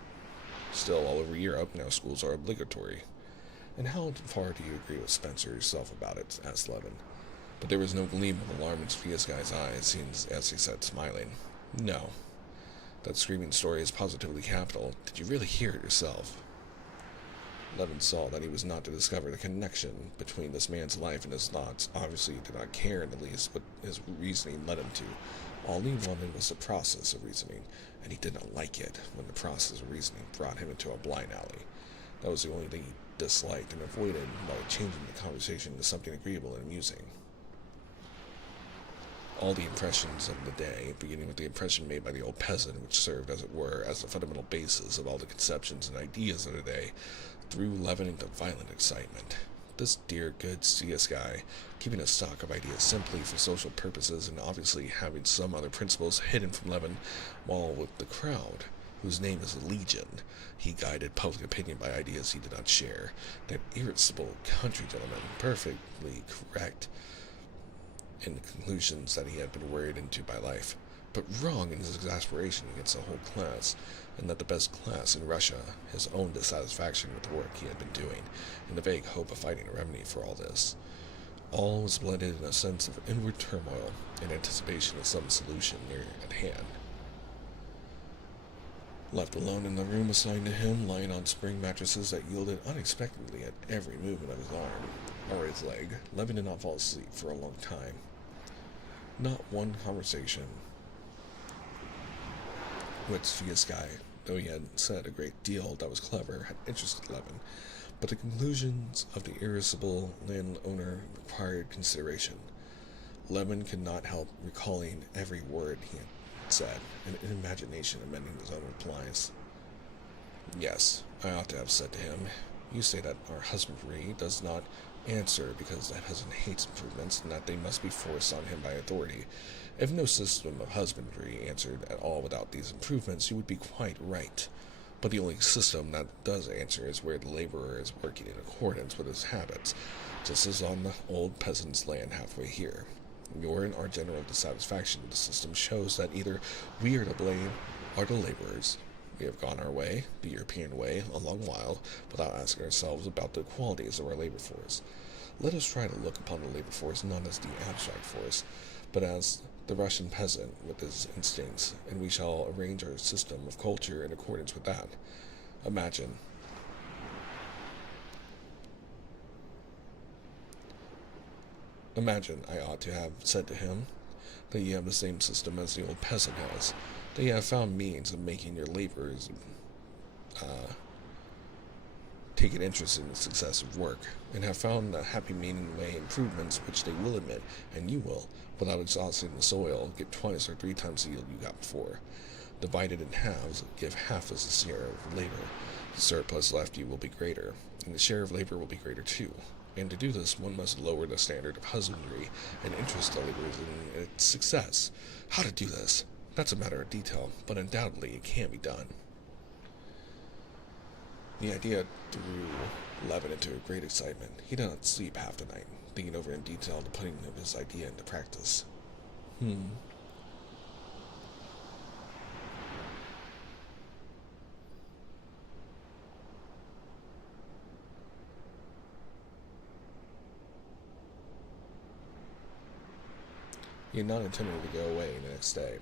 Still, all over Europe, now schools are obligatory. And how far do you agree with Spencer yourself about it? Asked Levin. But there was no gleam of alarm in Sviasky's eyes, as he said, smiling. No. That screaming story is positively capital. Did you really hear it yourself? Levin saw that he was not to discover the connection between this man's life and his thoughts. Obviously, he did not care in the least what his reasoning led him to. All he wanted was the process of reasoning, and he did not like it when the process of reasoning brought him into a blind alley. That was the only thing he disliked and avoided by changing the conversation to something agreeable and amusing. All the impressions of the day, beginning with the impression made by the old peasant, which served, as it were, as the fundamental basis of all the conceptions and ideas of the day, threw Levin into violent excitement. This dear good Sviasky, keeping a stock of ideas simply for social purposes and obviously having some other principles hidden from Levin, while with the crowd, whose name is Legion, he guided public opinion by ideas he did not share. That irascible country gentleman, perfectly correct in the conclusions that he had been worried into by life, but wrong in his exasperation against the whole class, and that the best class in Russia, his own dissatisfaction with the work he had been doing, in the vague hope of finding a remedy for all this. All was blended in a sense of inward turmoil, in anticipation of some solution near at hand. Left alone in the room assigned to him, lying on spring mattresses that yielded unexpectedly at every movement of his arm, or his leg, Levin did not fall asleep for a long time. Not one conversation with Sviasky, though he had said a great deal that was clever, had interested Levin, but the conclusions of the irascible landowner required consideration. Levin could not help recalling every word he had said, and in imagination amending his own replies. Yes, I ought to have said to him, you say that our husbandry does not answer because that peasant hates improvements and that they must be forced on him by authority. If no system of husbandry answered at all without these improvements, you would be quite right. But the only system that does answer is where the laborer is working in accordance with his habits, just as on the old peasant's land halfway here. Your and our general dissatisfaction with the system shows that either we are to blame or the laborers. We have gone our way, the European way, a long while, without asking ourselves about the qualities of our labor force. Let us try to look upon the labor force not as the abstract force, but as the Russian peasant with his instincts, and we shall arrange our system of culture in accordance with that. Imagine I ought to have said to him that you have the same system as the old peasant has, that you have found means of making your laborers take an interest in the success of work, and have found a happy meaning-way improvements which they will admit, and you will, without exhausting the soil, get twice or three times the yield you got before. Divided in halves, give half as a share of labor. The surplus left you will be greater, and the share of labor will be greater too. And to do this, one must lower the standard of husbandry and interest the laborers in its success. How to do this? That's a matter of detail, but undoubtedly it can be done. The idea threw Levin into a great excitement. He did not sleep half the night, thinking over in detail the putting of his idea into practice. Hmm. He had not intended to go away the next day,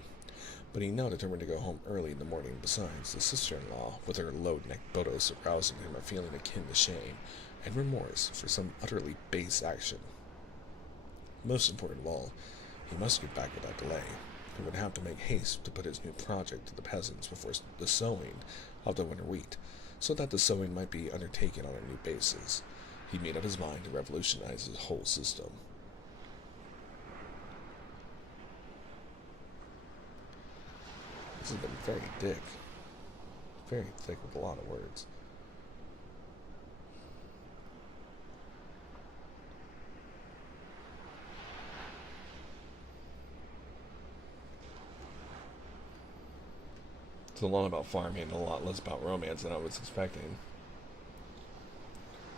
but he now determined to go home early in the morning. Besides, the sister-in-law, with her low-necked bodos, aroused in him a feeling akin to shame and remorse for some utterly base action. Most important of all, he must get back without delay. He would have to make haste to put his new project to the peasants before the sowing of the winter wheat, so that the sowing might be undertaken on a new basis. He made up his mind to revolutionize his whole system. This has been very thick, very thick with a lot of words. It's a lot about farming and a lot less about romance than I was expecting.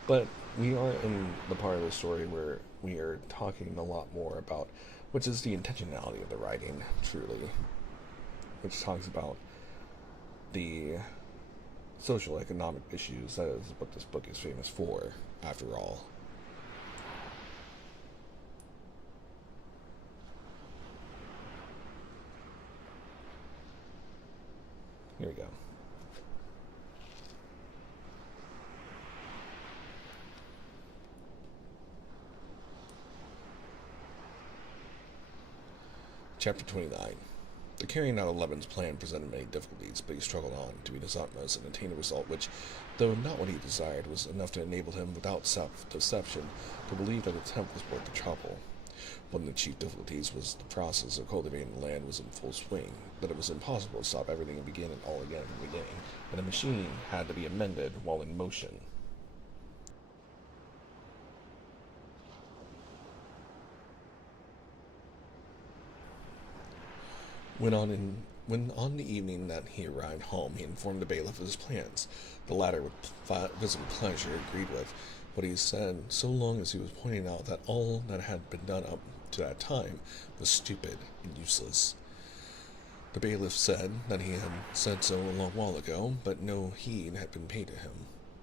But we are in the part of the story where we are talking a lot more about, which is the intentionality of the writing, truly, which talks about the social economic issues. That is what this book is famous for, after all. Here we go. Chapter 29. The carrying out of Levin's plan presented many difficulties, but he struggled on to meet his utmost and attain a result which, though not what he desired, was enough to enable him, without self-deception, to believe that the attempt was worth the trouble. One of the chief difficulties was the process of cultivating the land was in full swing, that it was impossible to stop everything and begin it all again from the beginning, and the machine had to be amended while in motion. When on the evening that he arrived home, he informed the bailiff of his plans. The latter, with visible pleasure, agreed with what he said, so long as he was pointing out that all that had been done up to that time was stupid and useless. The bailiff said that he had said so a long while ago, but no heed had been paid to him.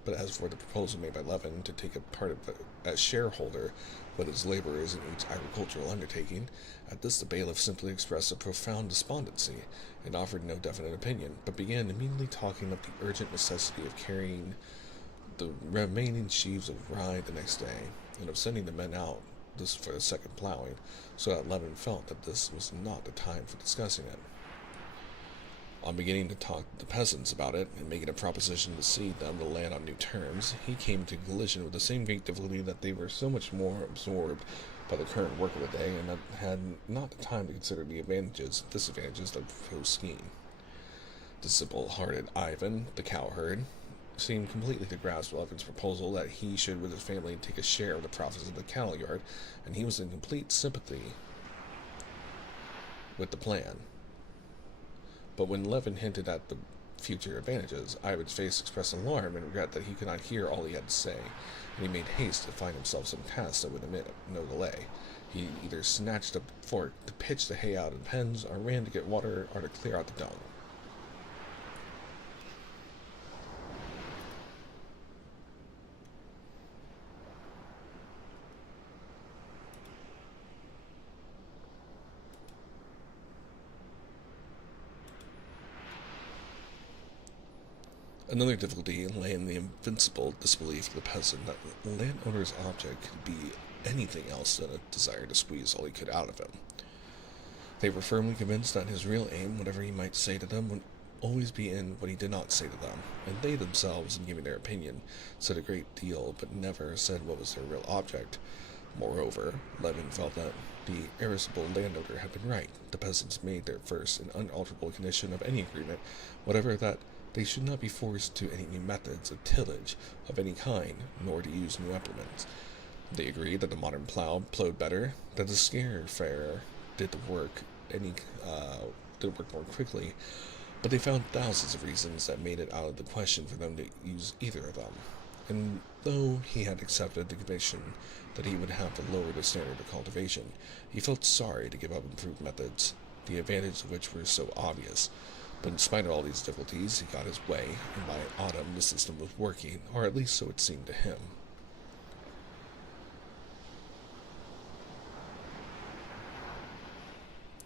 But as for the proposal made by Levin to take a part of it as shareholder with his laborers in each agricultural undertaking, at this the bailiff simply expressed a profound despondency, and offered no definite opinion, but began immediately talking of the urgent necessity of carrying the remaining sheaves of rye the next day, and of sending the men out this for the second plowing, so that Levin felt that this was not the time for discussing it. On beginning to talk to the peasants about it, and making a proposition to cede them the land on new terms, he came into collision with the same great difficulty, that they were so much more absorbed by the current work of the day, and that had not the time to consider the advantages and disadvantages of the proposed scheme. The simple-hearted Ivan, the cowherd, seemed completely to grasp Levin's proposal that he should, with his family, take a share of the profits of the cattle yard, and he was in complete sympathy with the plan. But when Levin hinted at the future advantages, Ivan's face expressed alarm and regret that he could not hear all he had to say, and he made haste to find himself some task that would admit no delay. He either snatched a fork to pitch the hay out of the pens, or ran to get water, or to clear out the dung. Another difficulty lay in the invincible disbelief of the peasant that the landowner's object could be anything else than a desire to squeeze all he could out of him. They were firmly convinced that his real aim, whatever he might say to them, would always be in what he did not say to them, and they themselves, in giving their opinion, said a great deal, but never said what was their real object. Moreover, Levin felt that the irascible landowner had been right. The peasants made their first and unalterable condition of any agreement, whatever, that they should not be forced to any new methods of tillage of any kind, nor to use new implements. They agreed that the modern plow plowed better, that the scarifier did the work more quickly, but they found thousands of reasons that made it out of the question for them to use either of them. And though he had accepted the conviction that he would have to lower the standard of cultivation, he felt sorry to give up improved methods, the advantages of which were so obvious. But in spite of all these difficulties, he got his way, and by autumn the system was working, or at least so it seemed to him.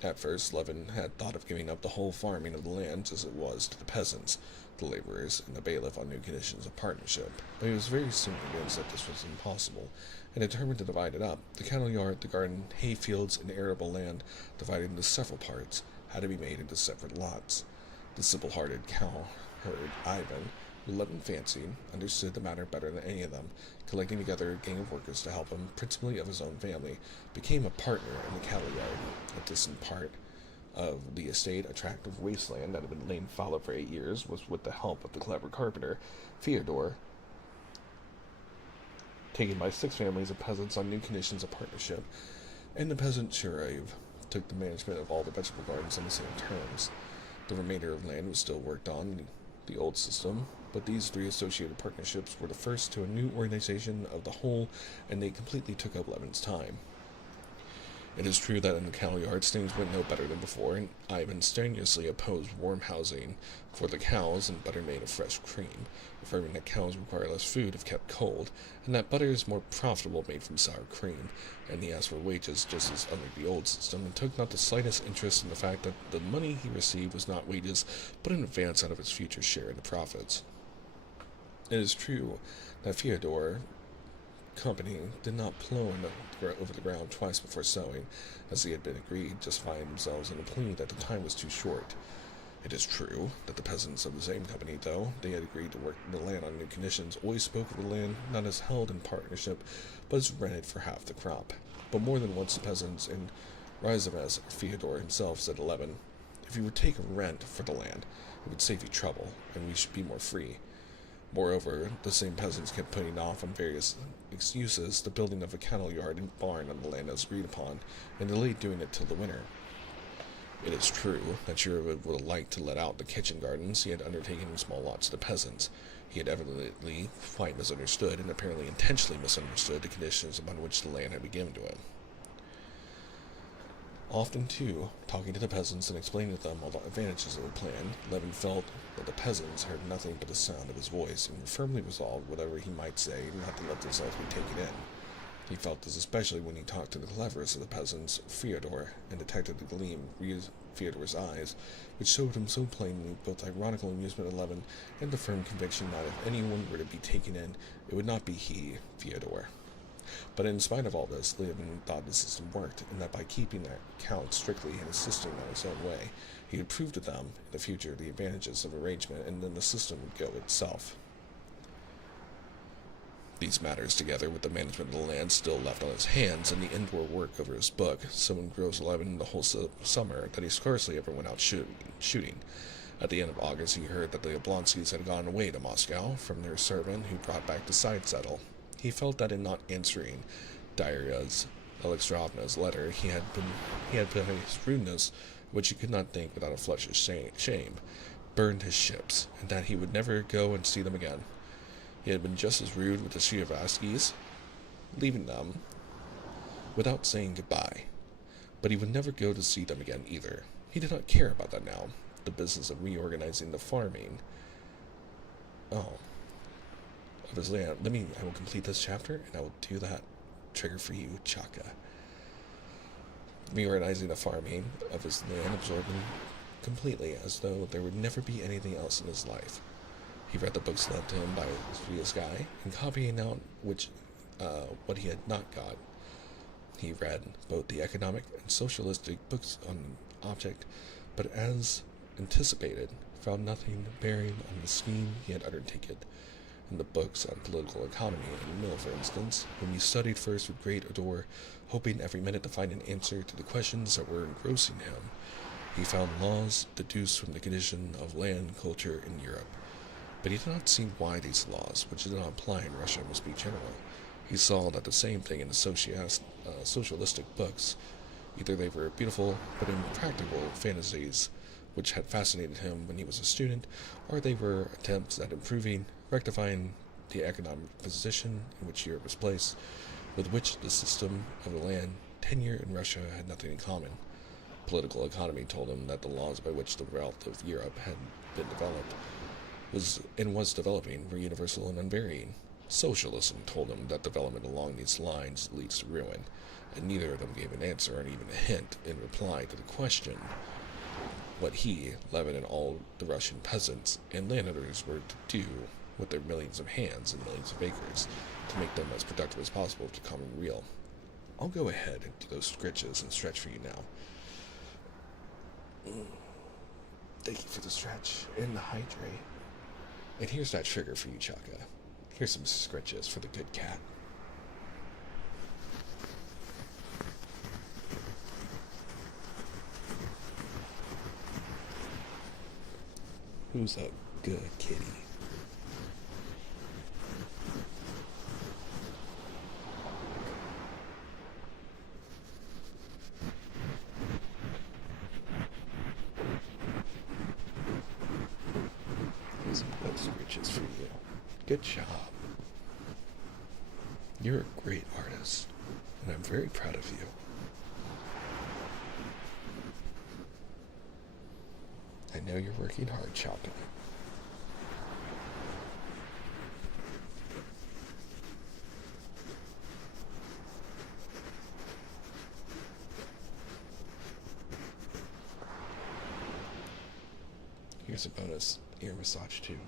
At first, Levin had thought of giving up the whole farming of the land as it was to the peasants, the laborers, and the bailiff on new conditions of partnership, but he was very soon convinced that this was impossible, and determined to divide it up. The cattle yard, the garden, hay fields, and arable land, divided into several parts, had to be made into separate lots. The simple-hearted cow-herd Ivan, who Levin fancied, understood the matter better than any of them, collecting together a gang of workers to help him, principally of his own family, became a partner in the cattle yard, a distant part of the estate, a tract of wasteland that had been laid fallow for 8 years, was with the help of the clever carpenter, Fyodor, taken by 6 families of peasants on new conditions of partnership, and the peasant Shuraev took the management of all the vegetable gardens on the same terms. The remainder of land was still worked on the old system, but these 3 associated partnerships were the first to a new organization of the whole, and they completely took up Levin's time. It is true that in the cattle yards things went no better than before, and Ivan strenuously opposed warm housing for the cows and butter made of fresh cream, affirming that cows require less food if kept cold, and that butter is more profitable made from sour cream, and he asked for wages just as under the old system, and took not the slightest interest in the fact that the money he received was not wages, but an advance out of his future share in the profits. It is true that Fyodor company did not plow over the ground twice before sowing, as he had been agreed, justifying themselves in a plea that the time was too short. It is true that the peasants of the same company, though they had agreed to work the land on new conditions, always spoke of the land not as held in partnership, but as rented for half the crop. But more than once the peasants in Ryazovez, or Fyodor himself, said to Levin, "If you would take a rent for the land, it would save you trouble, and we should be more free." Moreover, the same peasants kept putting off on various excuses the building of a cattle yard and barn on the land as agreed upon, and delayed doing it till the winter. It is true that Shurov would have liked to let out the kitchen gardens he had undertaken in small lots to the peasants. He had evidently quite misunderstood, and apparently intentionally misunderstood, the conditions upon which the land had been given to him. Often, too, talking to the peasants and explaining to them all the advantages of the plan, Levin felt that the peasants heard nothing but the sound of his voice, and were firmly resolved, whatever he might say, not to let themselves be taken in. He felt this especially when he talked to the cleverest of the peasants, Fyodor, and detected the gleam in Fyodor's eyes, which showed him so plainly both ironical amusement in Levin and the firm conviction that if anyone were to be taken in, it would not be he, Fyodor. But in spite of all this, Levin thought the system worked, and that by keeping their account strictly and insisting on his own way, he would prove to them, in the future, the advantages of arrangement, and then the system would go itself. These matters, together with the management of the land still left on his hands, and the indoor work over his book, so engrossed Levin the whole summer that he scarcely ever went out shooting. At the end of August, he heard that the Oblonskys had gone away to Moscow from their servant, who brought back the side saddle. He felt that in not answering Darya Alexandrovna's letter, he had by his rudeness, which he could not think without a flush of shame, burned his ships, and that he would never go and see them again. He had been just as rude with the Shtcherbatskys, leaving them without saying goodbye. But he would never go to see them again either. He did not care about that now. The business of reorganizing the farming of his land. I will complete this chapter, and I will do that trigger for you, Chaka. Reorganizing the farming of his land absorbed him completely, as though there would never be anything else in his life. He read the books lent to him by his guy, and copying out what he had not got. He read both the economic and socialistic books on the object, but as anticipated, found nothing bearing on the scheme he had undertaken. In the books on political economy and mill, for instance, whom he studied first with great ardor, hoping every minute to find an answer to the questions that were engrossing him, he found laws deduced from the condition of land culture in Europe. But he did not see why these laws, which did not apply in Russia, must be general. He saw that the same thing in the socialistic books. Either they were beautiful but impractical fantasies which had fascinated him when he was a student, or they were attempts at improving, rectifying the economic position in which Europe was placed, with which the system of the land tenure in Russia had nothing in common. Political economy told him that the laws by which the wealth of Europe had been developed was developing were universal and unvarying. Socialism told him that development along these lines leads to ruin, and neither of them gave an answer or even a hint in reply to the question what he, Levin, and all the Russian peasants and landowners were to do with their millions of hands and millions of acres to make them as productive as possible to become real. I'll go ahead and do those stretches and stretch for you now. Thank you for the stretch and the hydrate. And here's that trigger for you, Chaka. Here's some stretches for the good cat. Who's a good kitty? Here's some good scratches for you. Good job. You're a great artist, and I'm very proud of you. I know you're working hard, Chaka. Here's a bonus ear massage, too.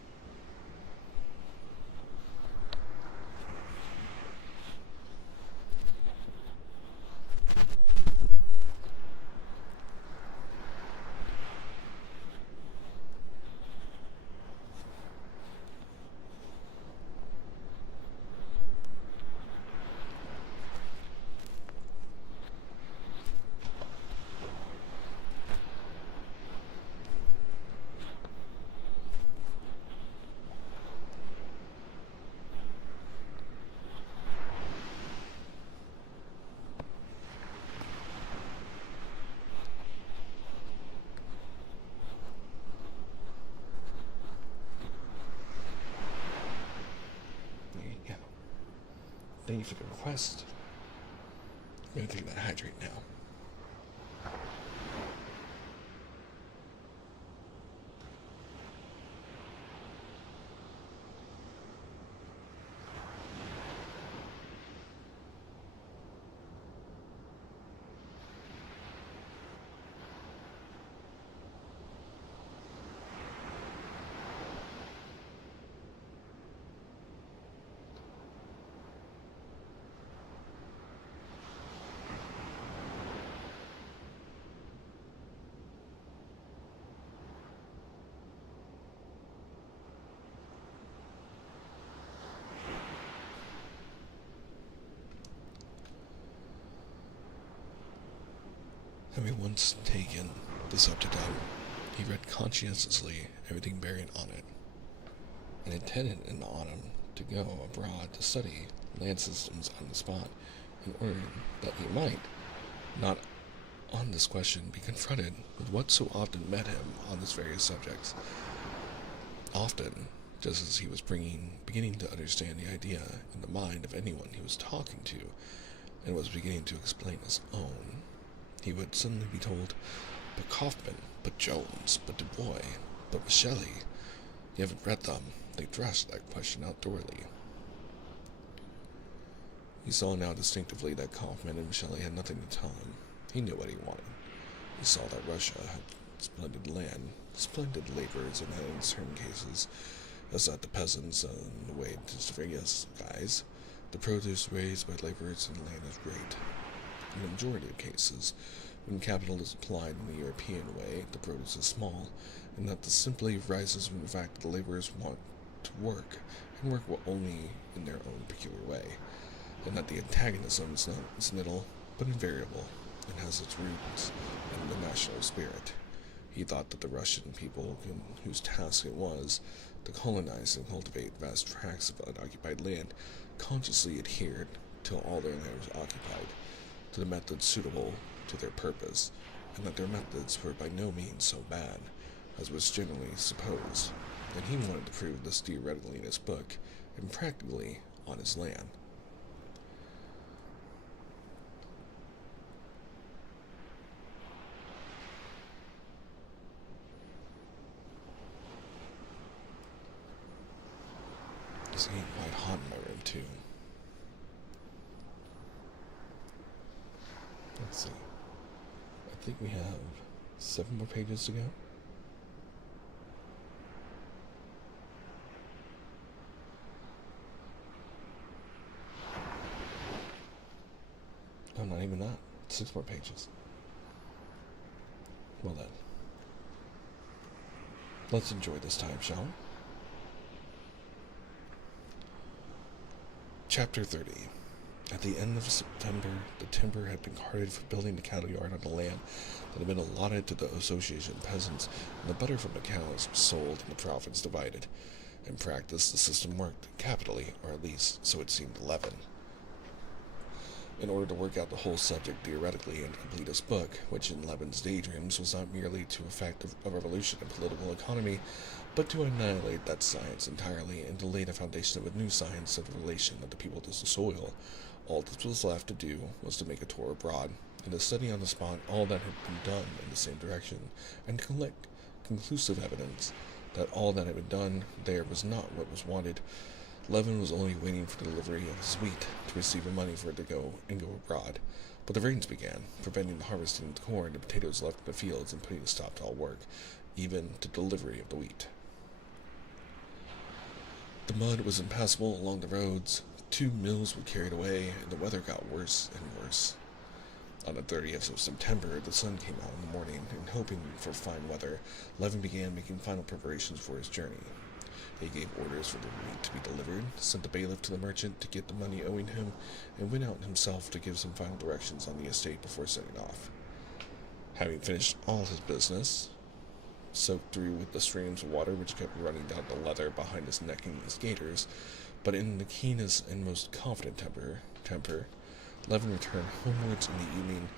Thank you for the request. I'm gonna take that hydrate now. Having once taken this up to date, he read conscientiously everything bearing on it, and intended in the autumn to go abroad to study land systems on the spot, in order that he might, not on this question, be confronted with what so often met him on these various subjects. Often, just as he was beginning to understand the idea in the mind of anyone he was talking to, and was beginning to explain his own, he would suddenly be told, but Kaufman, but Jones, but Du Bois, but Michele, you haven't read them. They thrashed that question out thoroughly. He saw now distinctively that Kaufman and Michele had nothing to tell him. He knew what he wanted. He saw that Russia had splendid land, splendid laborers, and that in certain cases, as that the peasants and the wages various guys, the produce raised by laborers and land is great. In the majority of cases, when capital is applied in the European way, the produce is small, and that this simply rises from the fact that the laborers want to work, and work only in their own peculiar way, and that the antagonism is not incidental, but invariable, and has its roots in the national spirit. He thought that the Russian people, whose task it was to colonize and cultivate vast tracts of unoccupied land, consciously adhered, till all their land was occupied, to the methods suitable to their purpose, and that their methods were by no means so bad as was generally supposed, and he wanted to prove this theoretically in his book, and practically on his land. It's getting quite hot in my room, too. Let's see. I think we have 7 more pages to go. No, not even that. 6 more pages. Well then. Let's enjoy this time, shall we? Chapter 30. At the end of September, the timber had been carted for building the cattle yard on the land that had been allotted to the association peasants, and the butter from the cows was sold and the profits divided. In practice, the system worked capitally, or at least so it seemed to Levin. In order to work out the whole subject theoretically and complete his book, which in Levin's daydreams was not merely to effect a revolution in political economy, but to annihilate that science entirely and to lay the foundation of a new science of the relation of the people to the soil, all that was left to do was to make a tour abroad, and to study on the spot all that had been done in the same direction, and collect conclusive evidence that all that had been done there was not what was wanted. Levin was only waiting for the delivery of his wheat to receive the money for it to go abroad. But the rains began, preventing the harvesting of the corn and potatoes left in the fields and putting a stop to all work, even to delivery of the wheat. The mud was impassable along the roads, 2 mills were carried away, and the weather got worse and worse. On the 30th of September, the sun came out in the morning, and hoping for fine weather, Levin began making final preparations for his journey. He gave orders for the wheat to be delivered, sent the bailiff to the merchant to get the money owing him, and went out himself to give some final directions on the estate before setting off. Having finished all his business, soaked through with the streams of water which kept running down the leather behind his neck and his gaiters, but in the keenest and most confident temper, Levin returned homewards in the evening.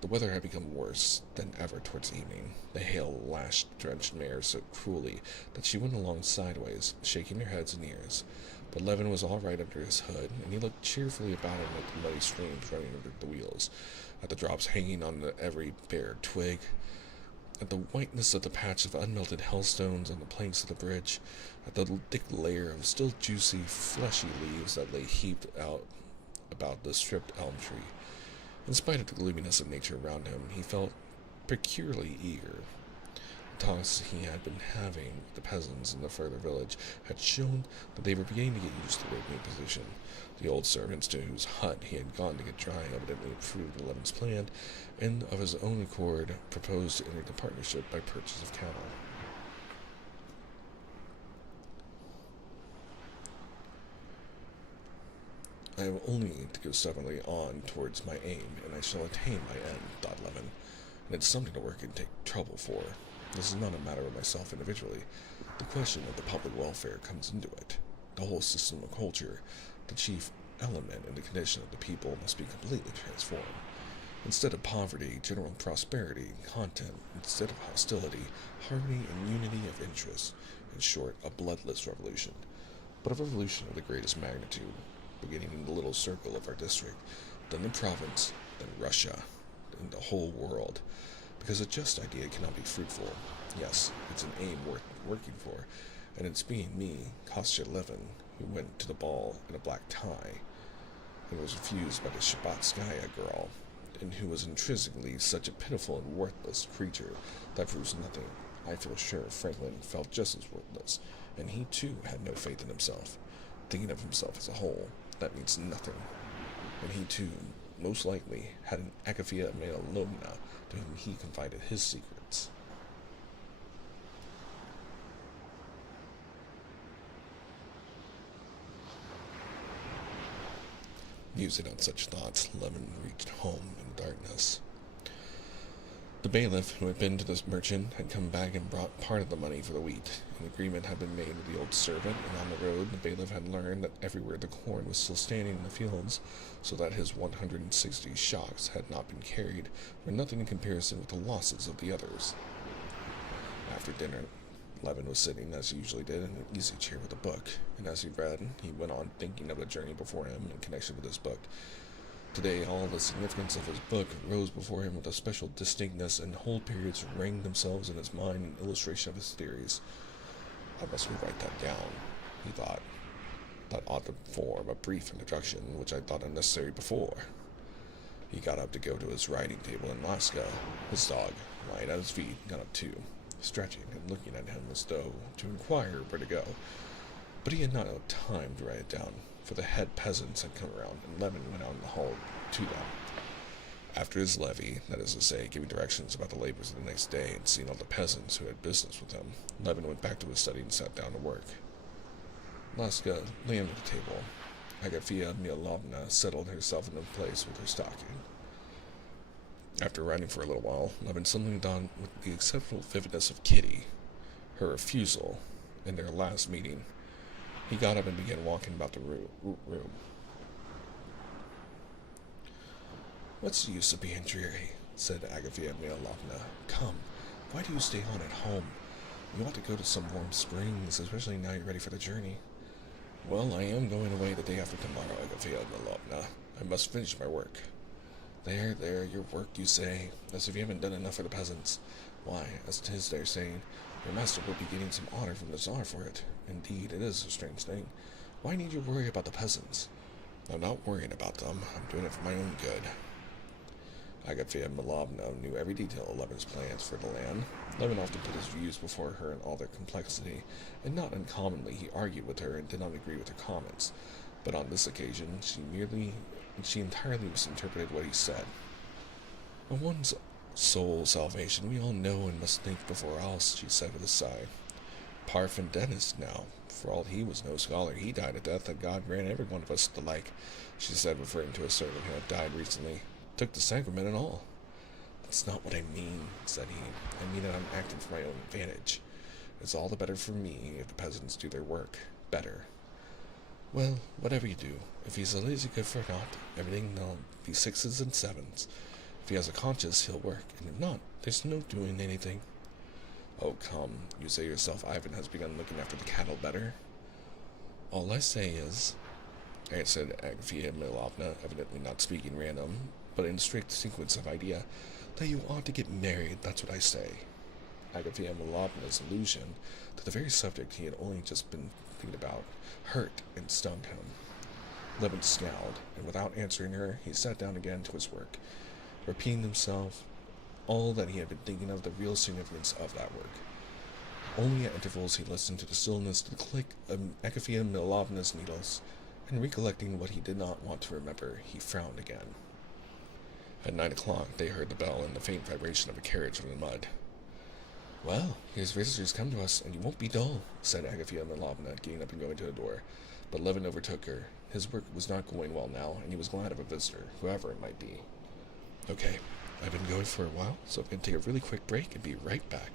The weather had become worse than ever towards evening. The hail lashed the drenched mare so cruelly that she went along sideways, shaking her head and ears. But Levin was all right under his hood, and he looked cheerfully about him at the muddy streams running under the wheels, at the drops hanging on every bare twig, at the whiteness of the patch of unmelted hailstones on the planks of the bridge, at the thick layer of still juicy, fleshy leaves that lay heaped out about the stripped elm tree. In spite of the gloominess of nature around him, he felt peculiarly eager. The talks he had been having with the peasants in the further village had shown that they were beginning to get used to their new position. The old servants to whose hut he had gone to get dry evidently approved of Levin's plan, and of his own accord proposed to enter the partnership by purchase of cattle. I have only to go stubbornly on towards my aim, and I shall attain my end, thought Levin, and it's something to work and take trouble for. This is not a matter of myself individually. The question of the public welfare comes into it. The whole system of culture, the chief element in the condition of the people, must be completely transformed. Instead of poverty, general prosperity, content; instead of hostility, harmony and unity of interest. In short, a bloodless revolution, but a revolution of the greatest magnitude, beginning in the little circle of our district, then the province, then Russia, and the whole world, because a just idea cannot be fruitful. Yes, it's an aim worth working for, and it's being me, Kostya Levin, who went to the ball in a black tie, and was refused by the Shabbatskaya girl, and who was intrinsically such a pitiful and worthless creature that proves nothing. I feel sure Franklin felt just as worthless, and he too had no faith in himself. Thinking of himself as a whole, that means nothing. And he too, most likely, had an Agafia Mailomna to whom he confided his secrets. Musing on such thoughts, Levin reached home in the darkness. The bailiff, who had been to this merchant, had come back and brought part of the money for the wheat. An agreement had been made with the old servant, and on the road the bailiff had learned that everywhere the corn was still standing in the fields, so that his 160 shocks had not been carried, were nothing in comparison with the losses of the others. After dinner, Levin was sitting, as he usually did, in an easy chair with a book, and as he read, he went on thinking of the journey before him in connection with his book. Today, all the significance of his book rose before him with a special distinctness, and whole periods rang themselves in his mind in illustration of his theories. I must rewrite that down, he thought. That ought to form a brief introduction, which I thought unnecessary before. He got up to go to his writing table, and Laska, his dog, lying at his feet, got up too, stretching and looking at him as though to inquire where to go. But he had not had time to write it down, for the head peasants had come around, and Levin went out in the hall to them. After his levee, that is to say, giving directions about the labors of the next day and seeing all the peasants who had business with him, Levin went back to his study and sat down to work. Laska lay under the table. Agafia Mihalovna settled herself into place with her stocking. After writing for a little while, Levin suddenly dawned with the exceptional vividness of Kitty, her refusal, in their last meeting. He got up and began walking about the room. "What's the use of being dreary?" said Agafia Mihalovna. "Come, why do you stay on at home? You ought to go to some warm springs, especially now you're ready for the journey." "Well, I am going away the day after tomorrow, Agafia Mihalovna. I must finish my work." There, your work, you say, as if you haven't done enough for the peasants. Why, as 'tis their saying, your master will be getting some honor from the Tsar for it. Indeed, it is a strange thing. Why need you worry about the peasants?" "I'm not worrying about them. I'm doing it for my own good." Agafia Mihalovna knew every detail of Levin's plans for the land. Levin often put his views before her in all their complexity, and not uncommonly he argued with her and did not agree with her comments. But on this occasion, she entirely misinterpreted what he said. "Of one's soul salvation we all know and must think before else," she said with a sigh. "Parfin Dennis, now, for all he was no scholar, he died a death that God grant every one of us the like," she said, referring to a servant who had died recently. "Took the sacrament and all." "That's not what I mean," said he. "I mean that I'm acting for my own advantage. It's all the better for me if the peasants do their work better." "Well, whatever you do, if he's a lazy good for naught, everything'll be sixes and sevens. If he has a conscience, he'll work, and if not, there's no doing anything." "Oh, come, you say yourself Ivan has begun looking after the cattle better." "All I say is," answered Agafia Mihalovna, evidently not speaking random, but in strict sequence of idea, "that you ought to get married, that's what I say." Agafia Mihalovna's allusion to the very subject he had only just been thinking about hurt and stung him. Levin scowled, and without answering her, he sat down again to his work, repeating to himself all that he had been thinking of the real significance of that work. Only at intervals he listened to the stillness, to the click of Agafia Mihalovna's needles, and recollecting what he did not want to remember, he frowned again. At 9 o'clock they heard the bell and the faint vibration of a carriage in the mud. "Well, his visitors come to us, and you won't be dull," said Agafia Mihalovna, getting up and going to the door. But Levin overtook her. His work was not going well now, and he was glad of a visitor, whoever it might be. "Okay, I've been going for a while, so I'm going to take a really quick break and be right back."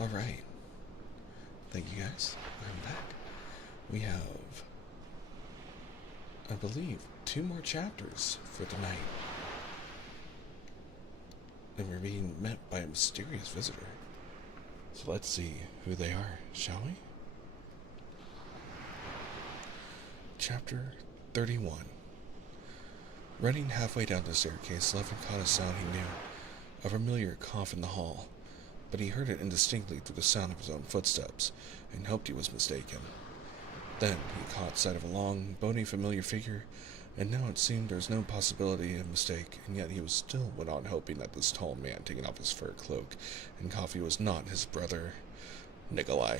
Alright. Thank you guys. I'm back. We have, I believe, 2 more chapters for tonight. And we're being met by a mysterious visitor. So let's see who they are, shall we? Chapter 31. Running halfway down the staircase, Levin caught a sound he knew, a familiar cough in the hall, but he heard it indistinctly through the sound of his own footsteps, and hoped he was mistaken. Then he caught sight of a long, bony, familiar figure, and now it seemed there was no possibility of mistake, and yet he was still went on hoping that this tall man taking off his fur cloak and coffee was not his brother, Nikolai.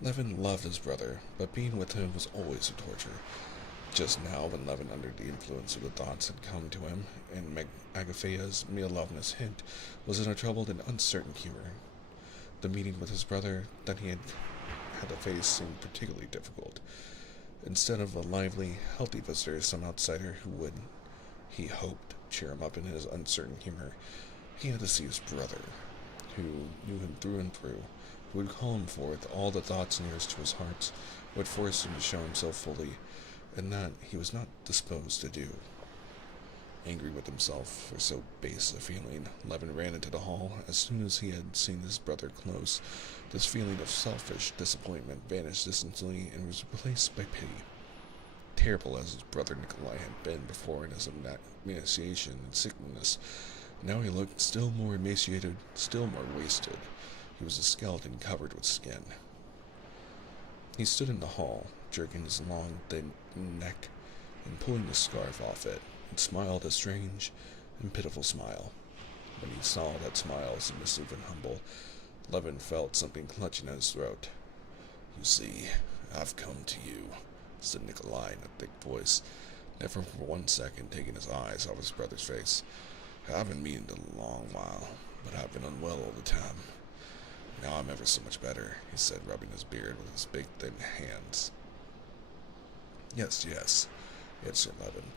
Levin loved his brother, but being with him was always a torture. Just now, when Levin, under the influence of the thoughts, had come to him, and Agafea's Milovna's hint was in a troubled and uncertain humor, the meeting with his brother that he had to face seemed particularly difficult. Instead of a lively, healthy visitor, some outsider who would, he hoped, cheer him up in his uncertain humor, he had to see his brother, who knew him through and through, who would call him forth all the thoughts nearest to his heart, would force him to show himself fully, and that he was not disposed to do. Angry with himself for so base a feeling, Levin ran into the hall. As soon as he had seen his brother close, this feeling of selfish disappointment vanished instantly and was replaced by pity. Terrible as his brother Nikolai had been before in his emaciation and sickness, now he looked still more emaciated, still more wasted. He was a skeleton covered with skin. He stood in the hall, jerking his long, thin neck and pulling the scarf off it, and smiled a strange and pitiful smile. When he saw that smile, submissive and humble, Levin felt something clutching at his throat. "You see, I've come to you," said Nikolai in a thick voice, never for 1 second taking his eyes off his brother's face. "I've been meaning it a long while, but I've been unwell all the time. Now I'm ever so much better," he said, rubbing his beard with his big, thin hands. Yes, answered Levin,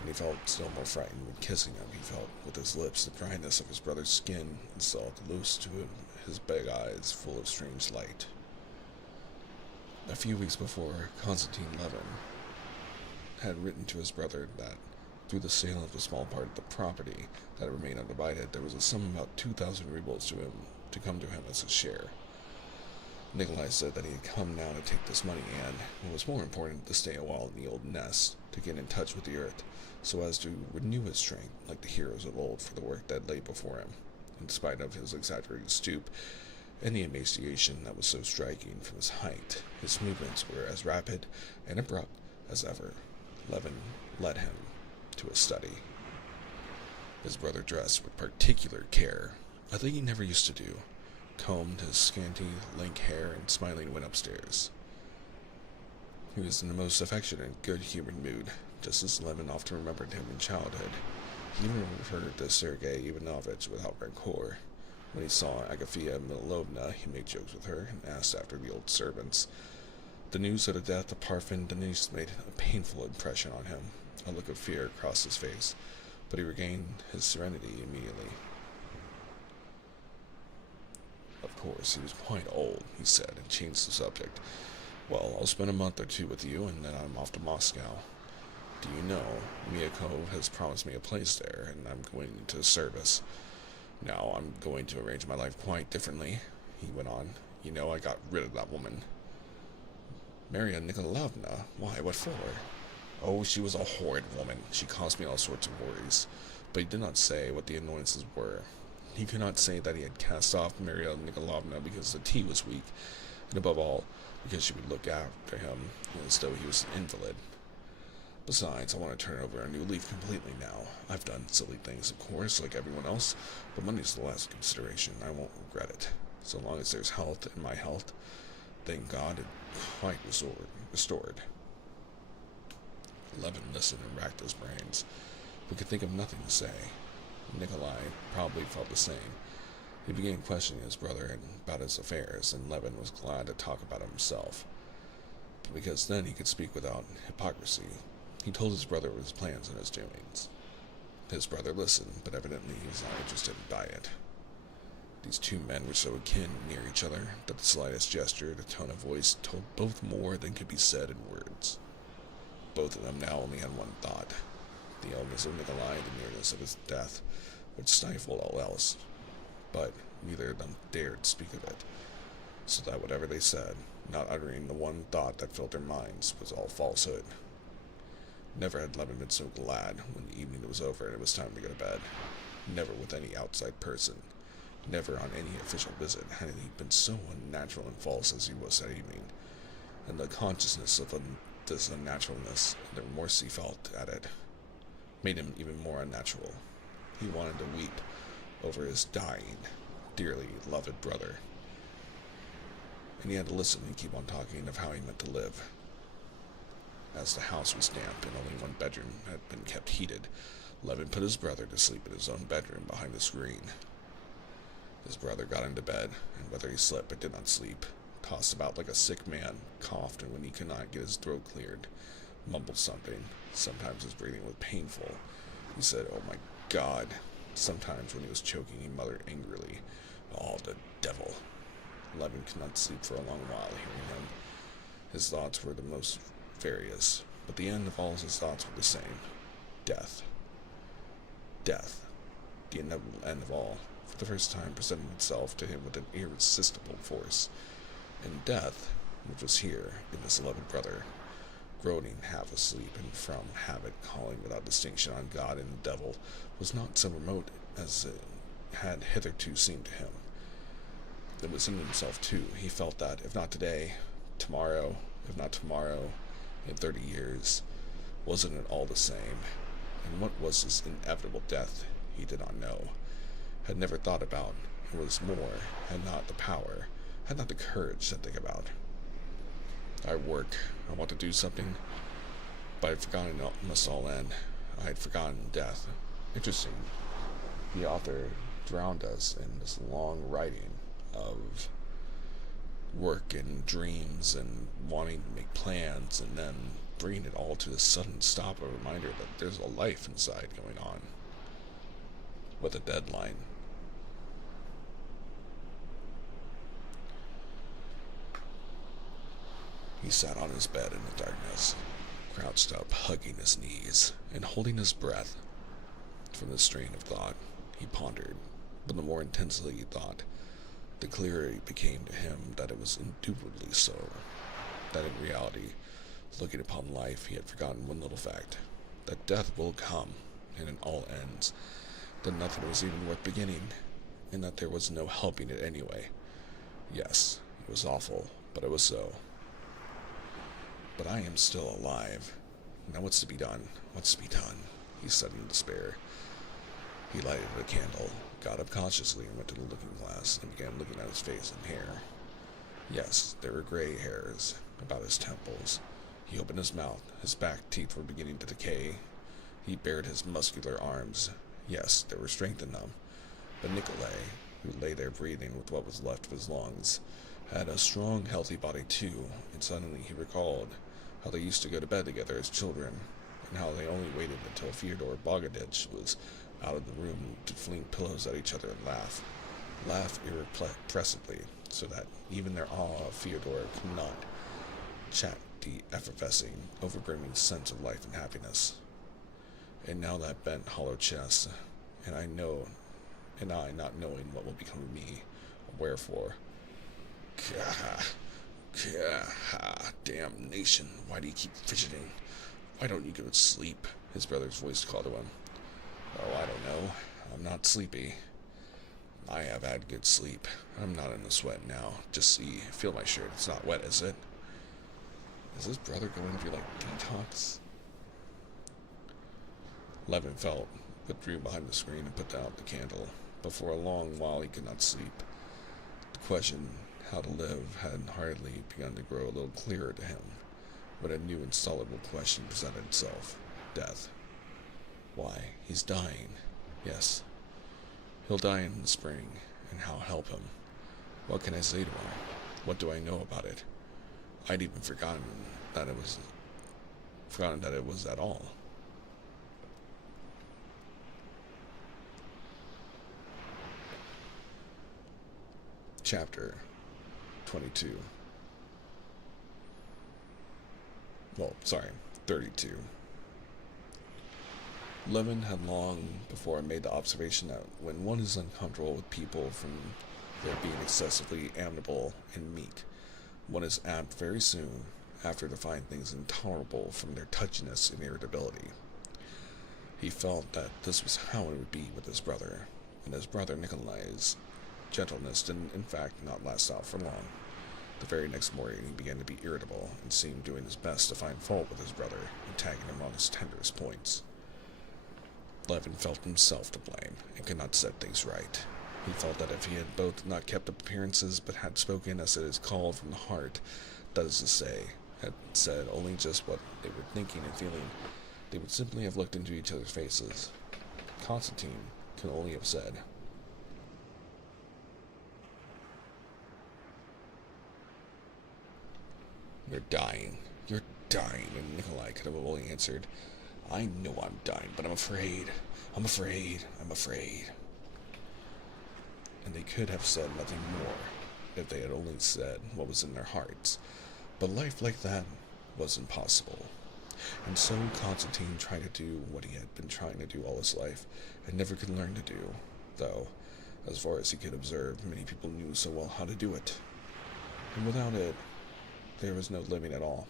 and he felt still more frightened when kissing him. He felt with his lips the dryness of his brother's skin, and saw close to him his big eyes full of strange light. A few weeks before, Konstantin Levin had written to his brother that, through the sale of a small part of the property that remained undivided, there was a sum of about 2,000 rubles to come to him as his share. Nikolai said that he had come now to take this money and, what was more important, to stay a while in the old nest, to get in touch with the earth, so as to renew his strength, like the heroes of old, for the work that lay before him. In spite of his exaggerated stoop, and the emaciation that was so striking from his height, his movements were as rapid and abrupt as ever. Levin led him to his study. His brother dressed with particular care, a thing he never used to do, combed his scanty, lank hair, and smiling went upstairs. He was in the most affectionate, good-humored mood, just as Levin often remembered him in childhood. He even referred to Sergei Ivanovich without rancor. When he saw Agafea Milovna, he made jokes with her and asked after the old servants. The news of the death of Parfen Denis made a painful impression on him. A look of fear crossed his face, but he regained his serenity immediately. Of course, he was quite old, he said, and changed the subject. "Well, I'll spend a month or 2 with you, and then I'm off to Moscow. Do you know, Miyako has promised me a place there, and I'm going into service. Now, I'm going to arrange my life quite differently," he went on. "You know, I got rid of that woman." "Maria Nikolaevna? Why, what for?" "Oh, she was a horrid woman. She caused me all sorts of worries." But he did not say what the annoyances were. He could not say that he had cast off Maria Nikolaevna because the tea was weak, and above all, because she would look after him as though he was an invalid. "Besides, I want to turn over a new leaf completely now. I've done silly things, of course, like everyone else, but money's the last consideration. I won't regret it. So long as there's health in my health, thank God, it's quite restored." Levin listened and racked his brains, but could think of nothing to say. Nikolai probably felt the same. He began questioning his brother about his affairs, and Levin was glad to talk about himself, because then he could speak without hypocrisy. He told his brother of his plans and his doings. His brother listened, but evidently he was not interested by it. These two men were so akin near each other that the slightest gesture, the tone of voice, told both more than could be said in words. Both of them now only had one thought: the illness of Nikolai, the nearness of his death, which stifled all else. But neither of them dared speak of it, so that whatever they said, not uttering the one thought that filled their minds, was all falsehood. Never had Levin been so glad when the evening was over and it was time to go to bed. Never with any outside person, never on any official visit had he been so unnatural and false as he was that evening, and the consciousness of this unnaturalness, and the remorse he felt at it, made him even more unnatural. He wanted to weep over his dying, dearly loved brother, and he had to listen and keep on talking of how he meant to live. As the house was damp and only one bedroom had been kept heated, Levin put his brother to sleep in his own bedroom behind the screen. His brother got into bed, and whether he slept or did not sleep, tossed about like a sick man, coughed, and when he could not get his throat cleared, mumbled something. Sometimes his breathing was painful. He said, "Oh my God." Sometimes when he was choking, he muttered angrily, "Oh, the devil." Levin could not sleep for a long while hearing him. His thoughts were the most various, but the end of all his thoughts were the same: death. Death, the inevitable end of all, for the first time presented itself to him with an irresistible force. And death, which was here in his beloved brother, groaning half asleep and from habit calling without distinction on God and the devil, was not so remote as it had hitherto seemed to him. It was in himself too. He felt that, if not today, tomorrow, if not tomorrow, in 30 years, wasn't it all the same? And what was his inevitable death, he did not know, had never thought about, and was more, had not the power, had not the courage to think about. I work, I want to do something, but I had forgotten it must all end. I had forgotten death. Interesting. The author drowned us in this long writing of work and dreams and wanting to make plans, and then bringing it all to a sudden stop, a reminder that there's a life inside going on with a deadline. He sat on his bed in the darkness, crouched up, hugging his knees and holding his breath. From the strain of thought, he pondered, but the more intensely he thought, the clearer it became to him that it was indubitably so, that in reality, looking upon life, he had forgotten one little fact: that death will come, and it all ends, that nothing was even worth beginning, and that there was no helping it anyway. Yes, it was awful, but it was so. But I am still alive. Now what's to be done? What's to be done? He said in despair. He lighted a candle, got up cautiously and went to the looking glass and began looking at his face and hair. Yes, there were gray hairs about his temples. He opened his mouth. His back teeth were beginning to decay. He bared his muscular arms. Yes, there was strength in them. But Nikolai, who lay there breathing with what was left of his lungs, had a strong, healthy body too, and suddenly he recalled how they used to go to bed together as children, and how they only waited until Fyodor Bogdanich was out of the room to fling pillows at each other and laugh irrepressibly, so that even their awe of Fyodor could not check the effervescing, overbrimming sense of life and happiness. And now that bent, hollow chest, and I not knowing what will become of me, or wherefore. Damnation, why do you keep fidgeting? Why don't you go to sleep? His brother's voice called to him. Oh, I don't know. I'm not sleepy. I have had good sleep. I'm not in a sweat now. Just see, feel my shirt. It's not wet, is it? Is his brother going through, detox? Levin withdrew behind the screen and put out the candle, but for a long while he could not sleep. The question, how to live, had hardly begun to grow a little clearer to him, when a new insoluble question presented itself: death. Why, he's dying. Yes, he'll die in the spring, and how help him? What can I say to him? What do I know about it? I'd even forgotten that it was at all. Chapter 22. Well, sorry, 32. Levin had long before made the observation that when one is uncomfortable with people from their being excessively amiable and meek, one is apt very soon after to find things intolerable from their touchiness and irritability. He felt that this was how it would be with his brother, and his brother Nikolai's gentleness did in fact not last out for long. The very next morning he began to be irritable and seemed doing his best to find fault with his brother, attacking him on his tenderest points. Levin felt himself to blame and could not set things right. He felt that if he had both not kept up appearances but had spoken as it is called from the heart, that is to say, had said only just what they were thinking and feeling, they would simply have looked into each other's faces. Constantine could only have said, "You're dying. You're dying," and Nikolai could have only answered, "I know I'm dying, but I'm afraid. I'm afraid. I'm afraid." And they could have said nothing more if they had only said what was in their hearts. But life like that was impossible. And so Constantine tried to do what he had been trying to do all his life, and never could learn to do, though, as far as he could observe, many people knew so well how to do it. And without it, there was no living at all.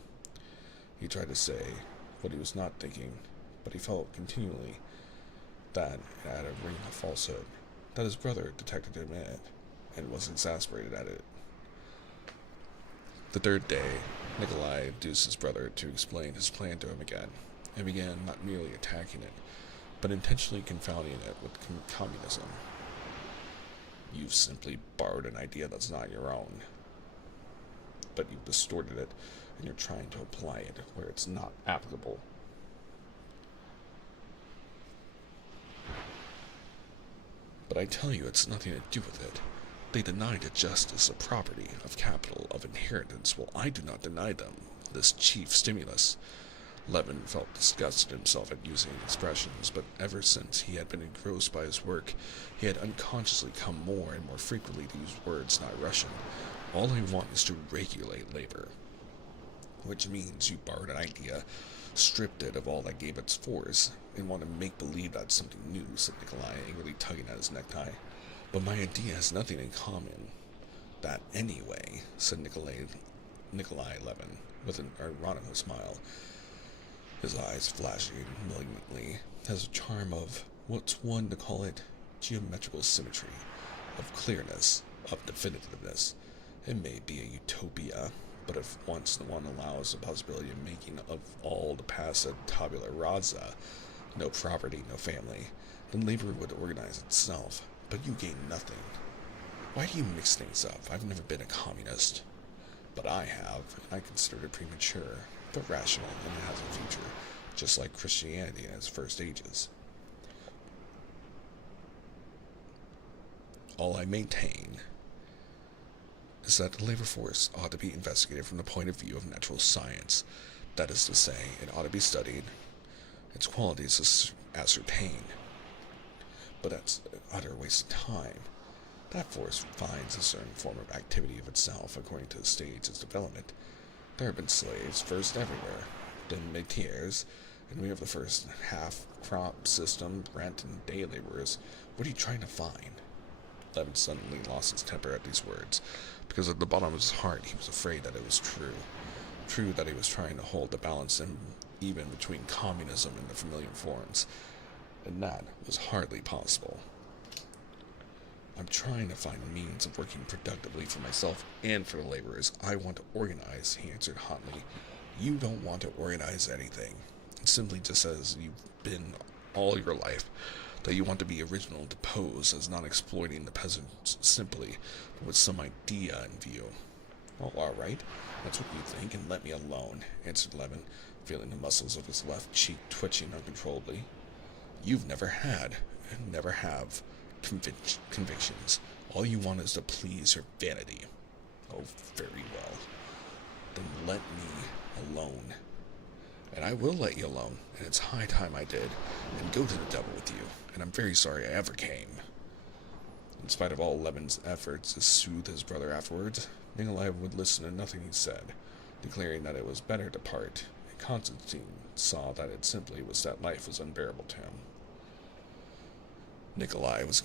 He tried to say what he was not thinking, but he felt continually that it had a ring of falsehood, that his brother detected him in it, and was exasperated at it. The third day, Nikolai induced his brother to explain his plan to him again, and began not merely attacking it, but intentionally confounding it with communism. "You've simply borrowed an idea that's not your own, but you've distorted it, and you're trying to apply it where it's not applicable. But I tell you, it's nothing to do with it. They deny to justice of property, of capital, of inheritance, while I do not deny them this chief stimulus." Levin felt disgusted himself at using expressions, but ever since he had been engrossed by his work, he had unconsciously come more and more frequently to use words not Russian. "All I want is to regulate labor." "Which means you borrowed an idea, stripped it of all that gave its force, and want to make believe that's something new," said Nikolai, angrily tugging at his necktie. "But my idea has nothing in common." "That anyway," said Nikolai Levin, with an ironical smile, his eyes flashing malignantly, has a charm of, what's one to call it, geometrical symmetry, of clearness, of definitiveness. It may be a utopia, but if once one allows the possibility of making of all the past a tabula rasa, no property, no family, then labor would organize itself. But you gain nothing. Why do you mix things up? I've never been a communist. But I have, and I consider it premature, but rational, and it has a future, just like Christianity in its first ages. All I maintain is that the labor force ought to be investigated from the point of view of natural science. That is to say, it ought to be studied, its qualities ascertained. But that's an utter waste of time. That force finds a certain form of activity of itself according to the stage of its development. There have been slaves first everywhere, then métiers, and we have the first half-crop system, rent, and day laborers. What are you trying to find?" Levin suddenly lost his temper at these words, because at the bottom of his heart he was afraid that it was true. True that he was trying to hold the balance even between communism and the familiar forms, and that was hardly possible. "I'm trying to find a means of working productively for myself and for the laborers. I want to organize," he answered hotly. "You don't want to organize anything. It simply just says you've been all your life, that you want to be original, to pose as not exploiting the peasants simply, but with some idea in view." "Oh, all right, that's what you think, and let me alone," answered Levin, feeling the muscles of his left cheek twitching uncontrollably. "You've never had, and never have, convictions. All you want is to please your vanity." "Oh, very well. Then let me alone." "And I will let you alone, and it's high time I did, and go to the devil with you, and I'm very sorry I ever came." In spite of all Levin's efforts to soothe his brother afterwards, Nikolai would listen to nothing he said, declaring that it was better to part, and Constantine saw that it simply was that life was unbearable to him. Nikolai was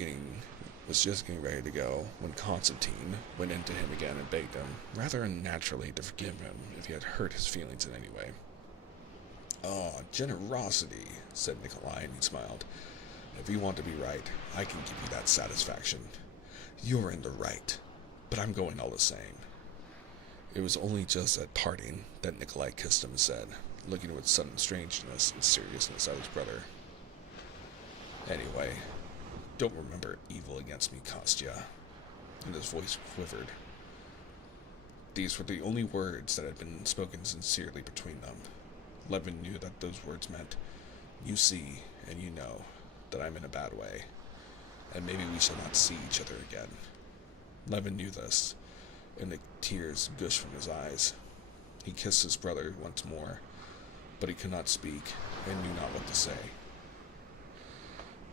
just getting ready to go when Constantine went into him again and begged him, rather unnaturally, to forgive him if he had hurt his feelings in any way. "Oh, generosity," said Nikolai, and he smiled. "If you want to be right, I can give you that satisfaction. You're in the right, but I'm going all the same." It was only just at parting that Nikolai kissed him and said, looking with sudden strangeness and seriousness at his brother, "Anyway, don't remember evil against me, Kostya." And his voice quivered. These were the only words that had been spoken sincerely between them. Levin knew that those words meant, "You see and you know that I'm in a bad way, and maybe we shall not see each other again." Levin knew this, and the tears gushed from his eyes. He kissed his brother once more, but he could not speak and knew not what to say.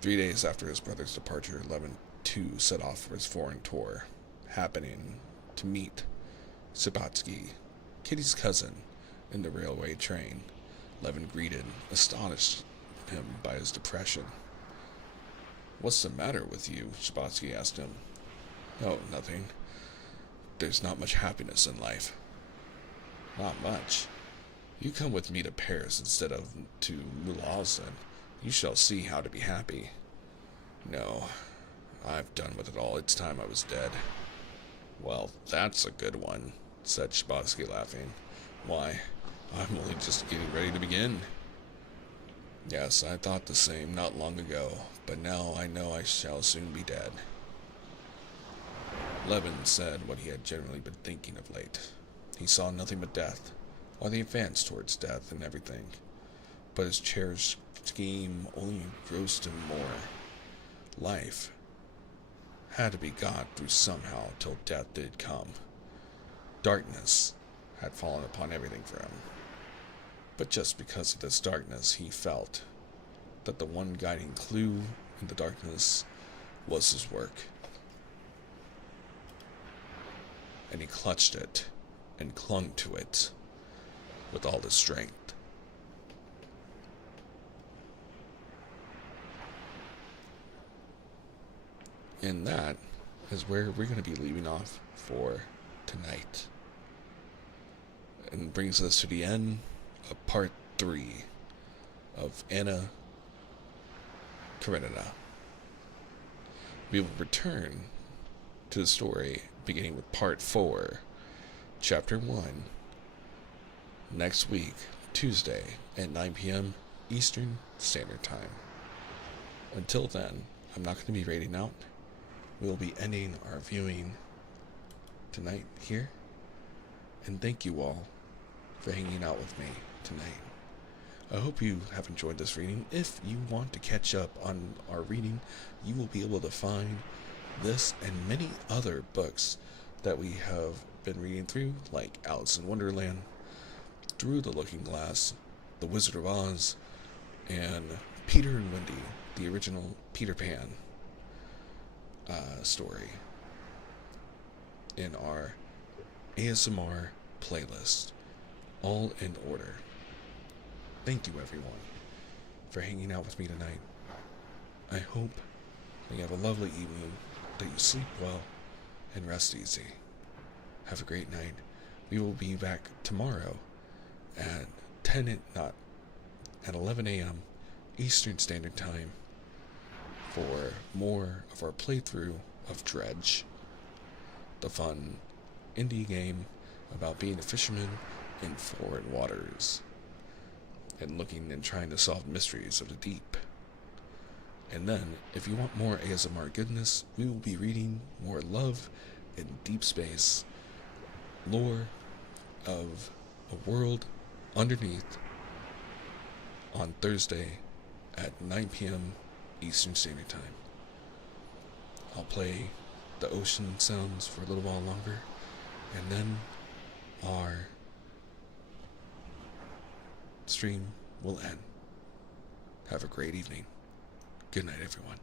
3 days after his brother's departure, Levin too set off for his foreign tour, happening to meet Sabatsky, Kitty's cousin, in the railway train. Levin greeted, astonished him by his depression. "What's the matter with you?" Sabatsky asked him. "Oh, nothing. There's not much happiness in life." "Not much? You come with me to Paris instead of to Mulhausen. You shall see how to be happy." "No, I've done with it all. It's time I was dead." "Well, that's a good one," said Shabatsky, laughing. "Why, I'm only just getting ready to begin." "Yes, I thought the same not long ago, but now I know I shall soon be dead." Levin said what he had generally been thinking of late. He saw nothing but death, or the advance towards death in everything. But his cherished scheme only engrossed him more. Life had to be got through somehow till death did come. Darkness had fallen upon everything for him. But just because of this darkness, he felt that the one guiding clue in the darkness was his work. And he clutched it and clung to it with all his strength. And that is where we're going to be leaving off for tonight. And brings us to the end of part 3 of Anna Karenina. We will return to the story beginning with part 4, chapter 1, next week, Tuesday at 9 p.m. Eastern Standard Time. Until then, I'm not going to be rating out. We'll be ending our viewing tonight here. And thank you all for hanging out with me tonight. I hope you have enjoyed this reading. If you want to catch up on our reading, you will be able to find this and many other books that we have been reading through, like Alice in Wonderland, Through the Looking Glass, The Wizard of Oz, and Peter and Wendy, the original Peter Pan story, in our ASMR playlist, all in order. Thank you, everyone, for hanging out with me tonight. I hope that you have a lovely evening, that you sleep well, and rest easy. Have a great night. We will be back tomorrow at 11 a.m. Eastern Standard Time for more of our playthrough of Dredge, the fun indie game about being a fisherman in foreign waters and looking and trying to solve mysteries of the deep. And then, if you want more ASMR goodness, we will be reading more love in deep space, lore of a world underneath, on Thursday at 9 p.m. Eastern Standard Time. I'll play the ocean sounds for a little while longer, and then our stream will end. Have a great evening. Good night, everyone.